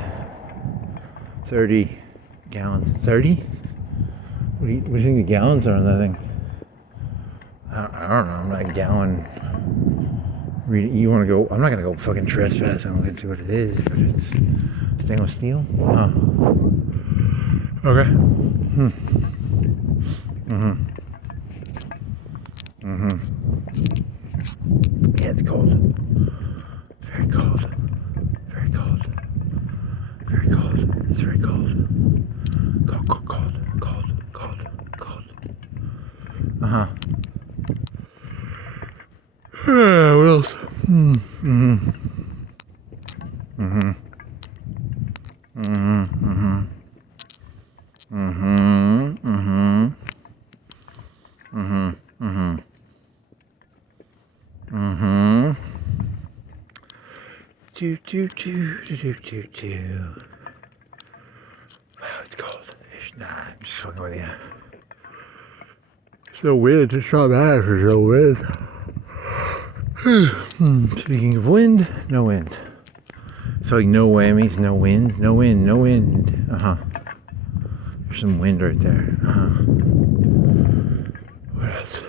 30 gallons. 30? What do you think the gallons are on that thing? I don't know. I'm not a gallon. You want to go? I'm not going to go fucking trespass and look and see what it is, but it's stainless steel. Okay. Yeah, it's cold. Very cold. Very cold. Very cold. It's very cold. Cold. What else? Wow, it's cold. Nah, I'm just fucking with you. It's no wind. It's not bad for no wind. Speaking of wind, no wind. So like no whammies, no wind, no wind, no wind. There's some wind right there. What else?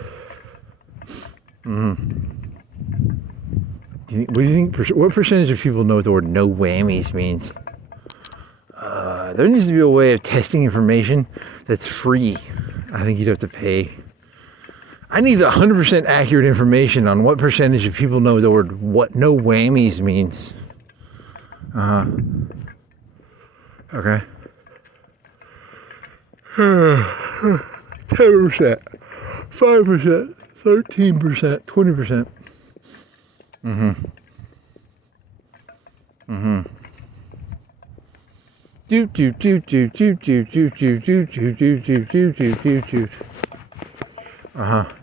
What do you think? What percentage of people know what the word "no whammies" means? There needs to be a way of testing information that's free. I think you'd have to pay. I need 100% accurate information on what percentage of people know the word "what no whammies" means. Okay. 10%, 5%, 13%, 20%. Do.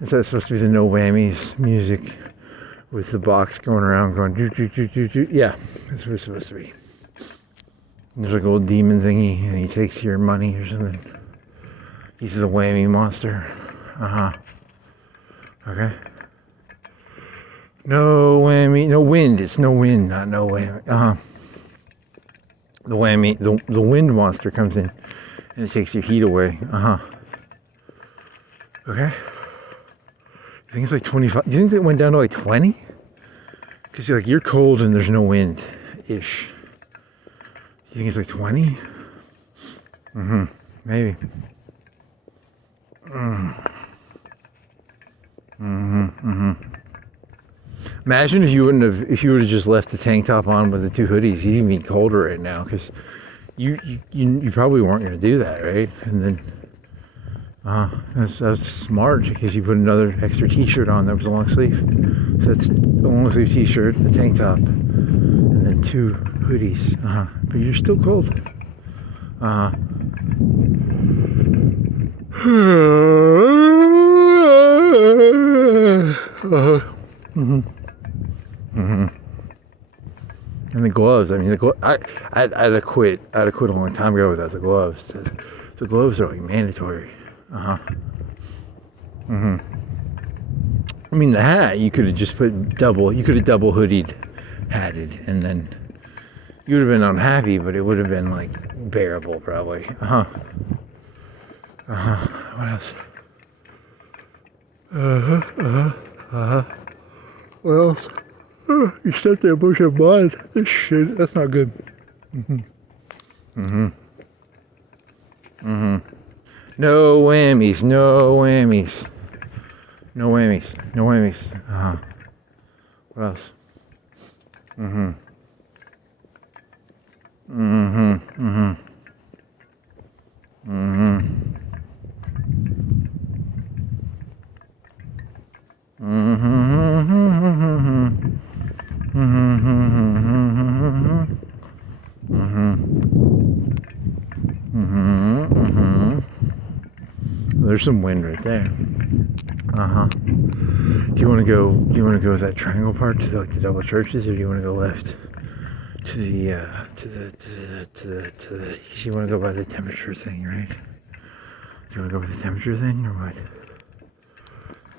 Is that supposed to be the no whammies music with the box going around going do do do do do. Yeah, that's what it's supposed to be. And there's like a little demon thingy, and he takes your money or something. He's the whammy monster. Okay. No whammy, no wind. It's no wind, not no whammy. The whammy, the wind monster comes in, and it takes your heat away. Okay. I think it's like 25. Do you think it went down to like 20? Because you're cold and there's no wind ish. You think it's like 20? Maybe. Imagine if you would have just left the tank top on with the two hoodies. You'd even be colder right now, because you probably weren't going to do that, right? And then that's smart, because you put another extra t-shirt on that was a long sleeve. So that's a long sleeve t-shirt, a tank top, and then two hoodies. But you're still cold. And the gloves. I mean, I'd have quit. I'd have quit a long time ago without the gloves. The gloves are like mandatory. I mean, the hat, you could have just put double. You could have double hoodied, hatted, and then you would have been unhappy, but it would have been like bearable, probably. What else? What else? You stepped in a bush of mud. This shit, that's not good. No whammies, no whammies. No whammies, no whammies. What else? There's some wind right there. Do you want to go with that triangle part to the double churches, or do you want to go left to the you want to go by the temperature thing, right? Do you want to go with the temperature thing, or what?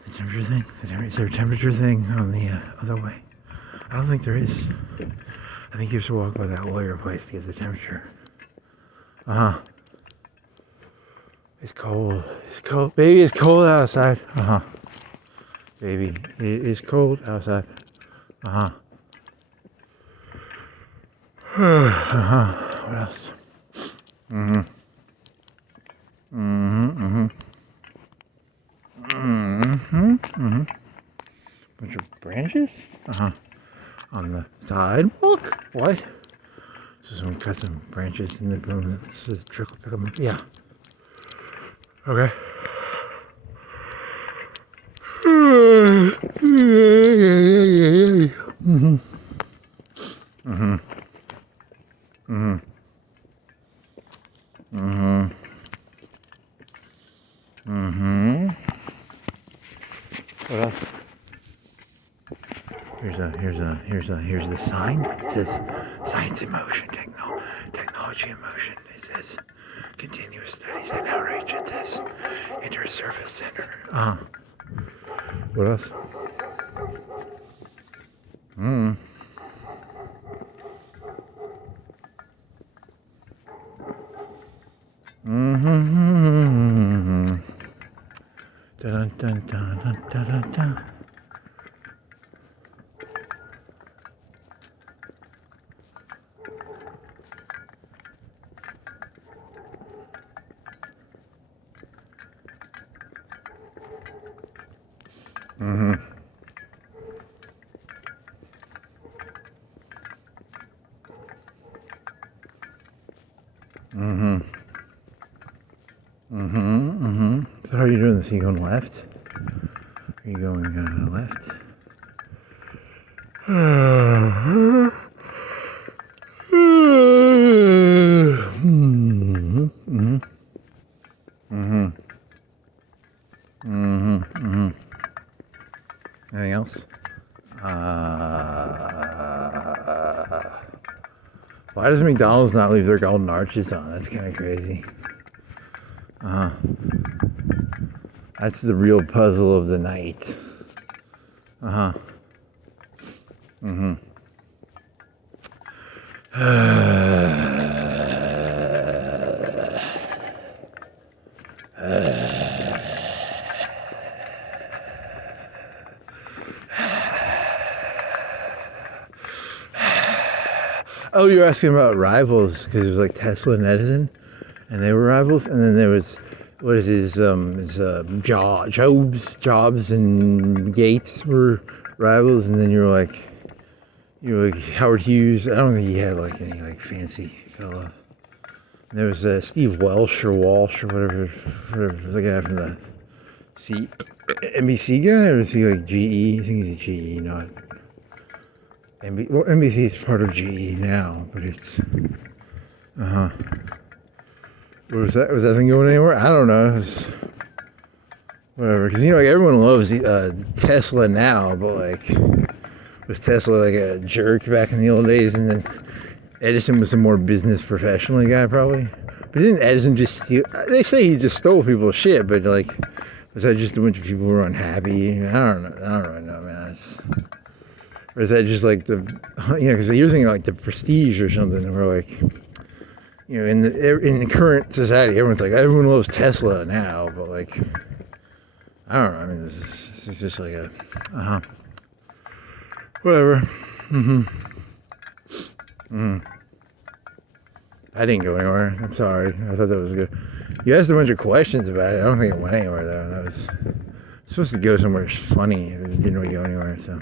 The temperature thing? Is there a temperature thing on the other way? I don't think there is. I think you have to walk by that lawyer place to get the temperature. It's cold. It's cold. Baby, it's cold outside. Baby, it is cold outside. What else? Bunch of branches? On the sidewalk? What? So someone cut some branches in the room. This is a trickle pick them up. Yeah. Okay. What else? Here's the sign. It says science in motion, technology in motion. It says continuous studies and outreach. It says inter-service center. What else? Dun dun dun dun dun dun dun. So how are you doing this? Are you going left? Are you going left? Anything else? Why does McDonald's not leave their golden arches on? That's kind of crazy. That's the real puzzle of the night. Oh, you're asking about rivals because it was like Tesla and Edison, and they were rivals. And then there was, what is his Jobs and Gates were rivals. And then you're like Howard Hughes. I don't think he had like any like fancy fella. And there was Steve Welsh or Walsh or whatever the guy from the NBC guy, or is he like GE? I think he's GE, not. Well, NBC is part of GE now, but it's what was that? Was that thing going anywhere? I don't know. It's whatever, because like everyone loves Tesla now, but like, was Tesla like a jerk back in the old days? And then Edison was a more business professional guy, probably. But didn't Edison just steal? They say he just stole people's shit, but like, was that just a bunch of people who were unhappy? I don't really know, man. Or is that just like because you're thinking like the Prestige or something, where like, in the current society, everyone loves Tesla now, but like, I don't know. I mean, this is just like a, whatever. I didn't go anywhere. I'm sorry. I thought that was good. You asked a bunch of questions about it. I don't think it went anywhere though. That was supposed to go somewhere funny. It didn't really go anywhere. So.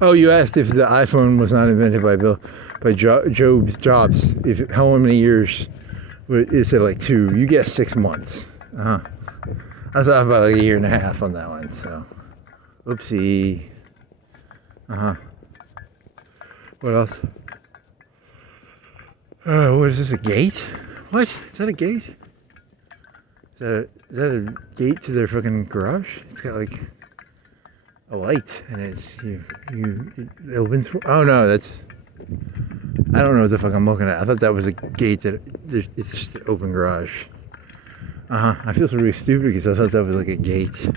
Oh, you asked if the iPhone was not invented by Jobs. How many years? It said like 2. You guessed 6 months. I was off about like a year and a half on that one. So, oopsie. What else? What is this? A gate? What is that? A gate? Is that a gate to their fucking garage? It's got like a light, and it opens. Oh no, that's. I don't know what the fuck I'm looking at. I thought that was a gate that it's just an open garage. I feel so really stupid because I thought that was like a gate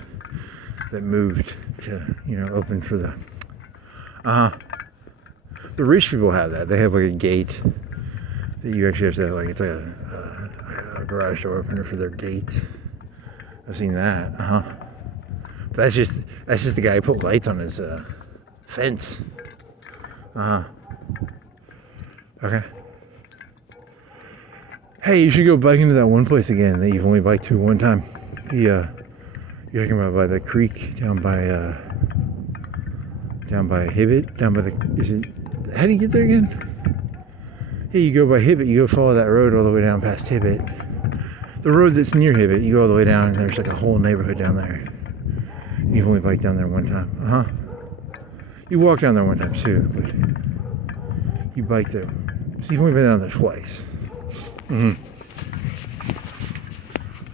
that moved to open for the. The rich people have that. They have like a gate that you actually have to have, like it's like a garage door opener for their gate. I've seen that. But that's just the guy who put lights on his fence. Okay. Hey, you should go biking to that one place again that you've only biked to one time. You're talking about by the creek down by Hibbett, how do you get there again? Hey, you go by Hibbett, you go follow that road all the way down past Hibbett. The road that's near Hibbett, you go all the way down, and there's like a whole neighborhood down there. And you've only biked down there one time. You walked down there one time too, but you biked there. So you've only been down there twice.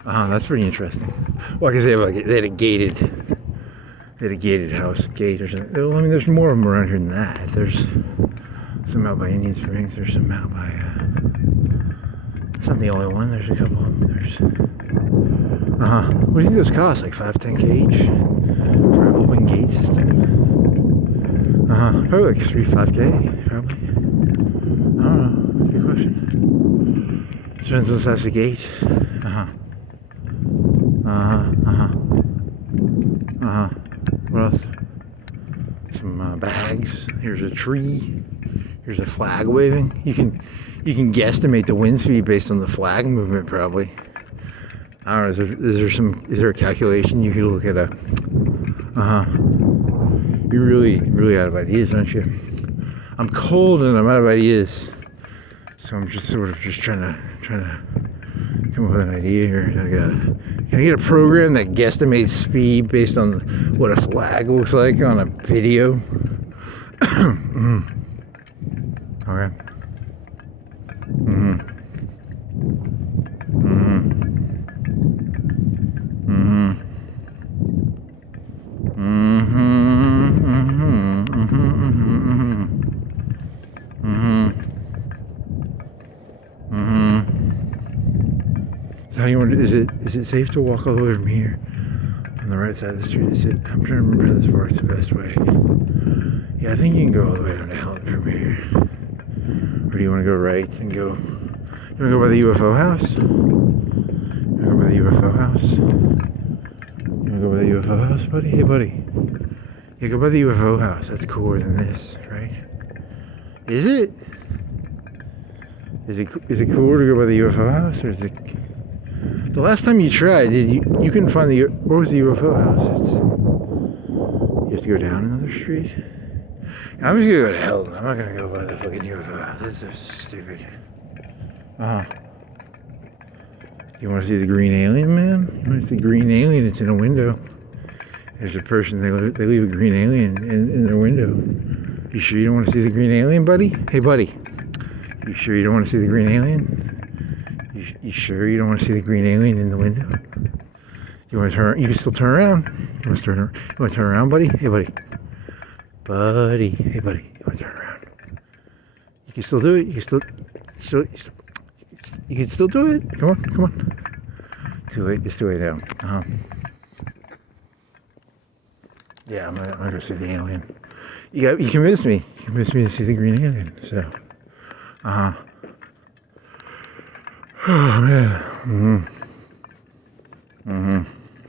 That's pretty interesting. Well, because they had a gated house gate or something. Well, I mean, there's more of them around here than that. There's some out by Indian Springs. There's some out by. It's not the only one. There's a couple of them. What do you think those cost? Like $5-10K each for an open gate system? Probably like $3-5K. Probably. I don't know. Good question. Depends on the size of the gate. What else? Some bags. Here's a tree. Here's a flag waving. You can guesstimate the wind speed based on the flag movement, probably. I don't know. Is there a calculation you could look at a? You're really out of ideas, aren't you? I'm cold and I'm out of ideas, so I'm just sort of trying to come up with an idea here. Can I get a program that guesstimates speed based on what a flag looks like on a video? Okay. So how do you want to, is it safe to walk all the way from here? On the right side of the street, is it? I'm trying to remember how this works the best way. Yeah, I think you can go all the way down to Helton from here. Or do you want to go right and go? You want to go by the UFO house? You want to go by the UFO house? You want to go by the UFO house, buddy? Hey, buddy. Yeah, go by the UFO house. That's cooler than this, right? Is it? Is it cooler to go by the UFO house, or is it? The last time you tried, you couldn't find the, where was the UFO house? You have to go down another street? I'm just gonna go to hell. I'm not gonna go by the fucking UFO house. That's so stupid. You wanna see the green alien, man? You wanna see the green alien? It's in a window. There's a person, they leave a green alien in their window. You sure you don't wanna see the green alien, buddy? Hey, buddy. You sure you don't wanna see the green alien? You sure you don't want to see the green alien in the window? You want to turn? You can still turn around. You want to turn? You want to turn around, buddy? Hey, buddy. Buddy. Hey, buddy. You want to turn around? You can still do it. You can still do it. Come on. Too late. It's too late now. Yeah, I'm gonna go see the alien. You convinced me. You convinced me to see the green alien. So, Oh man.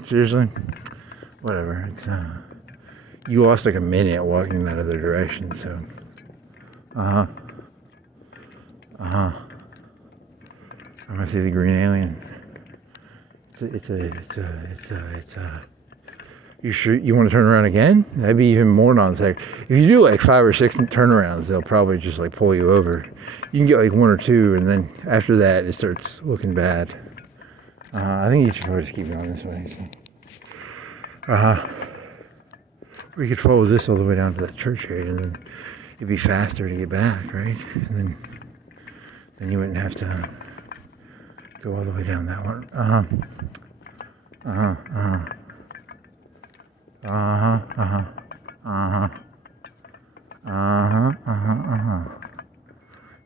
Seriously? Whatever. It's you lost like a minute walking that other direction, so I'm gonna see the green alien. It's you sure you want to turn around again? That'd be even more non-sec. If you do like 5 or 6 turnarounds, they'll probably just like pull you over. You can get like 1 or 2, and then after that, it starts looking bad. I think you should probably just keep going this way. So. Or you could follow this all the way down to that church area, and then it'd be faster to get back, right? And then you wouldn't have to go all the way down that one.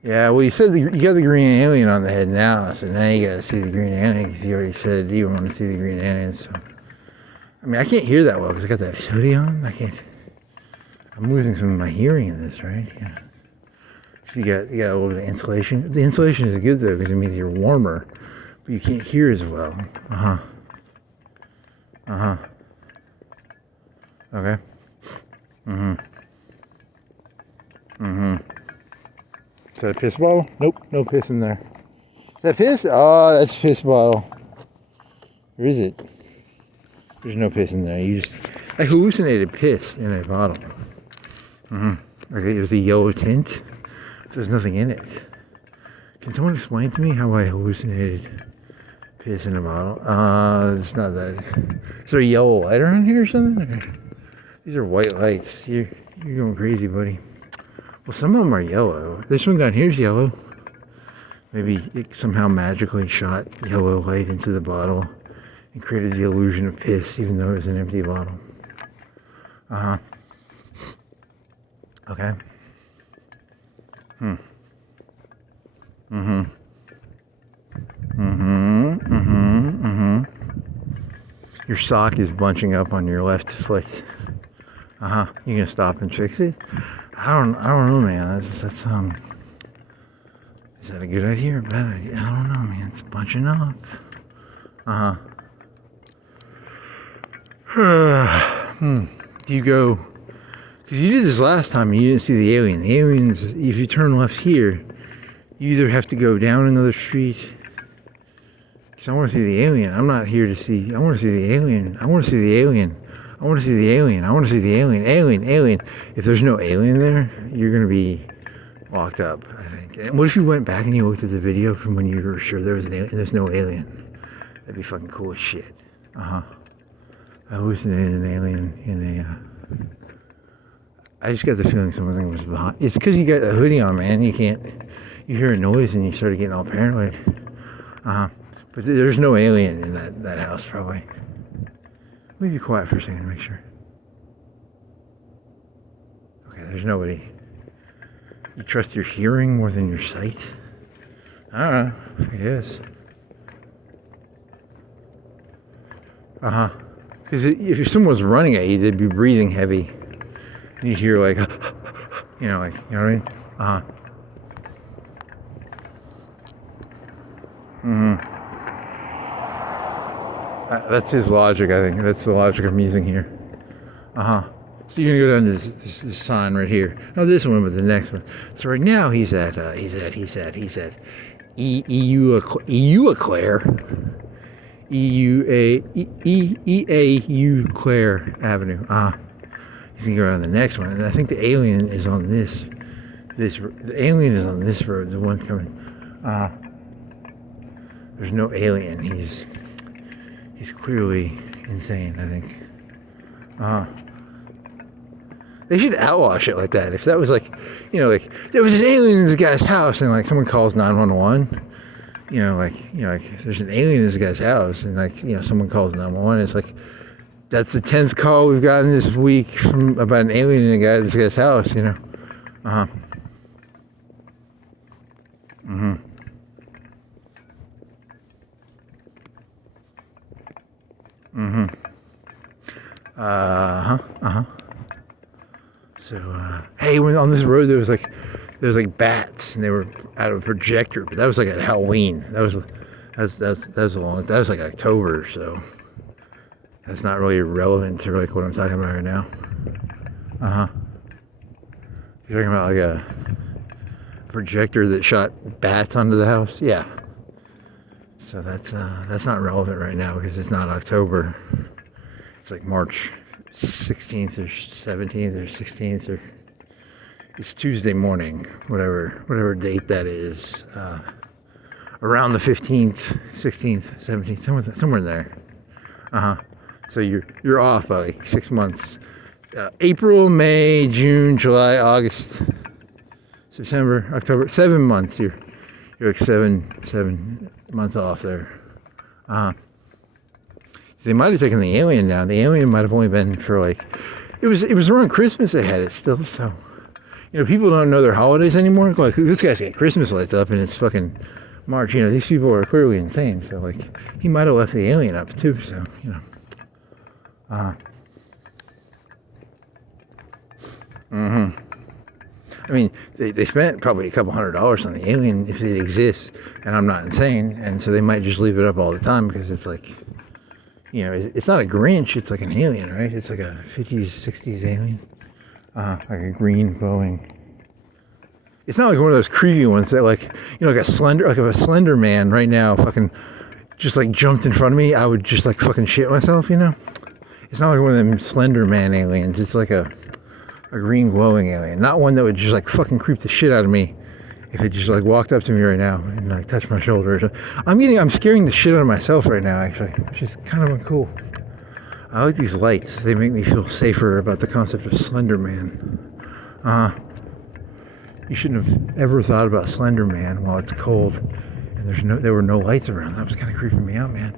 Yeah, well, you said you got the green alien on the head now, so now you gotta see the green alien because you already said you want to see the green alien. So, I mean, I can't hear that well because I got that hoodie on. I'm losing some of my hearing in this, right? Yeah. So you got a little bit of insulation. The insulation is good though because it means you're warmer, but you can't hear as well. Okay. Is that a piss bottle? Nope, no piss in there. Is that piss? Oh, that's a piss bottle. Or is it? There's no piss in there. I hallucinated piss in a bottle. Okay, it was a yellow tint. There's nothing in it. Can someone explain to me how I hallucinated piss in a bottle? It's not that. Is there a yellow light around here or something? These are white lights. You're going crazy, buddy. Well, some of them are yellow. This one down here is yellow. Maybe it somehow magically shot yellow light into the bottle and created the illusion of piss, even though it was an empty bottle. Okay. Your sock is bunching up on your left foot. You gonna stop and fix it? I don't know, man. That's is that a good idea or a bad idea? I don't know, man. It's bunching up. Do you go? Because you did this last time and you didn't see the alien. The aliens, if you turn left here, you either have to go down another street. Because I want to see the alien. I'm not here to see. I want to see the alien. I want to see the alien. I want to see the alien. I want to see the alien. Alien. If there's no alien there, you're going to be locked up, I think. And what if you went back and you looked at the video from when you were sure there was an alien? There's no alien. That'd be fucking cool as shit. I hallucinated an alien in a... I just got the feeling something was behind. It's because you got a hoodie on, man. You hear a noise and you started getting all paranoid. But there's no alien in that house, probably. Let me be quiet for a second to make sure. Okay, there's nobody. You trust your hearing more than your sight? I don't know, I guess. Because if someone was running at you, they'd be breathing heavy. And you'd hear like, you know what I mean? That's his logic, I think. That's the logic I'm using here. So you're gonna go down to this sign right here. Not this one, but the next one. So right now he's at EAU Claire Avenue. He's gonna go down the next one, and I think the alien is on this. The alien is on this road. The one coming. There's no alien. He's clearly insane, I think. They should outlaw shit like that. If that was like, like there was an alien in this guy's house, and like someone calls 911, like there's an alien in this guy's house, and like someone calls 911. It's like that's the 10th call we've gotten this week from about an alien in this guy's house. So, hey, when on this road there was like bats, and they were out of a projector, but that was like at Halloween. That was like October, so that's not really relevant to like what I'm talking about right now. You're talking about like a projector that shot bats onto the house? Yeah. So that's not relevant right now because it's not October. It's like March 16th or 17th or 16th, or it's Tuesday morning, whatever date that is, around the 15th, 16th, 17th, somewhere in there. So you're off by like 6 months. April, May, June, July, August, September, October, 7 months. You're like seven months off there. They might have taken the alien down. The alien might have only been for like, it was around Christmas they had it still. So, people don't know their holidays anymore. Like, this guy's got Christmas lights up and it's fucking March. These people are clearly insane. So like, he might have left the alien up too. So I mean, they spent probably a couple $100 on the alien if it exists, and I'm not insane, and so they might just leave it up all the time because it's like, it's not a Grinch, it's like an alien, right? It's like a 50s, 60s alien, like a green glowing. It's not like one of those creepy ones that like, like if a slender man right now fucking just like jumped in front of me, I would just like fucking shit myself, It's not like one of them Slender Man aliens. It's like a green glowing alien, not one that would just like fucking creep the shit out of me if it just like walked up to me right now and like touched my shoulder. I'm scaring the shit out of myself right now, actually, which is kind of uncool. I like these lights. They make me feel safer about the concept of Slender Man. You shouldn't have ever thought about Slender Man while it's cold and there were no lights around. That was kind of creeping me out, man.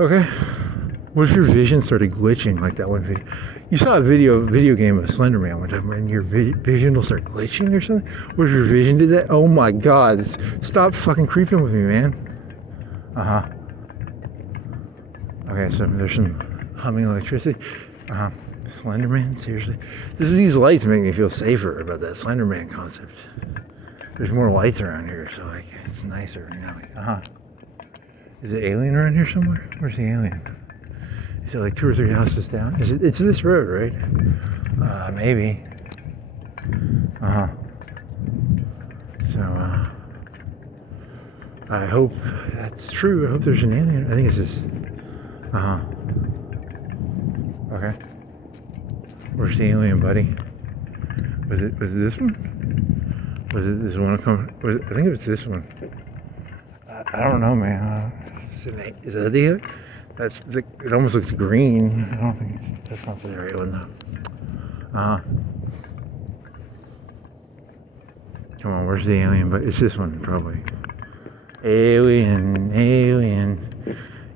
Okay. What if your vision started glitching like that one video? You saw a video game of Slender Man one time, and your vision will start glitching or something? What if your vision did that? Oh my god. Stop fucking creeping with me, man. Okay, so there's some humming electricity. Slender Man? Seriously? These lights make me feel safer about that Slender Man concept. There's more lights around here, so like it's nicer, Is the alien around here somewhere? Where's the alien? Is it like 2 or 3 houses down? It's this road, right? Maybe. So, I hope that's true. I hope there's an alien. I think it's this. Okay. Where's the alien, buddy? Was it this one? Was it this one? I think it was this one. I don't know, man. Is that the alien? It almost looks green. I don't think that's not the right one though. Come on, where's the alien? But it's this one probably. Alien.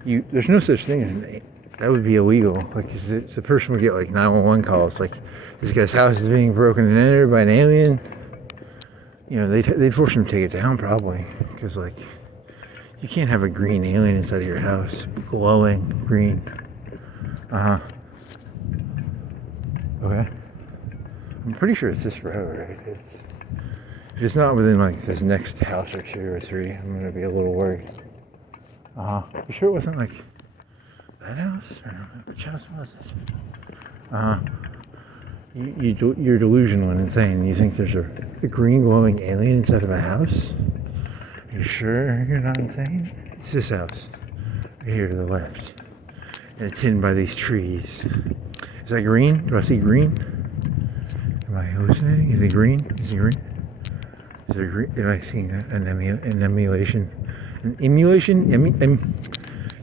There's no such thing as an alien. That would be illegal. Like the person would get like 911 calls. Like this guy's house is being broken and entered by an alien. They'd force him to take it down probably because like. You can't have a green alien inside of your house. Glowing green. Uh-huh. Okay. I'm pretty sure it's this road, right? If it's not within like this next house or 2 or 3, I'm gonna be a little worried. Uh-huh. You sure it wasn't like that house? Or which house was it? Uh-huh. You're delusional and insane. You think there's a green glowing alien inside of a house? You sure you're not insane? It's this house. Right here to the left. And it's hidden by these trees. Is that green? Do I see green? Am I hallucinating? Is it green? Is it green? Is there green? Am I seeing an emulation? An emulation?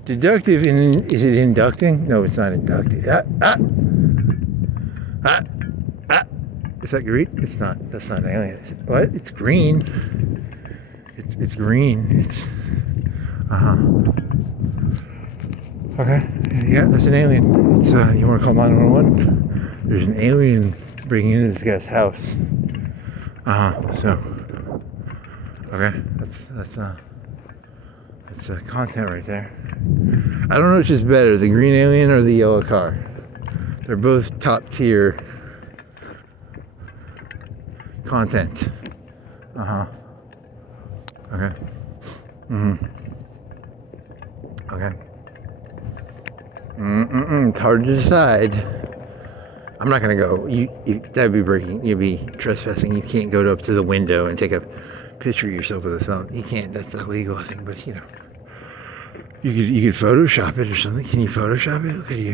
Deductive, is it inducting? No, it's not inducting. Is that green? It's not. That's not an alien. What? It's green. It's green. It's okay. Yeah, that's an alien. It's you want to call 911? There's an alien breaking into this guy's house. So okay, that's content right there. I don't know which is better, the green alien or the yellow car. They're both top tier content. Okay. Okay. It's hard to decide. I'm not gonna go. That'd be breaking. You'd be trespassing. You can't go up to the window and take a picture of yourself with a phone. You can't. That's illegal, I think. But you could Photoshop it or something. Can you Photoshop it? Look at you.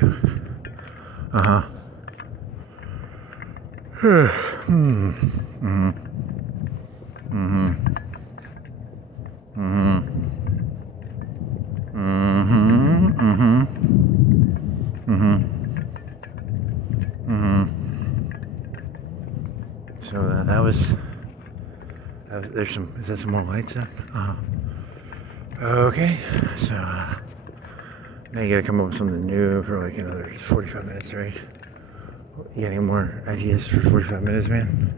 So that was there's some. Is that some more lights up? Okay. So now you gotta come up with something new for like another 45 minutes, right? You got any more ideas for 45 minutes, man?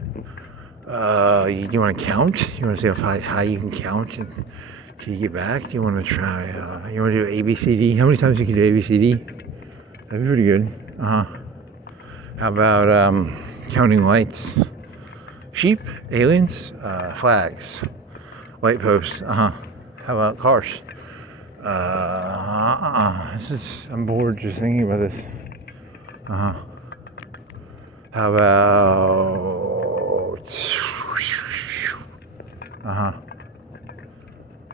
You want to count? You want to see how high you can count and till you get back? Do you want to try? You want to do ABCD? How many times you can do ABCD? That'd be pretty good. How about counting lights? Sheep, aliens, flags, light posts. How about cars? I'm bored just thinking about this. How about?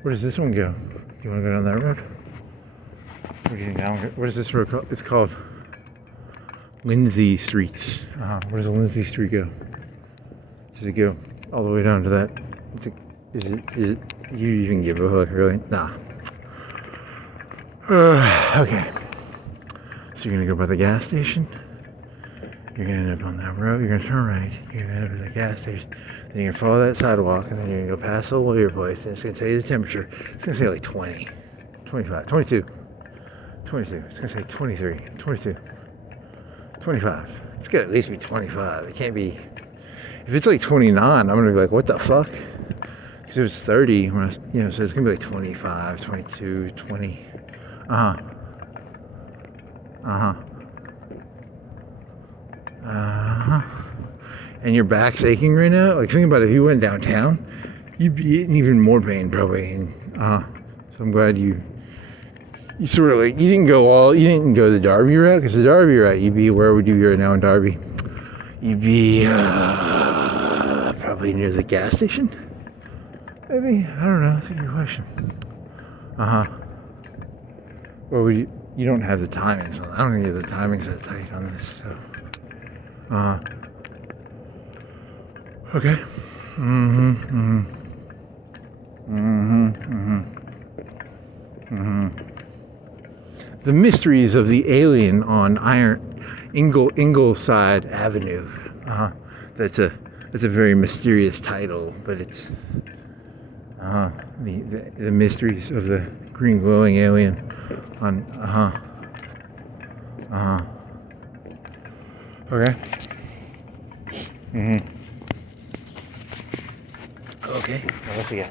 Where does this one go? You want to go down that road? What do you think now? What is this road called? It's called Lindsay Street. Where does the Lindsay Street go? Does it go all the way down to that? Is it you even give a hook, really? Nah. Okay. So you're gonna go by the gas station. You're gonna end up on that road. You're gonna turn right. You're gonna end up at the gas station. Then you're gonna follow that sidewalk, and then you're gonna go past the lawyer place, and it's gonna tell you the temperature. It's gonna say like 20, 25, 22, 22. It's gonna say 23, 22, 25. It's gotta at least be 25. It can't be. If it's like 29, I'm gonna be like, what the fuck? Because it was 30, when so it's gonna be like 25, 22, 20. And your back's aching right now? Like, think about it, if you went downtown, you'd be in even more pain probably. And, so I'm glad you sort of like, you didn't go the Derby route, because the Derby route, you'd be, where would you be right now in Derby? You'd be, probably near the gas station? Maybe? I don't know, that's a good question. Or would you don't have the timings on, I don't think you have the timings that tight on this, so. Okay. The mysteries of the alien on Ingleside Avenue. That's a very mysterious title, but it's the mysteries of the green glowing alien on Okay. Okay. What else we got?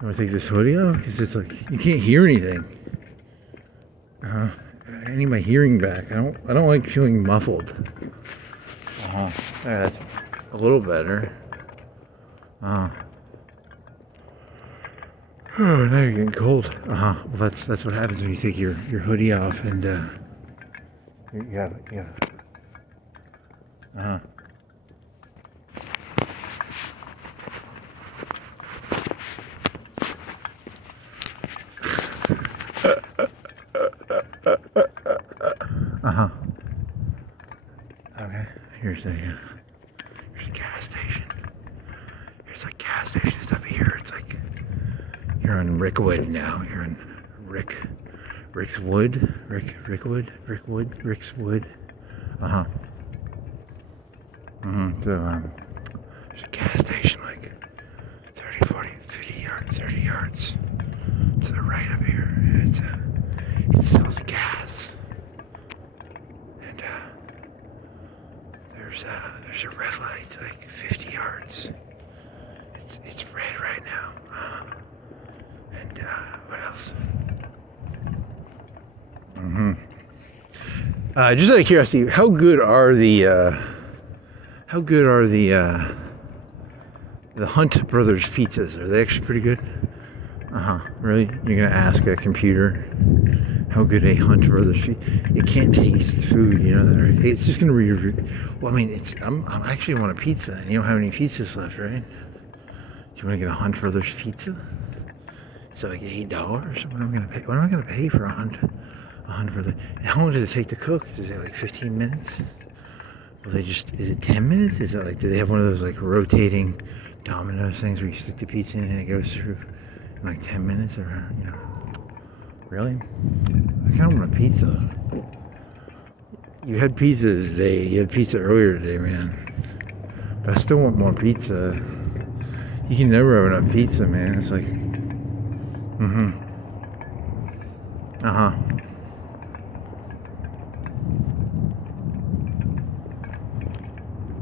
I'm gonna take this hoodie off because it's like you can't hear anything. I need my hearing back. I don't like feeling muffled. That's a little better. Oh, now you're getting cold. Well, that's what happens when you take your hoodie off and you have it. Okay, here's a gas station. Here's a gas station. It's up here. It's like you're on Rickwood now. You're on Rickswood. Rickswood. So there's a gas station like 30, 40, 50 yards, 30 yards to the right of here, and it sells gas. And there's a red light like 50 yards. It's red right now. And what else? Just out of curiosity, how good are the Hunt Brothers pizzas? Are they actually pretty good? Really? You're gonna ask a computer how good a Hunt Brothers pizza? It can't taste food, you know that, right? It's just gonna be. Well, I mean, I'm actually want a pizza, and you don't have any pizzas left, right? Do you want to get a Hunt Brothers pizza? Is it like $8? What am I gonna pay? What am I gonna pay for a Hunt Brothers? And how long does it take to cook? Is it like 15 minutes? Well, is it 10 minutes? Is it like, do they have one of those like rotating Domino's things where you stick the pizza in and it goes through in like 10 minutes or, you know? Really? I kind of want a pizza. You had pizza today. You had pizza earlier today, man. But I still want more pizza. You can never have enough pizza, man. It's like,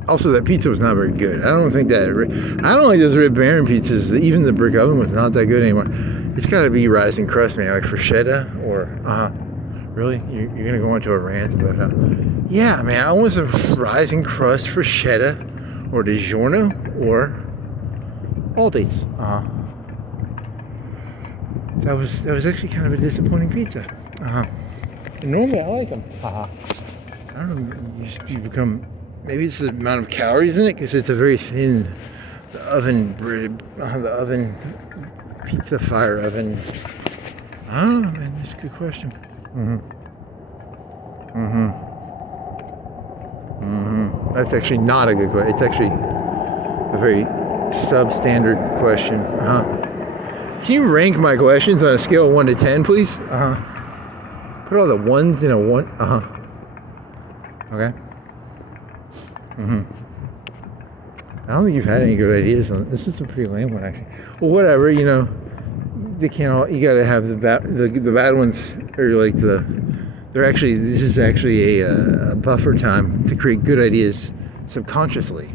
Also, that pizza was not very good. I don't like those Red Baron pizzas. Even the brick oven was not that good anymore. It's got to be rising crust, man, like Freschetta or really. You're gonna go into a rant about how? Yeah, man, I want some rising crust Freschetta or DiGiorno or Aldi's. That was actually kind of a disappointing pizza. And normally I like them. I don't know. You become. Maybe it's the amount of calories in it, because it's a very thin oven pizza fire oven. I don't know, man. That's a good question. That's actually not a good question. It's actually a very substandard question. Can you rank my questions on a scale of 1 to 10, please? Put all the ones in a 1. Okay. I don't think you've had any good ideas on this. Is a pretty lame one, actually. Well, whatever, you know. They can't all. You gotta have the bad ones, or like this is actually a buffer time to create good ideas subconsciously.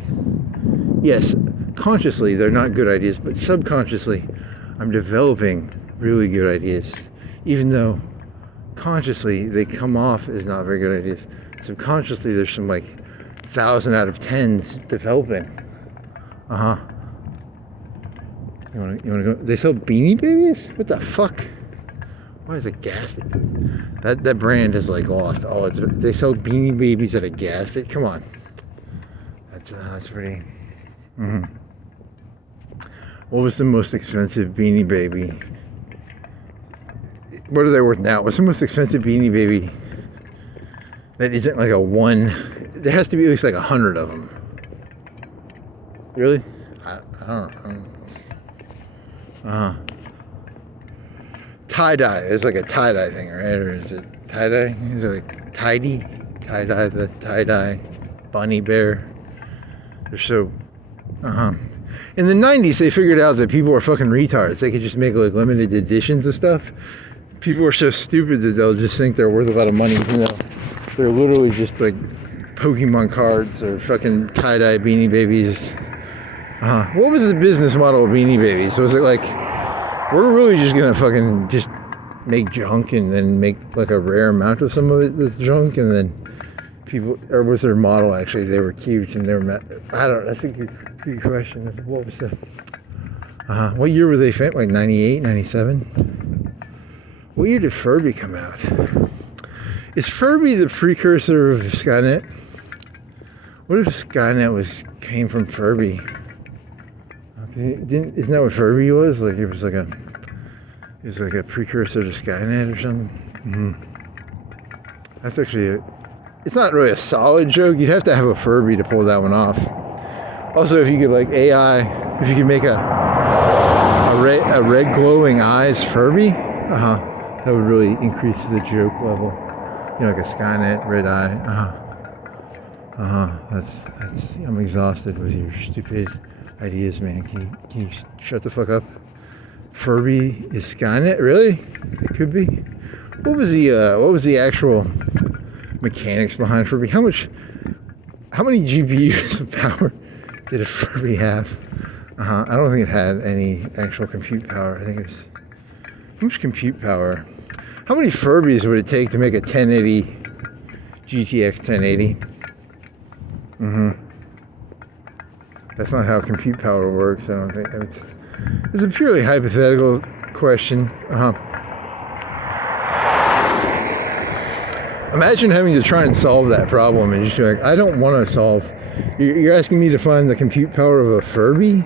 Yes, consciously they're not good ideas, but subconsciously I'm developing really good ideas, even though consciously they come off as not very good ideas. Subconsciously there's some like 1,000 out of 10s developing. You wanna go? They sell Beanie Babies? What the fuck? Why is it gas? That brand is like lost all its. They sell Beanie Babies at a gas station. Come on. That's pretty. What was the most expensive Beanie Baby? What are they worth now? What's the most expensive Beanie Baby that isn't like a one? There has to be at least like 100 of them. Really? I don't know. Tie-dye. It's like a tie-dye thing, right? Or is it tie-dye? Is it like tidy? Tie-dye, the tie-dye bunny bear. They're so... In the 90s, they figured out that people were fucking retards. They could just make like limited editions of stuff. People are so stupid that they'll just think they're worth a lot of money. You know, they're literally just like Pokemon cards or fucking tie-dye Beanie Babies. What was the business model of Beanie Babies? Was it like We're really just gonna fucking just make junk and then make like a rare amount of some of it that's junk, and then people, or was their model actually they were cute and they were I don't know, that's a good question. What was the what year were they like 98, 97? What year did Furby come out? Is Furby the precursor of Skynet? What if Skynet came from Furby? Okay, isn't that what Furby was? Like it was like a precursor to Skynet or something. That's actually it's not really a solid joke. You'd have to have a Furby to pull that one off. Also, if you could like AI, if you could make a red glowing eyes Furby, that would really increase the joke level. You know, like a Skynet red eye. That's. I'm exhausted with your stupid ideas, man. Can you shut the fuck up? Furby is Skynet, really? It could be. What was the actual mechanics behind Furby? How many GPUs of power did a Furby have? I don't think it had any actual compute power. I think it was, how much compute power? How many Furbies would it take to make a 1080 GTX 1080? That's not how compute power works. I don't think it's a purely hypothetical question. Imagine having to try and solve that problem and just be like, I don't want to solve. You're asking me to find the compute power of a Furby?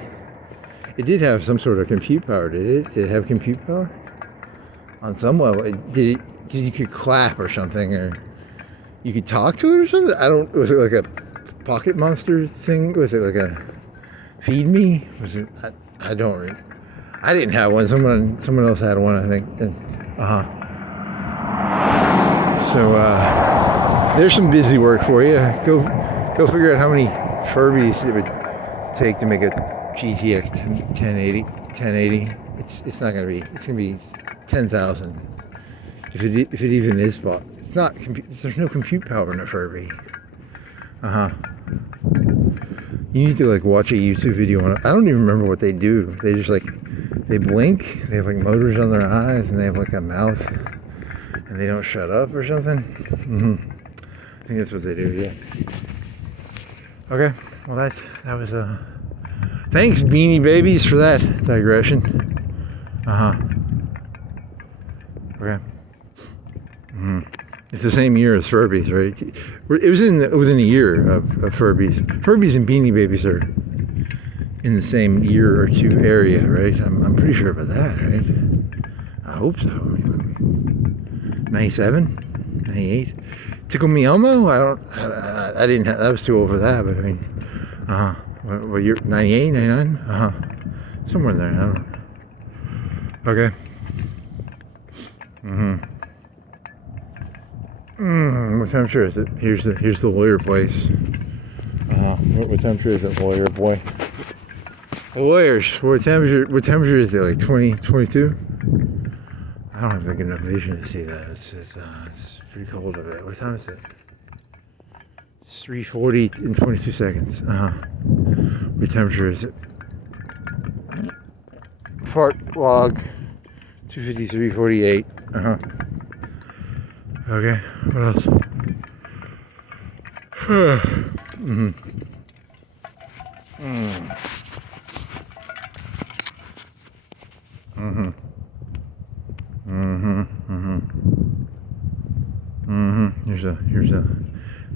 It did have some sort of compute power, did it? Did it have compute power? On some level, did it? Because you could clap or something, or you could talk to it or something. Was it like a Pocket Monster thing? Was it like a Feed Me? Was it? I didn't have one. Someone else had one, I think. So there's some busy work for you. Go figure out how many Furbies it would take to make a GTX 1080. It's not gonna be. It's gonna be 10,000. If it even is bought. It's not. There's no compute power in a Furby. You need to like watch a YouTube video on it. I don't even remember what they do. They just like they blink. They have like motors on their eyes, and they have like a mouth, and they don't shut up or something. I think that's what they do. Yeah. Okay. Well, that was thanks, Beanie Babies, for that digression. Okay. It's the same year as Furbies, right? It was within a year of Furbies. Furbies and Beanie Babies are in the same year or two area, right? I'm pretty sure about that, right? I hope so. I mean, 97, 98. Tickle Me Elmo? I didn't have, that was too old for that, but I mean, what year? 98, 99? Somewhere in there, I don't know. Okay. What temperature is it? Here's the lawyer place. What temperature is it, lawyer boy? The lawyers. What temperature is it? Like 20, 22? I don't have like enough vision to see that. It's pretty cold over there. What time is it? It's 3:40 in 22 seconds. What temperature is it? Fart log 253.48. Okay, what else? Here's a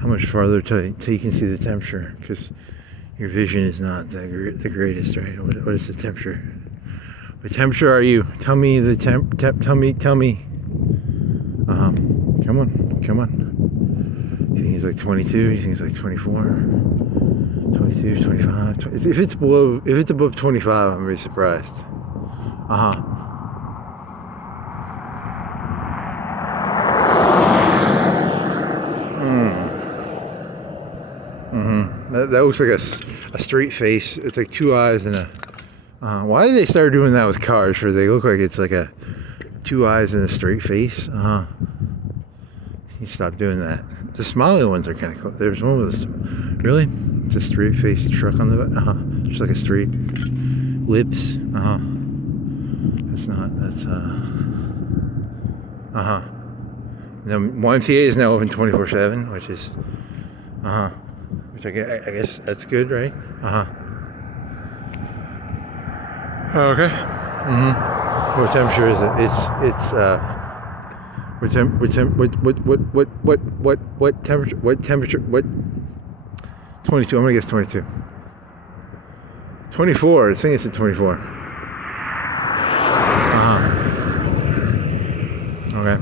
how much farther till you can see the temperature, because your vision is not the greatest, right? What is the temperature? What temperature are you? Tell me the tell me. Come on. You think he's like 22? You think he's like 24? 22, 25? If it's above 25, I'm gonna be surprised. That looks like a straight face. It's like two eyes and a. Why did they start doing that with cars? Where they look like it's like a two eyes and a straight face? You stop doing that. The smiley ones are kind of cool. There's one with really? It's a straight face truck on the back. Just like a straight lips. That's not, that's, Now, YMCA is now open 24/7, which is, which I guess that's good, right? Okay. What temperature is it? What temperature, 22, I'm gonna guess 22. 24, I think it's at 24. Okay.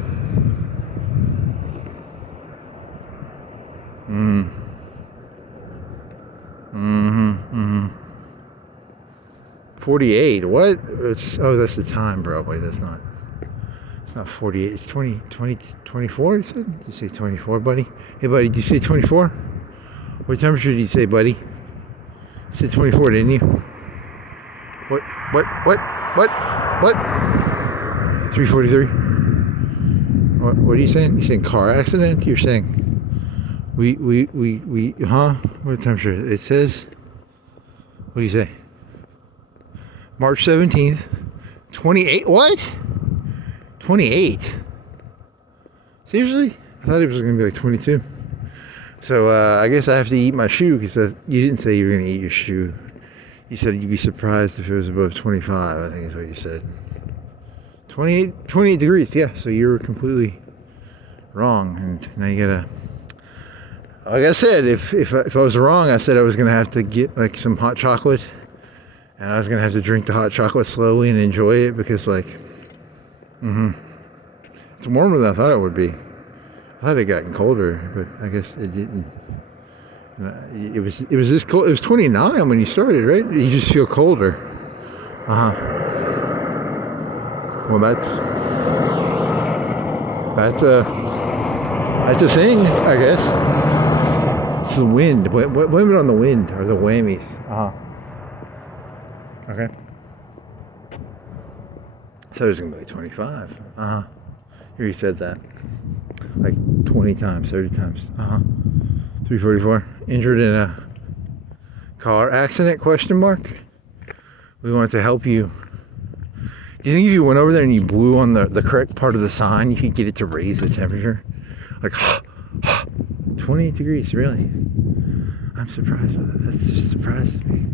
48, what? That's the time, bro. Wait, it's not 48, it's 24, you said? Did you say 24, buddy? Hey, buddy, did you say 24? What temperature did you say, buddy? You said 24, didn't you? What? 343? What are you saying? You're saying car accident? You're saying what temperature? It says, what do you say? March 17th, 28, what? 28? Seriously? I thought it was gonna be like 22. So I guess I have to eat my shoe, because you didn't say you were gonna eat your shoe. You said you'd be surprised if it was above 25, I think is what you said. 28 degrees, yeah, so you were completely wrong, and now you gotta, like I said, if I was wrong, I said I was gonna have to get like some hot chocolate, and I was gonna have to drink the hot chocolate slowly and enjoy it, because like, it's warmer than I thought it would be. I thought it had gotten colder, but I guess it didn't. It was this cold. It was 29 when you started, right? You just feel colder. Well, that's a thing, I guess. It's the wind. Blame it on the wind, or the whammies. Okay. I thought it was gonna be like 25. Here you said that like 20 times, 30 times. 344. Injured in a car accident? Question mark. We wanted to help you. Do you think if you went over there and you blew on the correct part of the sign, you could get it to raise the temperature? Like 28 degrees, really? I'm surprised by that. That just surprises me.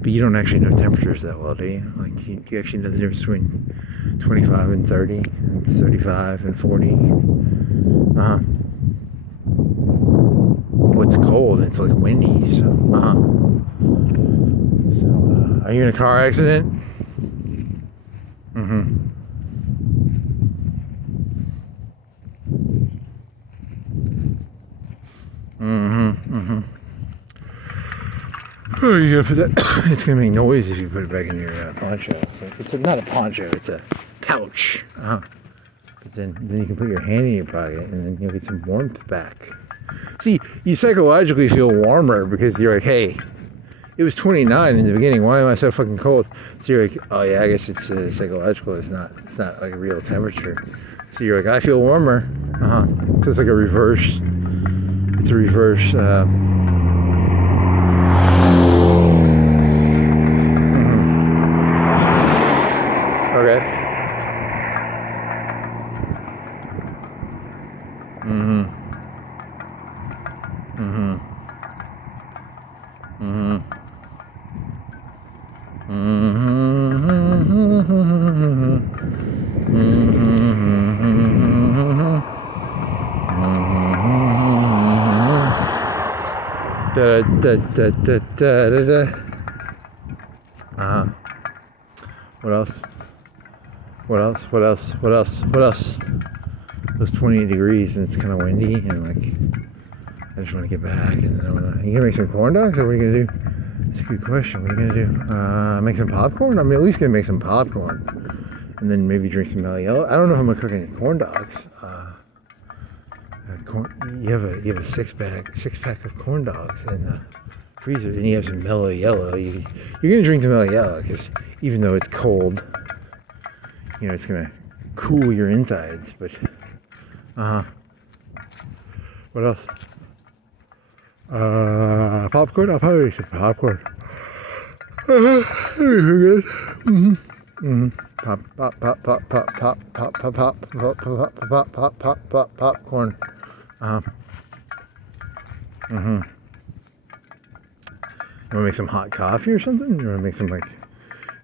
But you don't actually know temperatures that well, do you? Like, you actually know the difference between 25 and 30, and 35 and 40. What's cold? It's like windy, so, So, are you in a car accident? Oh, you gotta put that. It's gonna make noise if you put it back in your poncho. It's not a poncho. It's a pouch. But then you can put your hand in your pocket, and then you'll get some warmth back. See, you psychologically feel warmer because you're like, hey, it was 29 in the beginning. Why am I so fucking cold? So you're like, oh yeah, I guess it's psychological. It's not like a real temperature. So you're like, I feel warmer. So it's like a reverse. It's a reverse. Okay. What else? It was 28 degrees and it's kind of windy, and like, I just want to get back, and then you gonna make some corn dogs, or what are you gonna do? That's a good question. What are you gonna do? Make some popcorn? I'm at least gonna make some popcorn, and then maybe drink some mellow yellow. I don't know if I'm gonna cook any corn dogs. You have a six pack of corn dogs in the freezer, and you have some mellow yellow. You're gonna drink the mellow yellow, because even though it's cold, it's gonna cool your insides. But what else? Popcorn. I'll probably make some popcorn. That'd be good. Pop, pop, pop, pop, pop, pop, pop, pop, pop, pop, pop, pop, pop, pop, pop, popcorn. You want to make some hot coffee or something? You want to make some like,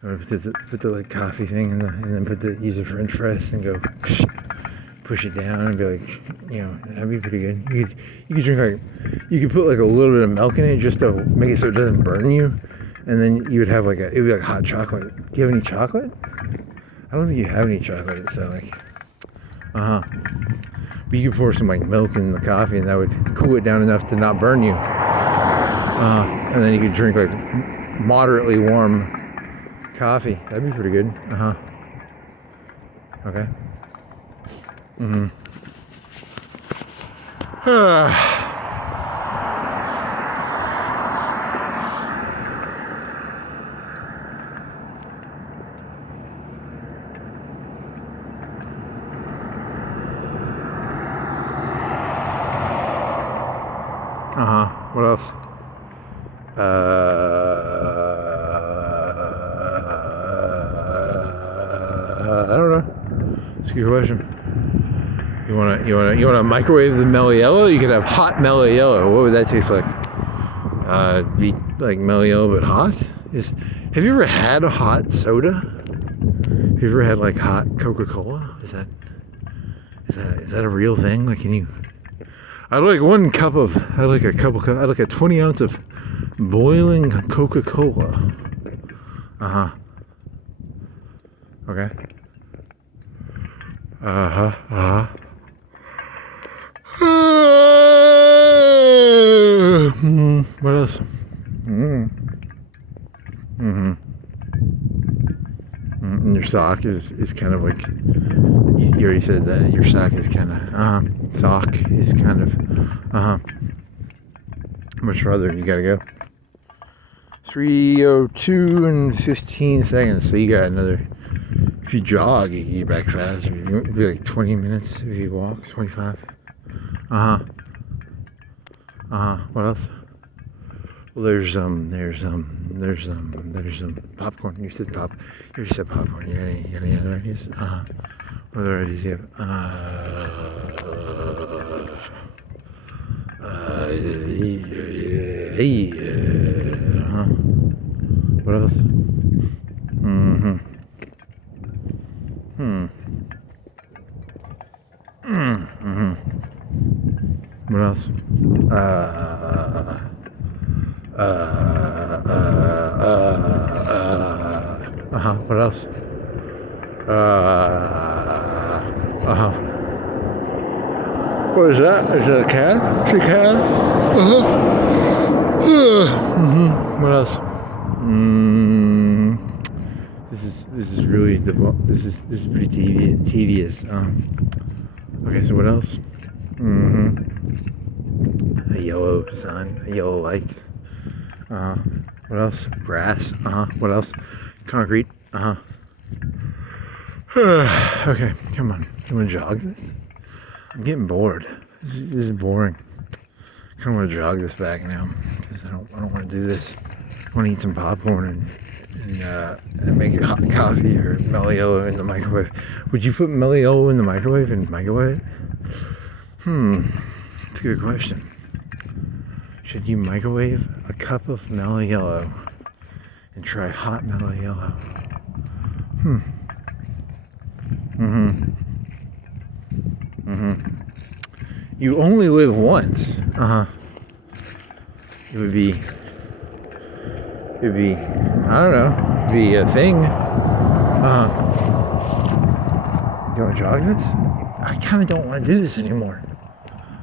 you want to put the like coffee thing in and then use the French press and go push it down and be like, you know, that'd be pretty good. You could drink like, you could put like a little bit of milk in it just to make it so it doesn't burn you, and then you would have like it would be like hot chocolate. Do you have any chocolate? I don't think you have any chocolate, so like, but you could pour some like milk in the coffee, and that would cool it down enough to not burn you. And then you could drink like moderately warm coffee. That'd be pretty good. Okay. What else? I don't know. That's a good question. You wanna microwave the mellow yellow? You could have hot mellow yellow. What would that taste like? Be like mellow yellow but hot? Have you ever had a hot soda? Have you ever had like hot Coca-Cola? Is that a real thing? Like, can you? I'd like a 20 ounce of boiling Coca-Cola. Okay. What else? And your sock is kind of like, you already said that your sock is kind of how much farther you gotta go? 3:02 and 15 seconds. So you got another. If you jog, you get back faster. It'd be like 20 minutes if you walk. 25. What else? Well, there's popcorn. You said pop. You already said popcorn. You got any other ideas? What other ideas do you have? What else? What else? What else? What is that? Is that a cat? Is it a cat? What else? This is really this is pretty tedious. Okay, so what else? A yellow sun, a yellow light. What else? Grass. What else? Concrete. Okay, come on. You want to jog this? I'm getting bored. This is boring. I kind of want to jog this back now because I don't want to do this. I want to eat some popcorn and make it hot coffee or mellow yellow in the microwave. Would you put mellow yellow in the microwave and microwave it? That's a good question. Should you microwave a cup of mellow yellow and try hot mellow yellow? You only live once. It would be, I don't know, it'd be a thing. You want to jog this? I kind of don't want to do this anymore.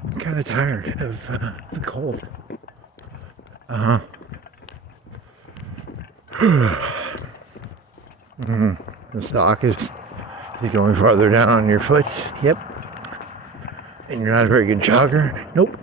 I'm kind of tired of the cold. The sock is going farther down on your foot. Yep. And you're not a very good jogger. Nope.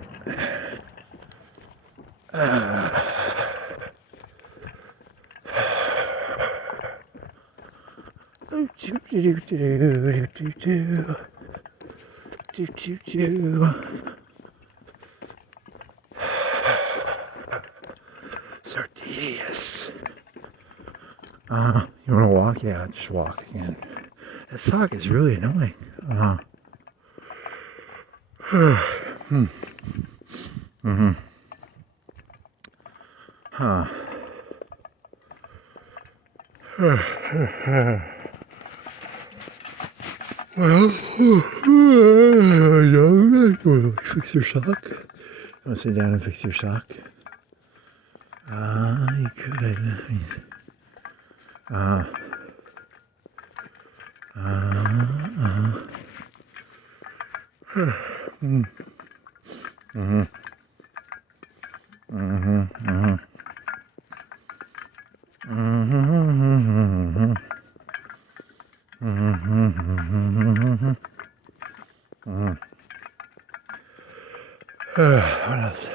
So tedious. You want to walk? Yeah, just walk again. That sock is really annoying. Huh. Well, fix your sock. You want to sit down and fix your sock? You could. What else?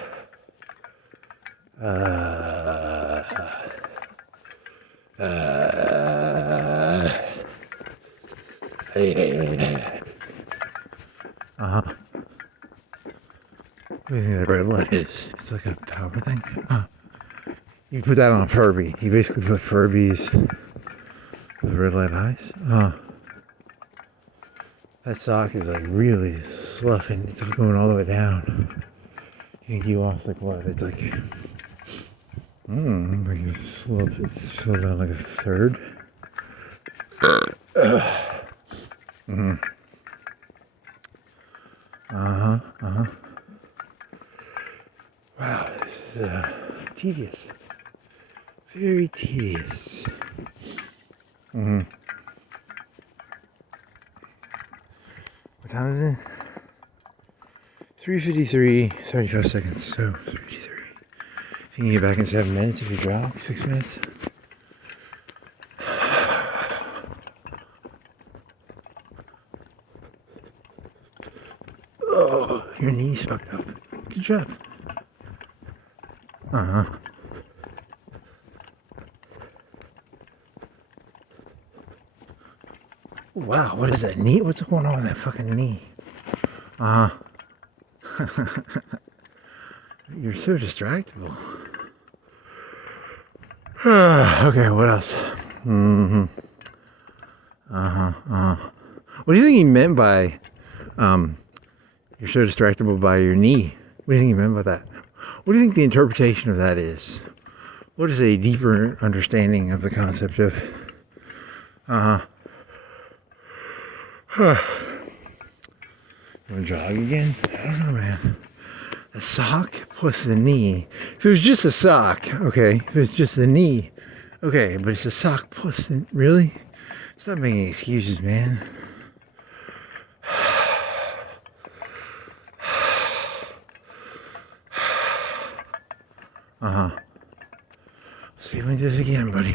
Hey. What do you think that red light is? It's like a power thing. You put that on a Furby. You basically put Furbies with red light eyes. That sock is like really sloughing. It's like going all the way down. You think you lost like what? It's like, like it's filled down like a third. Wow, this is tedious. Very tedious. What time is it? 3:53, 35 seconds. So 3:53. You can get back in 7 minutes if you jog. 6 minutes. Oh, your knee's fucked up. Good job. Wow, what is that knee? What's going on with that fucking knee? You're so distractible. Okay, what else? What do you think he meant by you're so distractible by your knee? What do you think he meant by that? What do you think the interpretation of that is? What is a deeper understanding of the concept of you want to jog again? I don't know, man. A sock plus the knee. If it was just a sock, okay. If it's just the knee, okay. But it's a sock plus the... Really? Stop making excuses, man. See if we can do this again, buddy.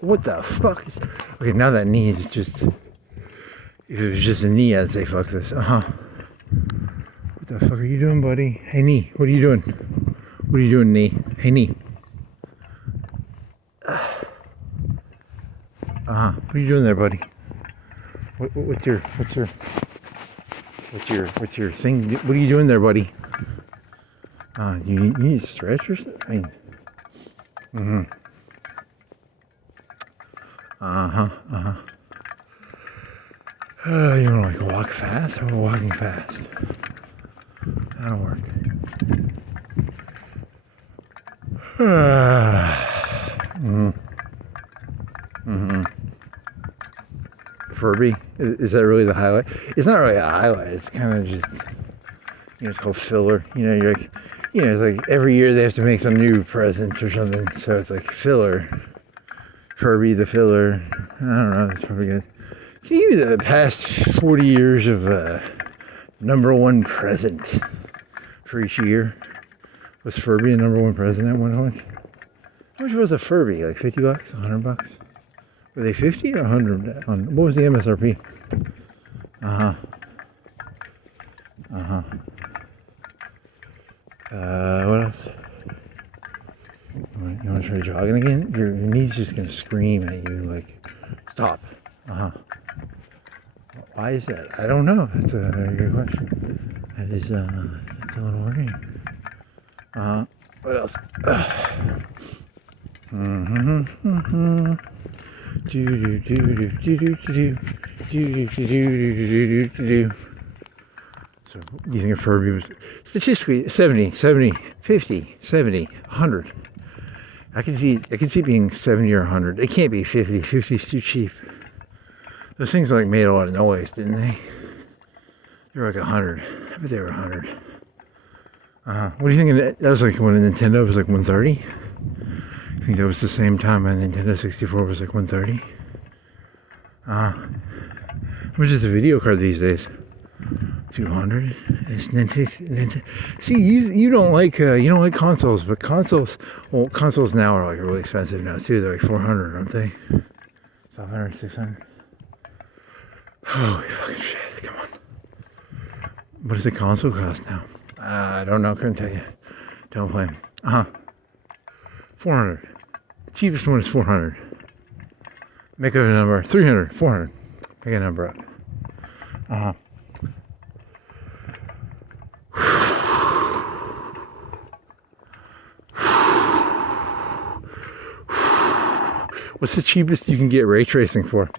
What the fuck is... Okay, now that knee is just... If it was just a knee, I'd say fuck this. What the fuck are you doing, buddy? Hey, knee, what are you doing? What are you doing, knee? Hey, knee. What are you doing there, buddy? What's your thing? What are you doing there, buddy? You need to stretch or something? I mean, you want to like walk fast? Or walking fast? That'll work. Furby? Is that really the highlight? It's not really a highlight. It's kind of just, it's called filler. You're like, it's like every year they have to make some new present or something. So it's like filler. Furby the filler. I don't know. That's probably good. Can you give me the past 40 years of #1 present for each year? Was Furby a #1 present at one point? How much was a Furby? Like $50? $100? Were they 50 or 100? What was the MSRP? What else? You want to try jogging again? Your knee's just gonna scream at you like, stop. Why is that? I don't know. That's a very good question. That is, that's a little worrying. What else? So, do you think a Furby was statistically 70, 70, 50, 70, 100? I can see it being 70 or 100. It can't be 50. 50 is too cheap. Those things like made a lot of noise, didn't they? They were like 100. I bet they were 100. What do you think of that? That was like when a Nintendo was like 130. I think that was the same time a Nintendo 64 was like 130. How much is a video card these days? 200. It's Nintendo. See, you don't like consoles, but consoles now are like really expensive now too. They're like 400, aren't they? 500, 600. Holy fucking shit! Come on. What does a console cost now? I don't know. Couldn't tell you. Don't play. 400. Cheapest one is 400. Make up a number. 300, 400. Make a number up. What's the cheapest you can get ray tracing for?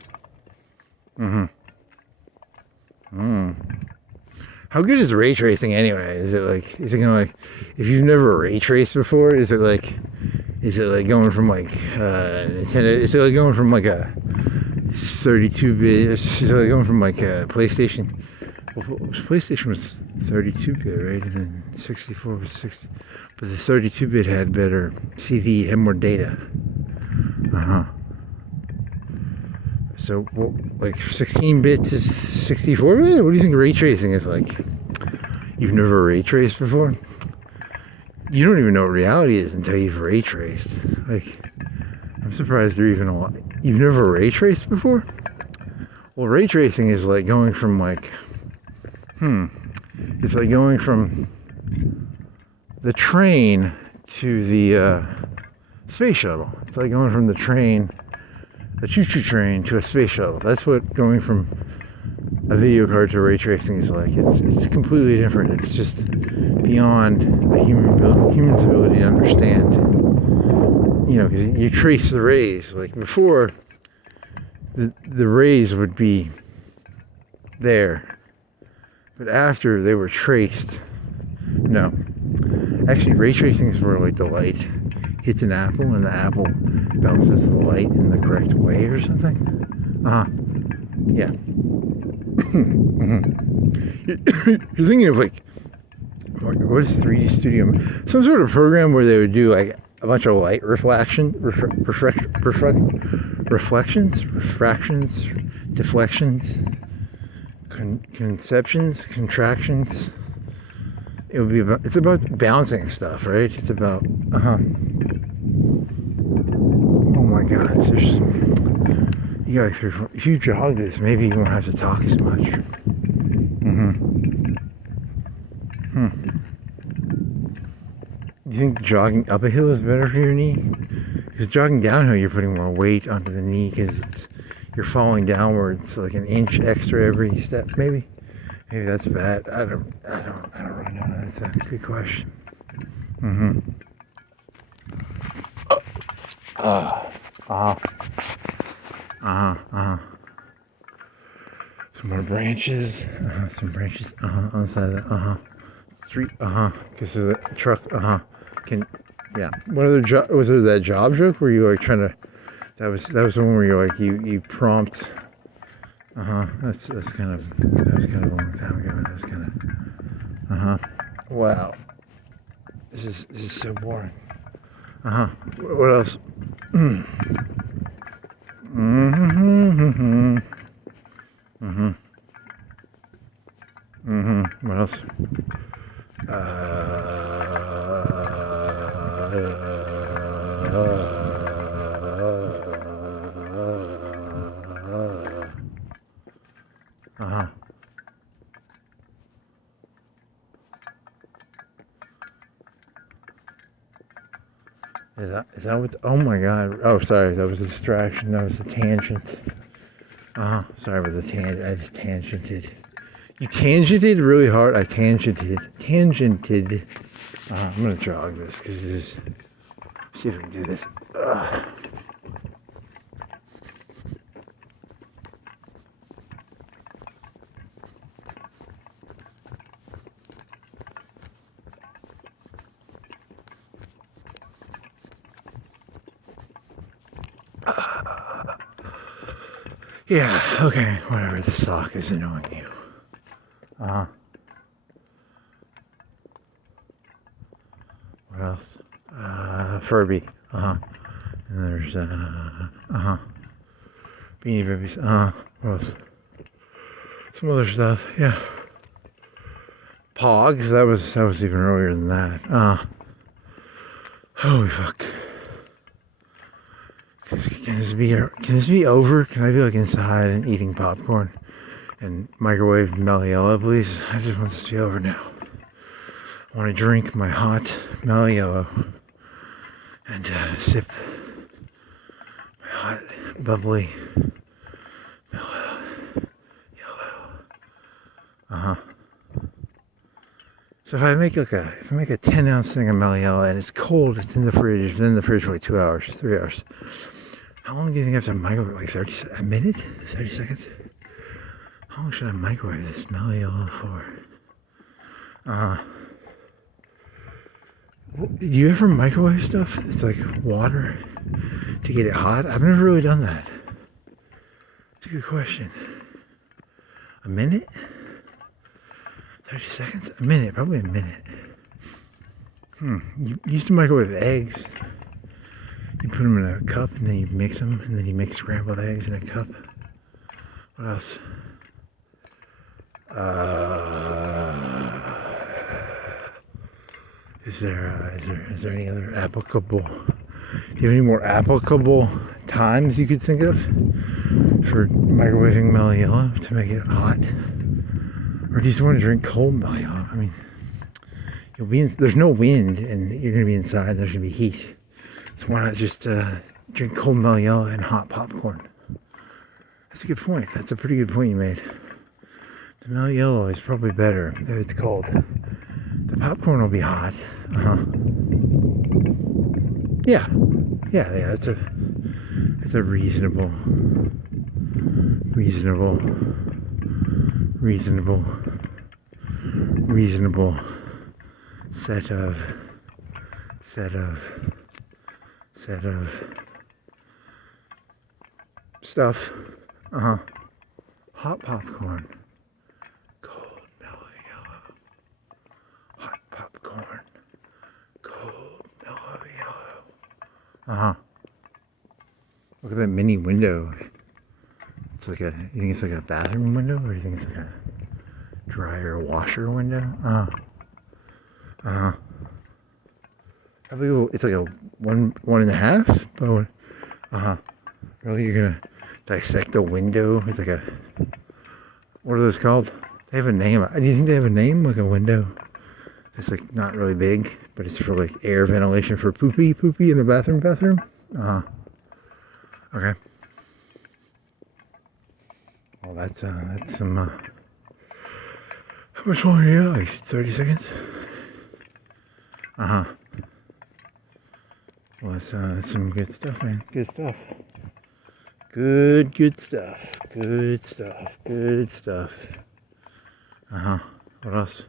How good is ray tracing anyway? Is it gonna like, if you've never ray traced before, is it like going from like Nintendo? Is it like going from like a 32-bit? Is it like going from like a PlayStation? Well, PlayStation was 32-bit, right? And then 64 was 60. But the 32-bit had better CD, had more data. So, well, like 16 bits is 64 bit? What do you think ray tracing is like? You've never ray traced before? You don't even know what reality is until you've ray traced. Like, I'm surprised you're even alive. You've never ray traced before? Well, ray tracing is like going from like, it's like going from the train to the space shuttle. It's like going from the choo-choo train to a space shuttle. That's what going from a video card to ray tracing is like. It's completely different. It's just beyond a human's ability to understand. You know, because you trace the rays. Like before, the rays would be there, but after they were traced, no. Actually, ray tracing is where like the light hits an apple and the apple bounces the light in the correct way or something. Yeah. You're thinking of like, what is 3D Studio? Some sort of program where they would do like a bunch of light refractions, refractions, deflections, conceptions, contractions. It would be about, it's about bouncing stuff, right? It's about, oh my God, you got like 3 or 4, if you jog this, maybe you won't have to talk as much. Do you think jogging up a hill is better for your knee? Because jogging downhill, you're putting more weight onto the knee because you're falling downwards like an inch extra every step, maybe. Maybe that's bad. I don't really know. That's a good question. Some more branches. Some branches. On the side of that. 3. Because of the truck. Yeah. What other job? Was there that job joke where you like trying to? That was the one where you're like you prompt. That was kind of a long time ago. That was kind of. Wow. This is so boring. What else? What else? Is that what? Oh my God! Oh, sorry, that was a distraction. That was a tangent. Sorry about the tangent. I just tangented. You tangented really hard. I tangented. I'm gonna jog this because this is. See if we can do this. Yeah, okay, whatever. The sock is annoying you. What else? Furby. And there's, Beanie Babies. What else? Some other stuff, yeah. Pogs, that was even earlier than that. Holy fuck. Can this be over? Can I be like inside and eating popcorn and microwave Melliella, please? I just want this to be over now. I want to drink my hot Melliella and sip my hot, bubbly yellow. So if I make a 10-ounce thing of Melliella and it's cold, it's in the fridge. It's been in the fridge for like 2 hours, 3 hours. How long do you think I have to microwave? Like a minute? 30 seconds? How long should I microwave this Melliella for? Do you ever microwave stuff? It's like water to get it hot? I've never really done that. It's a good question. A minute? 30 seconds? A minute, probably a minute. You used to microwave eggs. You put them in a cup and then you mix them and then you make scrambled eggs in a cup. What else? Is there any other applicable? Do you have any more applicable times you could think of for microwaving Melliella to make it hot? Or do you just want to drink cold Melliella? I mean, there's no wind and you're going to be inside, there's going to be heat. So why not just drink cold Melliella and hot popcorn? That's a good point. That's a pretty good point you made. The Melliella is probably better if it's cold. The popcorn will be hot. Yeah. It's a reasonable set of stuff. Hot popcorn. Cold Melliella. Hot popcorn. Cold Melliella. Look at that mini window. It's like you think it's like a bathroom window, or do you think it's like a dryer washer window? It's like a 1.5, but really, you're gonna dissect a window? It's like what are those called? They have a name. Do you think they have a name, like a window? It's like not really big, but it's for like air ventilation for poopy in the bathroom. Okay. Well, that's some. How much longer? Yeah, like 30 seconds. Well, that's some good stuff, man. Good stuff. Good stuff. What else?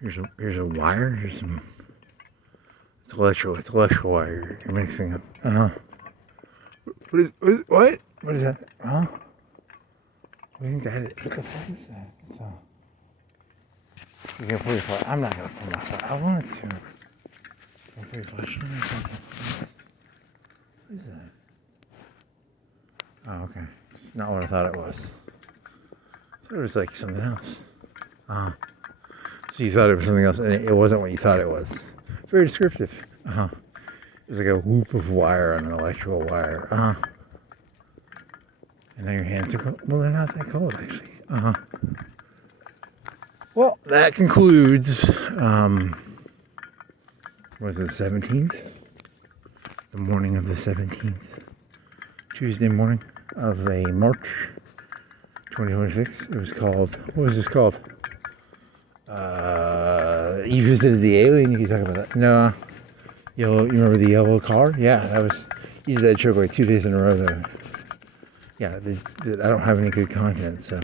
Here's a wire. Here's some. It's electrical wire. You're mixing up. What? What is that? What do you think that is? What the fuck is that? You're gonna put your flash. I'm not gonna put my flash. I wanted to. Put your flash in or something. What is that? Oh, okay. It's not what I thought it was. I thought it was like something else. So you thought it was something else, and it wasn't what you thought it was. Very descriptive. It was like a whoop of wire on an electrical wire. And now your hands are cold. Well, they're not that cold, actually. Well, that concludes, was it the 17th? The morning of the 17th. Tuesday morning of a March 2026. It was called, what was this called? You visited the alien, you can talk about that. No, yellow, you remember the yellow car? Yeah, that was, you did that joke like 2 days in a row though. Yeah, I don't have any good content, so.